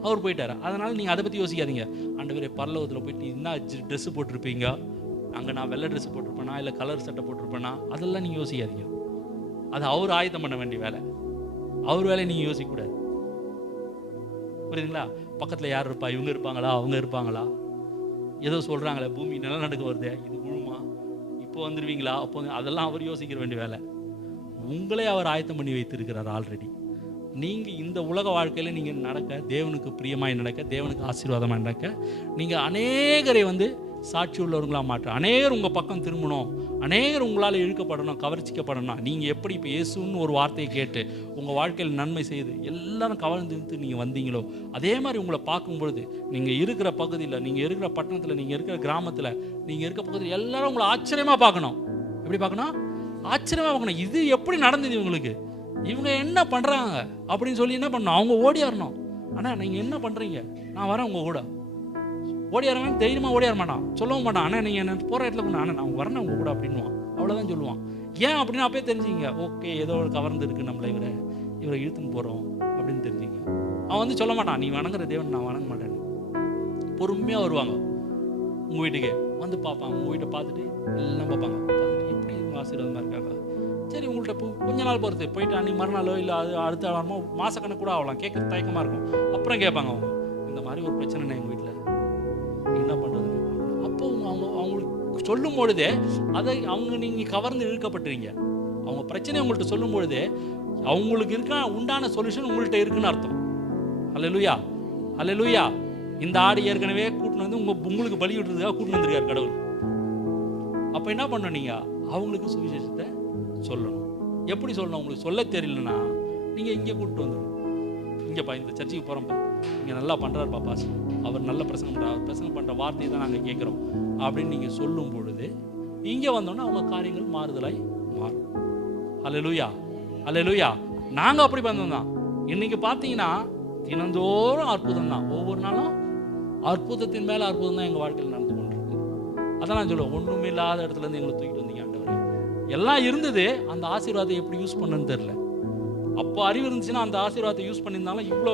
அவர் போயிட்டார். அதனால் நீங்கள் அதை பற்றி யோசிக்காதீங்க. ஆண்டவரே பரலோகத்தில் போயிட்டு என்ன ட்ரெஸ்ஸு போட்டிருப்பீங்க, அங்கே நான் வெள்ளை ட்ரெஸ்ஸு போட்டிருப்பேனா இல்லை கலர் சட்டை போட்டிருப்பேனா, அதெல்லாம் நீங்கள் யோசிக்காதீங்க. அது அவர் ஆயத்தம் பண்ண வேண்டிய வேலை. அவர் வேலையை நீங்கள் யோசிக்கக்கூடாது. புரியுதுங்களா? பக்கத்தில் யார் இருப்பா, இவங்க இருப்பாங்களா, அவங்க இருப்பாங்களா, ஏதோ சொல்கிறாங்களே பூமி நிலநடுக்கம் வருது, இது விழுமா, இப்போ வந்துடுவீங்களா, அப்போ அதெல்லாம் அவர் யோசிக்கிற வேண்டிய வேலை. உங்களே அவர் ஆயத்தம் பண்ணி வைத்திருக்கிறார் ஆல்ரெடி. நீங்கள் இந்த உலக வாழ்க்கையில் நீங்கள் நடக்க, தேவனுக்கு பிரியமாய் நடக்க, தேவனுக்கு ஆசீர்வாதமாக நடக்க, நீங்கள் அநேகரை வந்து சாட்சி உள்ளவர்களாக மாற்ற, அநேகர் உங்கள் பக்கம் திரும்பணும், அநேகர் உங்களால் இழுக்கப்படணும், கவர்ச்சிக்கப்படணும். நீங்கள் எப்படி இப்போ இயேசுன்னு ஒரு வார்த்தையை கேட்டு உங்கள் வாழ்க்கையில் நன்மை செய்து எல்லாரும் கவர்ந்து நீங்கள் வந்தீங்களோ, அதே மாதிரி உங்களை பார்க்கும்பொழுது நீங்கள் இருக்கிற பகுதியில், நீங்கள் இருக்கிற பட்டணத்தில், நீங்கள் இருக்கிற கிராமத்தில், நீங்கள் இருக்கிற பகுதியில் எல்லாரும் உங்களை ஆச்சரியமாக பார்க்கணும். எப்படி பார்க்கணும்? ஆச்சரியமாக பார்க்கணும். இது எப்படி நடந்தது இவங்களுக்கு, இவங்க என்ன பண்ணுறாங்க அப்படின்னு சொல்லி என்ன பண்ணணும்? அவங்க ஓடி வரணும். ஆனால் நீங்கள் என்ன பண்ணுறீங்க, நான் வரேன் உங்கள் கூட. ஓடி வரவன் தைரியமாக ஓடி வர மாட்டான், சொல்லவும் மாட்டான். ஆனால் நீங்கள் என்ன போகிற இடத்துல கொண்டு ஆனால் நான் வரேன் உங்கள் கூட அப்படின்வான். அவ்வளோதான் சொல்லுவான். ஏன் அப்படின்னு அப்பயே தெரிஞ்சுங்க, ஓகே ஏதோ ஒரு கவர்ந்து இருக்குது நம்மளை, இவரை இழுத்துன்னு போகிறோம் அப்படின்னு தெரிஞ்சுங்க. அவன் வந்து சொல்ல மாட்டான், நீ வணங்குற தேவன் நான் வணங்க மாட்டேன்னு. பொறுமையாக வருவாங்க உங்கள் வீட்டுக்கு வந்து பார்ப்பாங்க. உங்கள் வீட்டை பார்த்துட்டு எல்லாம் பார்ப்பாங்க. பார்த்துட்டு எப்படி இவங்க ஆசீர்வாதமாக இருக்காங்க. சரி உங்கள்கிட்ட கொஞ்ச நாள் பொறுத்து போயிட்டு அன்றைக்கி மறுநாளோ இல்லை அது அடுத்த வாரமோ மாதக்கணக்கு கூட ஆகலாம், கேட்குறது தயக்கமாக இருக்கும். அப்புறம் கேட்பாங்க அவங்க, இந்த மாதிரி ஒரு பிரச்சனை எங்கள் வீட்டில் என்ன பண்ணுறது. அப்போ அவங்களுக்கு சொல்லும் பொழுதே அதை நீங்கள் கவர்ந்து இழுக்கப்பட்டுறீங்க. அவங்க பிரச்சனை உங்கள்கிட்ட சொல்லும் பொழுதே அவங்களுக்கு இருக்க உண்டான சொல்யூஷன் உங்கள்கிட்ட இருக்குன்னு அர்த்தம். அல்லேலூயா, அல்லேலூயா. இந்த ஆடு ஏற்கனவே கூட்டின்னு வந்து உங்களுக்கு பலி விடுறதுக்காக கூட்டின்னு வந்திருக்காரு கடவுள். அப்போ என்ன பண்ணணும்? நீங்கள் அவங்களுக்கு சுவிசேஷத்தை சொல்லணும். எப்படி சொல்லணும்? உங்களுக்கு சொல்ல தெரியலன்னா நீங்கள் இங்கே கூப்பிட்டு வந்துடணும். இங்கேப்பா இந்த சர்ச்சுக்கு போகிறோம்ப்பா, இங்கே நல்லா பண்ணுறாருப்பா பாஸ், அவர் நல்ல பிரசங்கம் பண்ணுறார், அவர் பிரசங்கம் பண்ணுற வார்த்தையை தான் நாங்கள் கேட்குறோம் அப்படின்னு நீங்கள் சொல்லும் பொழுது இங்கே வந்தோன்னா அவங்க காரியங்கள் மாறுதலாய் மாறும். அல்லேலூயா, அல்லேலூயா. நாங்கள் அப்படி வந்தோம் தான். இன்றைக்கி பார்த்தீங்கன்னா தினந்தோறும் அற்புதம் தான். ஒவ்வொரு நாளும் அற்புதத்தின் மேலே அற்புதம் தான் எங்கள் வாழ்க்கையில் நடந்து கொண்டிருக்கு. அதான் நான் சொல்லுவேன், ஒன்றுமே இல்லாத இடத்துலேருந்து எங்களை தூக்கிட்டு வந்தீங்க ஆண்டவரே. எல்லாம் இருந்தது, அந்த ஆசீர்வாதத்தை எப்படி யூஸ் பண்ணணும்னு தெரில. அப்போ அறிவு இருந்துச்சுன்னா அந்த ஆசீர்வாதத்தை யூஸ் பண்ணியிருந்தாலும் இவ்வளோ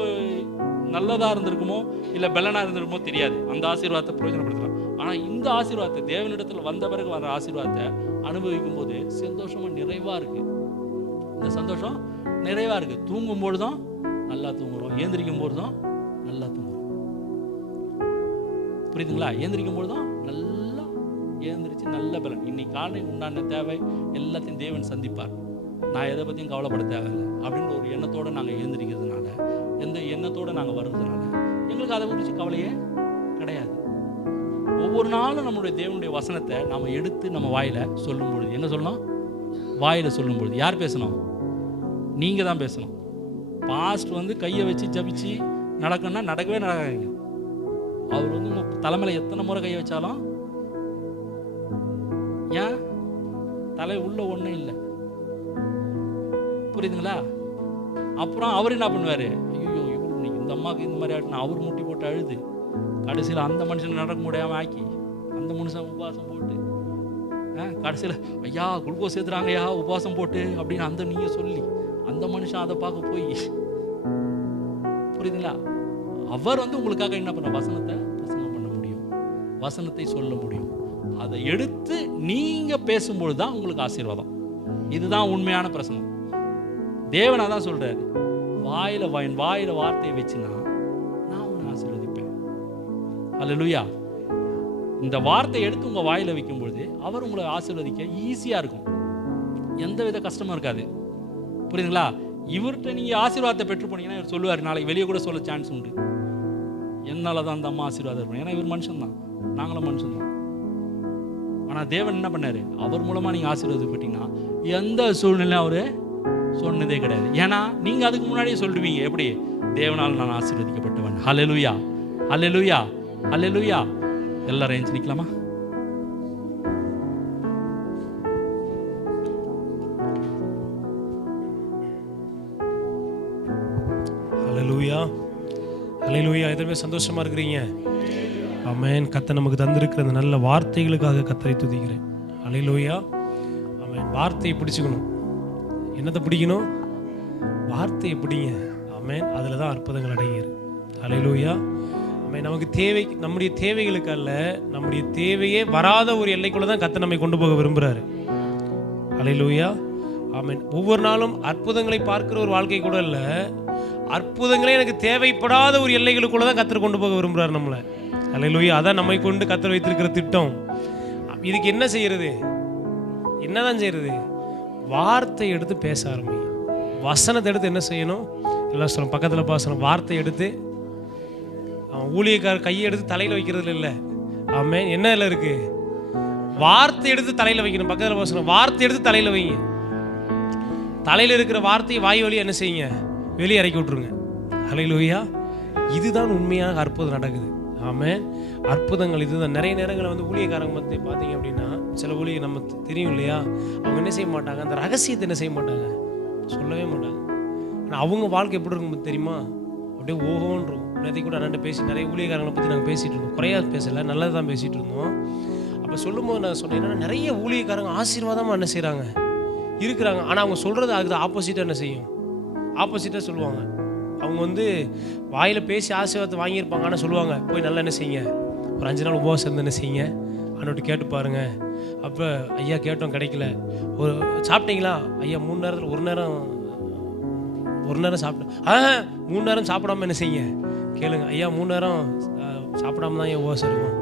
நல்லதாக இருந்திருக்குமோ இல்லை பெலனாக இருந்திருக்குமோ தெரியாது. அந்த ஆசீர்வாதத்தை பிரயோஜனப்படுத்தலாம். ஆனால் இந்த ஆசீர்வாதத்தை தேவனிடத்தில் வந்த பிறகு வர ஆசீர்வாதத்தை அனுபவிக்கும் போது சந்தோஷமாக நிறைவாக இருக்குது. இந்த சந்தோஷம் நிறைவாக இருக்குது. தூங்கும்போது தான் நல்லா தூங்குறோம், ஏந்திரிக்கும் போது தான் நல்லா தூங்குறோம். புரியுதுங்களா? ஏந்திரிக்கும் போது தான் நல்லா ஏந்திரிச்சு நல்ல பலன். இன்னைக்கு காலையில் உண்டான தேவை எல்லாத்தையும் தேவன் சந்திப்பார். நான் எதை பற்றியும் கவலைப்பட தேவையில்லை அப்படின்ற ஒரு எண்ணத்தோடு நாங்கள் எழுந்திரிக்கிறதுனால, எந்த எண்ணத்தோடு நாங்கள் வர்றதுனால எங்களுக்கு அதை குறித்து கவலையே கிடையாது. ஒவ்வொரு நாளும் நம்மளுடைய தேவனுடைய வசனத்தை நாம் எடுத்து நம்ம வாயில் சொல்லும் பொழுது என்ன சொல்லணும்? வாயில் சொல்லும் பொழுது யார் பேசணும்? நீங்கள் தான் பேசணும். பாஸ்ட் வந்து கையை வச்சு ஜபிச்சு நடக்கணும்னா நடக்கவே நடக்காதீங்க. அவர் வந்து உங்கள் தலைமையில் எத்தனை முறை கையை வச்சாலும் ஏன் தலை உள்ள ஒன்றும் இல்லை. புரியுதுங்களா? அப்புறம் அவர் என்ன பண்ணுவார்? ஐயோ இவரு இந்த அம்மாவுக்கு இந்த மாதிரி ஆட்டினா அவர் முட்டி போட்டு அழுது கடைசியில் அந்த மனுஷன் நடக்க முடியாமல் ஆக்கி அந்த மனுஷன் உபவாசம் போட்டு கடைசியில் ஐயா குளுக்கோஸ் ஏற்றுறாங்க ஐயா உபவாசம் போட்டு அப்படின்னு அந்த நீங்கள் சொல்லி அந்த மனுஷன் அதை பார்க்க போய், புரியுதுங்களா? அவர் வந்து உங்களுக்காக என்ன பண்ண வசனத்தை பிரசங்கம் பண்ண முடியும், வசனத்தை சொல்ல முடியும். அதை எடுத்து நீங்கள் பேசும்பொழுது தான் உங்களுக்கு ஆசீர்வாதம். இதுதான் உண்மையான பிரசங்கம். தேவன் அதான் சொல்றாரு, வாயில வார்த்தையை வச்சுனா நான் உன்னை ஆசீர்வதிப்பேன். அல்லேலூயா. இந்த வார்த்தையை எடுத்து உங்க வாயில வைக்கும் பொழுது அவர் உங்களை ஆசீர்வதிக்க ஈஸியா இருக்கும். எந்த வித கஷ்டமும் இருக்காது. புரியுதுங்களா? இவர்கிட்ட நீங்க ஆசீர்வாதத்தை பெற்று போனீங்கன்னா இவர் சொல்லுவார், நாளைக்கு வெளியே கூட சொல்ல சான்ஸ் உண்டு, என்னால தான் அந்த அம்மா ஆசீர்வாதம் இருக்கும். ஏன்னா இவர் மனுஷன் தான், நாங்களும் மனுஷன் தான். ஆனா தேவன் என்ன பண்ணாரு? அவர் மூலமா நீங்க ஆசீர்வாதப்பட்டீங்கன்னா எந்த சூழ்நிலையும் அவரு சொன்னதே கிடையாது. ஏன்னா நீங்க அதுக்கு முன்னாடியே சொல்லுவீங்க, எப்படி? தேவனால் நான் ஆசீர்வதிக்கப்பட்டவன். ஹல்லேலூயா, ஹல்லேலூயா, ஹல்லேலூயா. எல்லாரும் எழுந்து நிக்கலாமா? ஹல்லேலூயா, ஹல்லேலூயா. எதுவுமே சந்தோஷமா இருக்கிறீங்க? ஆமென். கர்த்தர் நமக்கு தந்திருக்கிற அந்த நல்ல வார்த்தைகளுக்காக கர்த்தரை துதிக்கிறேன். ஹல்லேலூயா, ஆமென். வார்த்தையை பிடிச்சுக்கணும். என்னத்தை பிடிக்கணும்? வார்த்தையை பிடிங்க. ஆமென். அதில் தான் அற்புதங்கள் அடங்கியிருக்கு. ஹல்லேலூயா, ஆமென். நமக்கு தேவை, நம்முடைய தேவைகளுக்கு அல்ல, நம்முடைய தேவையே வராத ஒரு எல்லைக்குள்ள தான் கர்த்தர் நம்மை கொண்டு போக விரும்புகிறாரு. ஹல்லேலூயா, ஆமென். ஒவ்வொரு நாளும் அற்புதங்களை பார்க்கிற ஒரு வாழ்க்கை கூட இல்லை, அற்புதங்களே எனக்கு தேவைப்படாத ஒரு எல்லைகளுக்குள்ள தான் கர்த்தர் கொண்டு போக விரும்புகிறார் நம்மளை. ஹல்லேலூயா. அதான் நம்மை கொண்டு கர்த்தர் வைத்திருக்கிற திட்டம். இதுக்கு என்ன செய்யறது? என்னதான் செய்யறது? வார்த்தை எடுத்து பேச ஆரம்பிங்க. வசனத்தை எடுத்து என்ன செய்யணும்? எல்லாம் சொல்லும் பக்கத்தில் பாசனம் வார்த்தை எடுத்து அவன் ஊழியக்காரர் கையை எடுத்து தலையில் வைக்கிறதுல இல்லை. ஆமென். என்ன இல்லை இருக்கு? வார்த்தை எடுத்து தலையில் வைக்கணும். பக்கத்தில் பாசனம் வார்த்தை எடுத்து தலையில் வைங்க. தலையில் இருக்கிற வார்த்தையை வாய் வழி என்ன செய்யுங்க? வெளியே இறக்கி விட்ருங்க. ஹல்லேலூயா. இதுதான் உண்மையாக அற்புதம் நடக்குது. ஆமென். அற்புதங்கள் இதுதான். நிறைய நேரங்களில் வந்து ஊழியக்காரங்க வந்து பார்த்தீங்க அப்படின்னா சில ஊழியர் நம்ம தெரியும் இல்லையா, அவங்க என்ன செய்ய மாட்டாங்க, அந்த ரகசியத்தை என்ன செய்ய மாட்டாங்க, சொல்லவே மாட்டாங்க. ஆனால் அவங்க வாழ்க்கை எப்படி இருக்கும் தெரியுமா? அப்படியே ஓஹோன்றோம். நேற்று கூட அண்ணன் பேசி நிறைய ஊழியக்காரங்களை பற்றி நாங்கள் பேசிகிட்டு இருந்தோம். குறையா பேசலை, நல்லது தான் பேசிகிட்டு இருந்தோம். அப்போ சொல்லும்போது நான் சொன்னேன், என்னென்னா நிறைய ஊழியக்காரங்க ஆசீர்வாதமாக என்ன செய்கிறாங்க இருக்கிறாங்க. ஆனால் அவங்க சொல்கிறது அதுக்கு ஆப்போசிட்டாக என்ன செய்யும், ஆப்போசிட்டாக சொல்லுவாங்க. அவங்க வந்து வாயில் பேசி ஆசீர்வாதத்தை வாங்கியிருப்பாங்க. ஆனால் சொல்லுவாங்க, போய் நல்லா என்ன செய்யுங்க, ஒரு 5 நாள் உபவாசம் இருந்து என்ன செய்யுங்க, அண்ணோட்டு கேட்டு பாருங்கள். அப்போ ஐயா கேட்டோம் கிடைக்கல. ஒரு சாப்பிட்டீங்களா ஐயா? 3 நேரத்தில் ஒரு நேரம் சாப்பிட்டேன். 3 நேரம் சாப்பிடாம என்ன செய்யுங்க கேளுங்க. ஐயா 3 நேரம் சாப்பிடாம தான் ஏன் உபவாசம் இருக்கும்,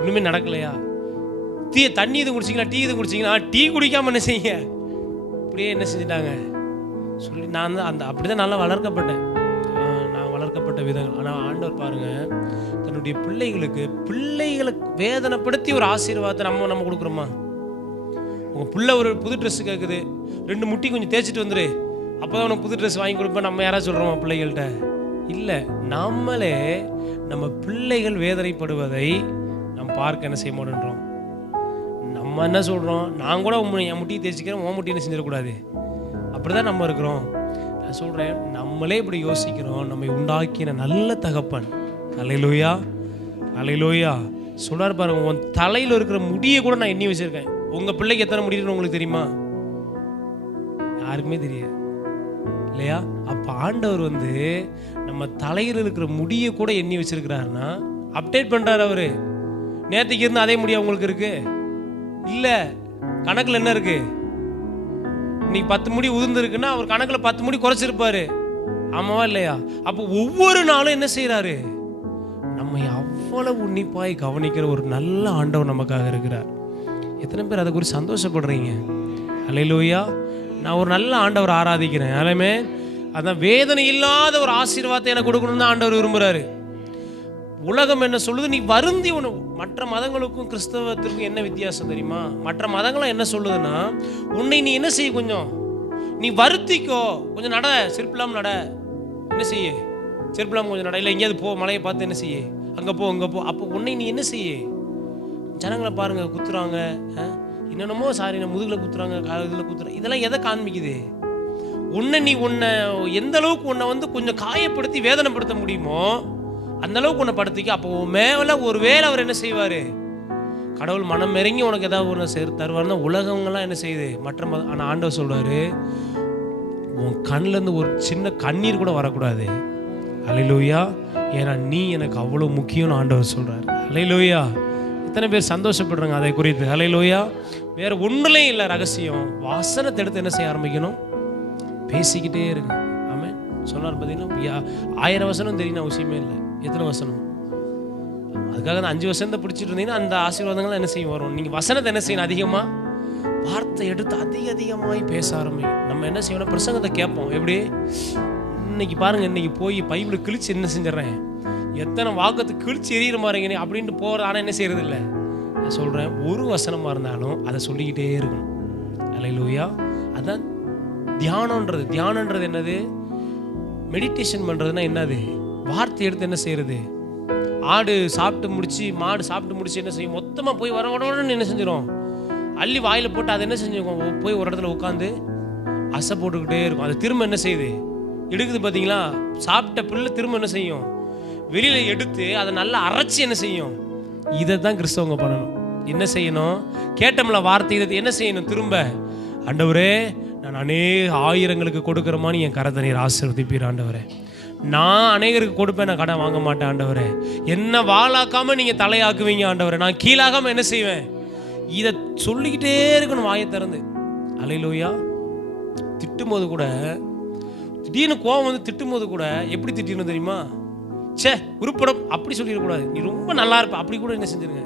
ஒன்றுமே நடக்கலையா? தண்ணி இது குடிச்சிங்களா, டீ இது குடிச்சிங்களா? டீ குடிக்காமல் என்ன செய்யுங்க. இப்படியே என்ன செஞ்சுட்டாங்க சொல்லி நான் தான் அப்படி தான் நல்லா வளர்க்கப்பட்டேன். நான் வளர்க்கப்பட்ட விதங்கள். ஆனால் ஆண்டவர் பாருங்கள், தன்னுடைய பிள்ளைகளை வேதனைப்படுத்தி ஒரு ஆசீர்வாதத்தை நம்ம கொடுக்குறோமா? உங்கள் பிள்ளை ஒரு புது ட்ரெஸ்ஸு கேட்குது, 2 முட்டி கொஞ்சம் தேய்ச்சிட்டு வந்துரு, அப்போ தான் உனக்கு புது ட்ரெஸ் வாங்கி கொடுப்பேன் நம்ம யாராவது சொல்கிறோமா பிள்ளைகள்கிட்ட? இல்லை. நம்மளே நம்ம பிள்ளைகள் வேதனைப்படுவதை நம்ம பார்க்க என்ன செய்ய மாட்டேன்றோம். நம்ம என்ன சொல்கிறோம், நான் கூட என் முட்டியை தேய்ச்சிக்கிறேன், உன் முட்டி என்ன செஞ்சிடக்கூடாது. அப்படி தான் நம்ம இருக்கிறோம். நான் சொல்கிறேன், நம்மளே இப்படி யோசிக்கிறோம். நம்மை உண்டாக்கின நல்ல தகப்பன், அல்லேலூயா அல்லேலூயா, சொல்றார் பாருங்க, உன் தலையில் இருக்கிற முடியை கூட நான் எண்ணி வச்சிருக்கேன். உங்கள் பிள்ளைக்கு எத்தனை முடி இருக்குன்னு உங்களுக்கு தெரியுமா? யாருக்குமே தெரியாது இல்லையா? அப்போ ஆண்டவர் வந்து நம்ம தலையில் இருக்கிற முடியை கூட எண்ணி வச்சிருக்கிறாருன்னா அப்டேட் பண்ணுறாரு. அவர் நேற்றுக்கு இருந்து அதே முடியா உங்களுக்கு இருக்கு இல்லை? கணக்கில் என்ன இருக்கு? இன்னைக்கு 10 முடி உதிர்ந்து இருக்குன்னா அவர் கணக்கில் 10 முடி குறைச்சிருப்பாரு. ஆமாவா இல்லையா? அப்போ ஒவ்வொரு நாளும் என்ன செய்யறாரு, நம்மை அவ்வளவு உன்னிப்பாய் கவனிக்கிற ஒரு நல்ல ஆண்டவர் நமக்காக இருக்கிறார். எத்தனை பேர் அதை குறித்து சந்தோஷப்படுறீங்க? அல்லேலூயா. நான் ஒரு நல்ல ஆண்டவர் ஆராதிக்கிறேன். ஆமென். அதான் வேதனை இல்லாத ஒரு ஆசீர்வாதத்தை எனக்கு கொடுக்கணும்னு தான் ஆண்டவர் விரும்புகிறாரு. உலகம் என்ன சொல்லுது, நீ வருந்தி மற்ற மதங்களுக்கும் கிறிஸ்தவத்திற்கும் என்ன வித்தியாசம் தெரியுமா? மற்ற மதங்களும் என்ன சொல்லுதுன்னா, உன்னை நீ என்ன செய்ய, கொஞ்சம் நீ வருத்திக்கோ, கொஞ்சம் நட, செருப்பில்லாமல் நட, என்ன செய்ய, செருப்பில்லாமல் கொஞ்சம் நட, இல்லை எங்கேயாவது போ, மலையை பார்த்து என்ன செய்ய, அங்கே போ இங்கே போ. அப்போ உன்னை நீ என்ன செய்ய. ஜனங்களை பாருங்க, குத்துறாங்க, என்னென்னமோ சாரி நான் முதுகில் குத்துறாங்க, இதில் குத்துறாங்க. இதெல்லாம் எதை காண்பிக்குது? உன்னை எந்த அளவுக்கு உன்னை வந்து கொஞ்சம் காயப்படுத்தி வேதனைப்படுத்த முடியுமோ அந்த அளவுக்கு உன்னை படுத்திக்க. அப்போ மேலே ஒரு வேளை அவர் என்ன செய்வார், கடவுள் மனம் இறங்கி உனக்கு ஏதாவது ஒன்று தருவார்னா உலகங்கள்லாம் என்ன செய்யுது மற்ற ஆனால் ஆண்டவர் சொல்றாரு, உன் கண்ணிலேருந்து ஒரு சின்ன கண்ணீர் கூட வரக்கூடாது. அல்லேலூயா. ஏன்னா நீ எனக்கு அவ்வளோ முக்கியம்னு ஆண்டவர் சொல்றாரு. அல்லேலூயா. எத்தனை பேர் சந்தோஷப்படுறாங்க அதை குறித்து? அல்லேலூயா. வேற ஒன்றுலையும் இல்லை ரகசியம். வசனத்தை எடுத்து என்ன செய்ய ஆரம்பிக்கணும், பேசிக்கிட்டே இருக்கு. ஆமென். சொன்னார் பார்த்தீங்கன்னா 1000 வசனம் தெரியும் அவசியமே இல்லை. எத்தனை வசனம்? அதுக்காக அந்த 5 வசனத்தை பிடிச்சிட்டு இருந்தீங்கன்னா அந்த ஆசீர்வாதங்கள் என்ன செய்யும் வரும். நீங்கள் வசனத்தை என்ன செய்யணும், அதிகமாக வார்த்தை எடுத்து அதிகமாகி பேச ஆரம்பிக்கும். நம்ம என்ன செய்யணும், பிரசங்கத்தை கேட்போம். எப்படி இன்னைக்கு பாருங்கள், இன்னைக்கு போய் பைபிளை கிழிச்சு என்ன செஞ்சிடறேன், எத்தனை வாக்கத்தை கிழிச்சு எறிகிற மாதிரிங்க அப்படின்ட்டு போகிறது. ஆனால் என்ன செய்யறது இல்லை. நான் சொல்கிறேன், ஒரு வசனமாக இருந்தாலும் அதை சொல்லிக்கிட்டே இருக்கணும். அல்லேலூயா. அதான் தியானன்றது. தியானன்றது என்னது? மெடிடேஷன் பண்ணுறதுனா என்னது? வார்த்தை எடுத்து என்ன செய்யறது. ஆடு சாப்பிட்டு முடிச்சு, மாடு சாப்பிட்டு முடிச்சு என்ன செய்யும், மொத்தமாக போய் உடனே என்ன செஞ்சிடும், அள்ளி வாயில் போட்டு அதை என்ன செஞ்சுருக்கோம், போய் ஒரு இடத்துல உட்காந்து அசை போட்டுக்கிட்டே இருக்கும். அது திரும்ப என்ன செய்யுது, எடுக்குது. பார்த்தீங்களா? சாப்பிட்ட பிள்ளை திரும்ப என்ன செய்யும், வெளியில் எடுத்து அதை நல்லா அரைச்சி என்ன செய்யும். இதை தான் கிறிஸ்தவங்க பண்ணணும். என்ன செய்யணும், கேட்டோம்ல வார்த்தை, இதை என்ன செய்யணும், திரும்ப ஆண்டவரே நான் அநேக ஆயிரங்களுக்கு கொடுக்குறமான்னு என் கரத்தை நீர் ஆசீர்வதிப்பீர் ஆண்டவரே. நான் அநேகருக்கு கொடுப்பேன், நான் கடன் வாங்க மாட்டேன் ஆண்டவரே. என்ன வாளாக்காமல் நீங்கள் தலையாக்குவீங்க ஆண்டவரே. நான் கீழாகாமல் என்ன செய்வேன். இதை சொல்லிக்கிட்டே இருக்கணும் வாயை திறந்து. அல்லேலூயா. திட்டும் போது கூட, திடீர்னு கோவம் வந்து திட்டும் போது கூட எப்படி திட்டிடணும் தெரியுமா? சே உருப்படம் அப்படி சொல்லிடக்கூடாது, நீ ரொம்ப நல்லா இருப்ப அப்படி கூட என்ன செஞ்சிருங்க.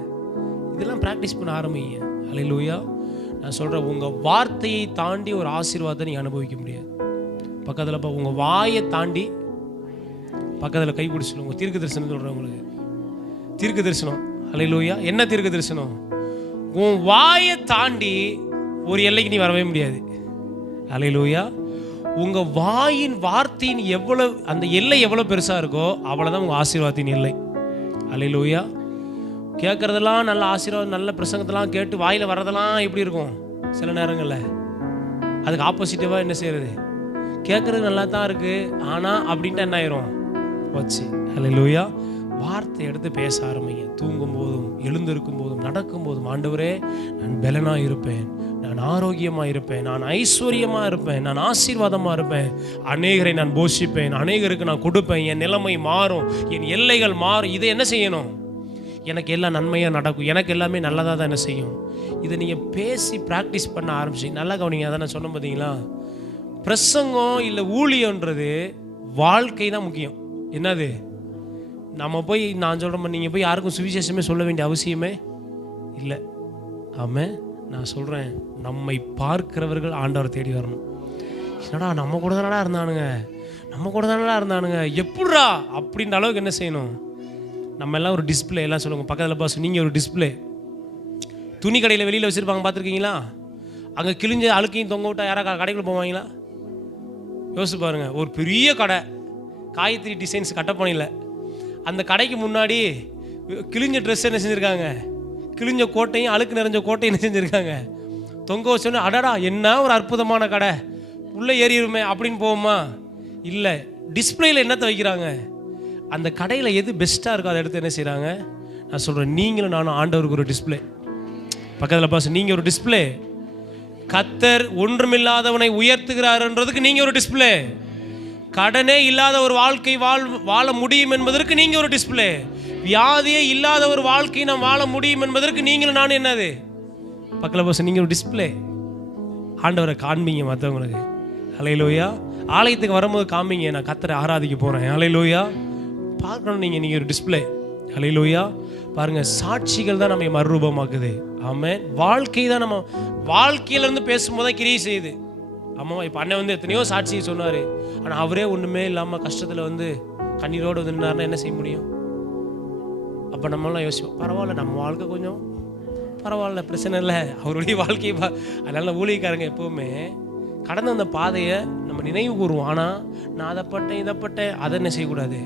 இதெல்லாம் ப்ராக்டிஸ் பண்ண ஆரம்பிங்க. அல்லேலூயா. நான் சொல்கிறேன், உங்கள் வார்த்தையை தாண்டி ஒரு ஆசீர்வாதத்தை நீங்கள் அனுபவிக்க முடியாது. பக்கத்தில் உங்கள் வாயை தாண்டி பக்கத்தில் கை பிடிச்சிடுங்க. தீர்க்க தரிசனம் சொல்கிறேன் உங்களுக்கு. தீர்க்க தரிசனம். அல்லேலூயா. என்ன தீர்க்க தரிசனம்? உன் வாயை தாண்டி ஒரு எல்லைக்கு நீ வரவே முடியாது. அல்லேலூயா. உங்கள் வாயின் வார்த்தையின் எவ்வளோ, அந்த எல்லை எவ்வளோ பெருசாக இருக்கோ அவ்வளோதான் உங்கள் ஆசீர்வாதத்தின் எல்லை. அல்லேலூயா. கேட்குறதெல்லாம் நல்ல ஆசீர்வாதம், நல்ல பிரசங்கத்தெல்லாம் கேட்டு வாயில் வர்றதெல்லாம் எப்படி இருக்கும் சில நேரங்களில்? அதுக்கு ஆப்போசிட்டிவாக என்ன செய்கிறது? கேட்குறது நல்லா தான் இருக்குது, ஆனால் அப்படின்ட்டு என்ன ஆயிரும் வச்சு. அல்லேலூயா. வார்த்தை எடுத்து பேச ஆரம்பிங்க. தூங்கும் போதும், எழுந்திருக்கும் போதும், நடக்கும் போதும், ஆண்டவரே நான் பலனாக இருப்பேன், நான் ஆரோக்கியமாக இருப்பேன், நான் ஐஸ்வர்யமாக இருப்பேன், நான் ஆசீர்வாதமாக இருப்பேன், அநேகரை நான் போஷிப்பேன், அநேகருக்கு நான் கொடுப்பேன், என் நிலைமை மாறும், என் எல்லைகள் மாறும். இதை என்ன செய்யணும்? எனக்கு எல்லாம் நன்மையாக நடக்கும், எனக்கு எல்லாமே நல்லதாக தான் என்ன செய்யும். இதை நீங்கள் பேசி ப்ராக்டிஸ் பண்ண ஆரம்பிச்சிங்க. நல்லா கவனிங்க. அதை நான் சொன்ன பார்த்தீங்களா? பிரசங்கம் இல்லை ஊழியன்றது வாழ்க்கை தான் முக்கியம். என்னது? நம்ம போய் நான் சொல்கிறேன், நீங்கள் போய் யாருக்கும் சுவிசேஷமே சொல்ல வேண்டிய அவசியமே இல்லை. ஆமாம், நான் சொல்கிறேன், நம்மை பார்க்கிறவர்கள் ஆண்டவரை தேடி வரணும். என்னடா நம்ம கூட தானடா இருந்தானுங்க, நம்ம கூட தானடா இருந்தானுங்க, எப்படிடா அப்படின்ற அளவுக்கு என்ன செய்யணும்? நம்ம எல்லாம் ஒரு டிஸ்பிளே. எல்லாம் சொல்லுவாங்க பக்கத்தில் பாஸ், நீங்கள் ஒரு டிஸ்பிளே. துணி கடையில் வெளியில் வச்சுருப்பாங்க, பார்த்துருக்கீங்களா? அங்கே கிழிஞ்ச அழுக்கையும் தொங்க விட்டா யாராவது கடைக்குள்ள போவாங்களா? யோசிச்சு பாருங்கள். ஒரு பெரிய கடை, காயத்ரி டிசைன்ஸ் கட்டப்பணியில், அந்த கடைக்கு முன்னாடி கிழிஞ்ச ட்ரெஸ் என்ன செஞ்சுருக்காங்க, கிழிஞ்ச கோட்டையும் அழுக்கு நிறைஞ்ச கோட்டையும் என்ன செஞ்சுருக்காங்க, தொங்க வச்சோன்னே அடடா என்ன ஒரு அற்புதமான கடை, உள்ளே ஏறிடுமே அப்படின்னு போவோமா? இல்லை. டிஸ்பிளேயில் என்னத்தை வைக்கிறாங்க? அந்த கடையில் எது பெஸ்ட்டாக இருக்கோ அதை எடுத்து என்ன செய்கிறாங்க? நான் சொல்கிறேன், நீங்களும் நானும் ஆண்டவருக்கு ஒரு டிஸ்பிளே. பக்கத்தில் பாஸ், நீங்கள் ஒரு டிஸ்பிளே. கர்த்தர் ஒன்றுமில்லாதவனை உயர்த்துகிறார்ன்றதுக்கு நீங்கள் ஒரு டிஸ்பிளே. கடனே இல்லாத ஒரு வாழ்க்கை வாழ முடியும் என்பதற்கு நீங்கள் ஒரு டிஸ்பிளே. வியாதியே இல்லாத ஒரு வாழ்க்கை நாம் வாழ முடியும் என்பதற்கு நீங்களும் நானும் என்னது? பக்கத்தில் பாஸ், நீங்கள் ஒரு டிஸ்பிளே. ஆண்டவரை காண்பீங்க மற்றவங்களுக்கு. அல்லேலூயா. ஆலயத்துக்கு வரும்போது காமிங்க, நான் கர்த்தரை ஆராதிக்க போகிறேன். அல்லேலூயா. பார்க்கணும் நீங்கள் ஒரு டிஸ்பிளே. அல்லேலூயா. பாருங்கள், சாட்சிகள் தான் நம்ம மறுரூபமாக்குது. ஆமாம். வாழ்க்கை தான் நம்ம வாழ்க்கையிலேருந்து பேசும்போது தான் கிரியை செய்யுது. ஆமாம். இப்போ அண்ணன் வந்து எத்தனையோ சாட்சியை சொன்னார், ஆனால் அவரே ஒன்றுமே இல்லாமல் கஷ்டத்தில் வந்து கண்ணீரோடு வந்து நின்னாருன்னா என்ன செய்ய முடியும்? அப்போ நம்மளாம் யோசிப்போம், பரவாயில்ல நம்ம வாழ்க்கை கொஞ்சம் பரவாயில்ல, பிரச்சனை இல்லை, அவருடைய வாழ்க்கையை அதனால ஊழியக்காரங்க எப்போவுமே கடந்து வந்த பாதையை நம்ம நினைவு கூறுவோம். ஆனால் நான் அதை பட்டேன் இதை பட்டேன் அதை என்ன செய்யக்கூடாது.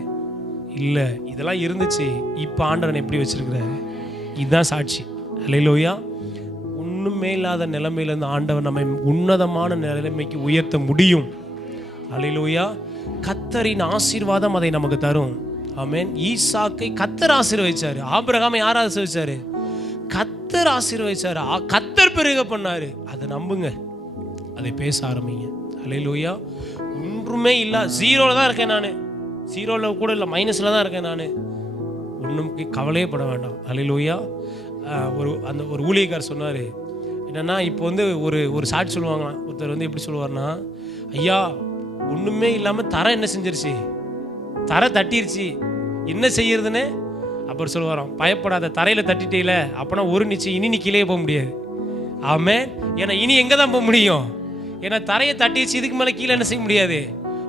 இல்லை, இதெல்லாம் இருந்துச்சு, இப்போ ஆண்டவன் எப்படி வச்சிருக்கிறாரு, இதுதான் சாட்சி. அல்லேலூயா. ஒன்றுமே இல்லாத நிலைமையிலேருந்து ஆண்டவன் நம்மை உன்னதமான நிலைமைக்கு உயர்த்த முடியும். அல்லேலூயா. கர்த்தரின் ஆசீர்வாதம் அதை நமக்கு தரும். ஆமென். ஈசாக்கை கர்த்தர் ஆசீர்வதிச்சாரு. ஆபிரகாமை யார் ஆசீர்வதிச்சாரு? கர்த்தர் ஆசீர்வதிச்சாரு. கர்த்தர் பெருக பண்ணாரு. அதை நம்புங்க, அதை பேச ஆரம்பிங்க. அல்லேலூயா. ஒன்றுமே இல்லை, ஜீரோவில் தான் இருக்கேன் நான், ஜீரோவில் கூட இல்லை, மைனஸில் தான் இருக்கேன் நான், ஒன்றும் கவலையே பட வேண்டாம். அல்லேலூயா. ஒரு ஊழியக்கார் சொன்னார் என்னென்னா, இப்போ வந்து ஒரு சாட்சி சொல்லுவாங்களாம். ஒருத்தர் வந்து எப்படி சொல்லுவார்னா, ஐயா ஒன்றுமே இல்லாமல் தரை என்ன செஞ்சிருச்சு, தரை தட்டிருச்சு, என்ன செய்யறதுன்னு. அப்புறம் சொல்லுவாராம், பயப்படாத, தரையில் தட்டிட்டேல, அப்போனா ஒரு நிச்சயம் இனி நீ கீழே போக முடியாது. ஆமென். ஏன்னா இனி எங்கே தான் போக முடியும்? ஏன்னா தரையை தட்டிடுச்சு, இதுக்கு மேலே கீழே என்ன செய்ய முடியாது,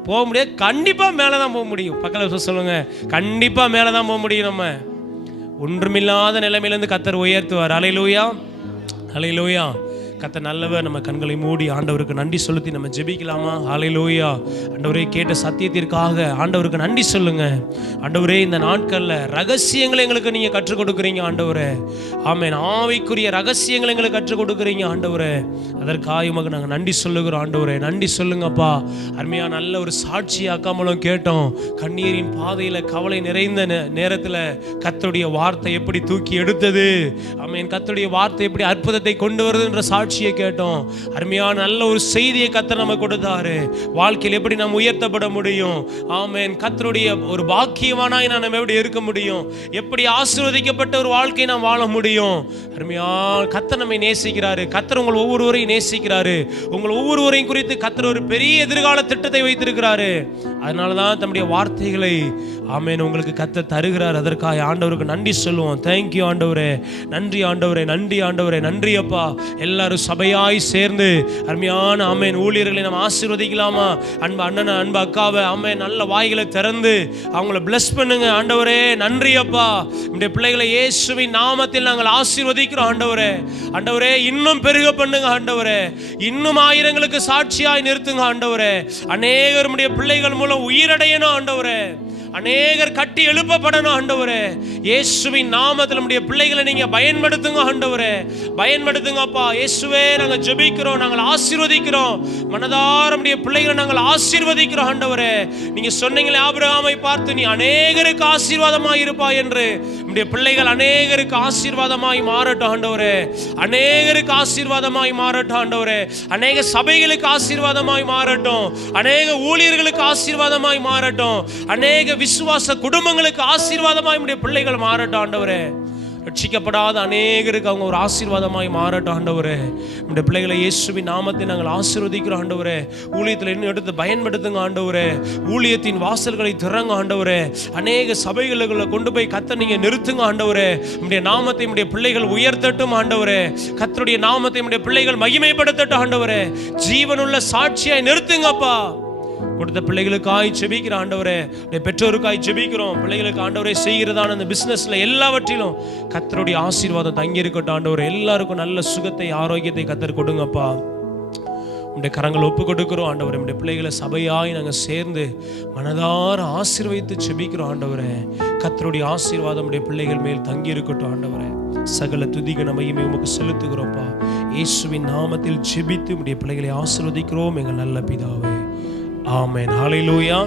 போக முடியாது. கண்டிப்பாக மேலே தான் போக முடியும். பக்கத்தில் சொல்லுங்க, கண்டிப்பாக மேலே தான் போக முடியும். நம்ம ஒன்றுமில்லாத நிலைமையிலேருந்து கர்த்தர் உயர்த்துவார். அல்லேலூயா. அல்லேலூயா. கர்த்தர் நல்லவர். நம்ம கண்களை மூடி ஆண்டவருக்கு நன்றி செலுத்தி நம்ம ஜெபிக்கலாமா? ஹல்லேலூயா. ஆண்டவரே, கேட்ட சத்தியத்திற்காக ஆண்டவருக்கு நன்றி சொல்லுங்க. ஆண்டவரே, இந்த நாட்களில் ரகசியங்களை எங்களுக்கு நீங்கள் கற்றுக் கொடுக்குறீங்க ஆண்டவரே. ஆமென். ஆவிக்குரிய ரகசியங்களை எங்களுக்கு கற்றுக் கொடுக்குறீங்க ஆண்டவரே. அதற்காக உமக்கு நாங்கள் நன்றி சொல்லுகிறோம் ஆண்டவரே. நன்றி சொல்லுங்கப்பா. அருமையாக நல்ல ஒரு சாட்சியாக்காமலும் கேட்டோம். கண்ணீரின் பாதையில் கவலை நிறைந்த நேரத்தில் கர்த்தருடைய வார்த்தை எப்படி தூக்கி எடுத்தது. ஆமென். கர்த்தருடைய வார்த்தை எப்படி அற்புதத்தை கொண்டு வருதுன்ற சாட்சியை கேட்டோம். அருமையான நல்ல ஒரு செய்தியை கர்த்தர் நமக்கு கொடுத்தாரு. வாழ்க்கையில் எப்படி நாம் உயர்த்தப்பட முடியும். ஆமென். கர்த்தருடைய ஒரு பாக்கியவானாய் நாம் எப்படி இருக்க முடியும், எப்படி ஆசீர்வதிக்கப்பட்ட ஒரு வாழ்க்கையை நாம் வாழ முடியும். அருமையான கர்த்தர் நம்மை நேசிக்கிறாரு. கர்த்தர் உங்கள் ஒவ்வொருவரையும் நேசிக்கிறாரு. உங்கள் ஒவ்வொருவரையும் குறித்து கர்த்தர் ஒரு பெரிய எதிர்கால திட்டத்தை வைத்திருக்கிறாரு. அதனால தான் தம்முடைய வார்த்தைகளை ஆமென் உங்களுக்கு கர்த்தர் தருகிறார். அதற்காக ஆண்டவருக்கு நன்றி சொல்லுவோம். தேங்க்யூ ஆண்டவரே, நன்றி ஆண்டவரே, நன்றி ஆண்டவரே, நன்றி அப்பா. எல்லாரும் எல்லாரும் சபையாய் சேர்ந்து அருமையான ஆமென் ஊழியர்களை நம்ம ஆசீர்வதிக்கலாமா? அன்பு அண்ணனை, அன்பு அக்காவை ஆமென் நல்ல வாய்களை திறந்து அவங்கள பிளஸ் பண்ணுங்க. ஆண்டவரே நன்றி அப்பா, இந்த பிள்ளைகளை இயேசுவின் நாமத்தில் நாங்கள் ஆசீர்வதிக்கிறோம். ஆண்டவரே, ஆண்டவரே இன்னும் பெருக பண்ணுங்க. ஆண்டவரே, இன்னும் ஆயிரங்களுக்கு சாட்சியாய் நிறுத்துங்க. ஆண்டவரே, அநேகர் உம்முடைய பிள்ளைகள் மூலம் உயிரடையணும். ஆண்டவரே, அநேகர் கட்டி எழுப்பப்படணும். ஆண்டவரே, இயேசுவின் நாமத்தில் நம்முடைய பிள்ளைகளை நீங்க பயன்படுத்துங்க. ஆண்டவரே, பயன்படுத்துங்கப்பா. இயேசுவே, நாங்கள் ஜெபிக்கிறோம், நாங்கள் ஆசீர்வதிக்கிறோம். மனதார நம்முடைய பிள்ளைகளை நாங்கள் ஆசீர்வதிக்கிறோம். ஆண்டவரே, நீங்க சொன்னீங்களே ஆபிரகாமை பார்த்து நீ அநேகருக்கு ஆசீர்வாதமாய் இருப்பாய் என்று. நம்முடைய பிள்ளைகள் அநேகருக்கு ஆசீர்வாதமாய் மாறட்டும். ஆண்டவரே, அநேகருக்கு ஆசீர்வாதமாய் மாறட்டும். ஆண்டவரே, அநேக சபைகளுக்கு ஆசீர்வாதமாய் மாறட்டும். அநேக ஊழியர்களுக்கு ஆசீர்வாதமாய் மாறட்டும். அநேக விசுவாச குடும்பங்களுக்கு ஆசீர்வாதமாய் நம்முடைய பிள்ளைகள் மாறட்டும். ஆண்டவரே, ரட்சிக்கப்படாத அநேகருக்கு அவங்க ஒரு ஆசீர்வாதமாய் மாறட்டும். ஆண்டவரே, நம்முடைய பிள்ளைகளை இயேசுவின் நாமத்தை நாங்கள் ஆசீர்வதிக்கிறோம். ஆண்டவரே, ஊழியத்தில் இன்னும் எடுத்து பயன்படுத்துங்க. ஆண்டவரே, ஊழியத்தின் வாசல்களை திறங்க. ஆண்டவரே, அநேக சபைகளை கொண்டு போய் கத்த நீங்க நிறுத்துங்க. ஆண்டவரே, நம்முடைய நாமத்தை நம்முடைய பிள்ளைகள் உயர்த்தட்டும். ஆண்டவரே, கர்த்தருடைய நாமத்தை நம்முடைய பிள்ளைகள் மகிமைப்படுத்தட்டும். ஆண்டவரே, ஜீவனுள்ள சாட்சியாய் நிறுத்துங்கப்பா. கொடுத்த பிள்ளைகளுக்காய் ஜெபிக்கிறோம். ஆண்டவரே, பெற்றோருக்காய் ஜெபிக்கிறோம். பிள்ளைகளுக்கு ஆண்டவரே செய்கிறதான அந்த பிசினஸ்ல எல்லாவற்றிலும் கர்த்தருடைய ஆசீர்வாதம் தங்கி இருக்கட்டும். ஆண்டவரே, எல்லாருக்கும் நல்ல சுகத்தை ஆரோக்கியத்தை கர்த்தர் கொடுங்கப்பா. உடைய கரங்கள் ஒப்பு கொடுக்கிறோம். ஆண்டவரே, நம்முடைய பிள்ளைகளை சபையாய் நாங்கள் சேர்ந்து மனதார ஆசீர்வதித்து ஜெபிக்கிறோம். ஆண்டவரே, கர்த்தருடைய ஆசீர்வாதம் உடைய பிள்ளைகள் மேல் தங்கி இருக்கட்டும். ஆண்டவரே, சகல துதிக மகிமை உமக்கு செலுத்துகிறோம்ப்பா. இயேசுவின் நாமத்தில் ஜெபித்து உடைய பிள்ளைகளை ஆசீர்வதிக்கிறோம் எங்கள் நல்ல பிதாவே. ஆமென். ஹல்லேலூயா.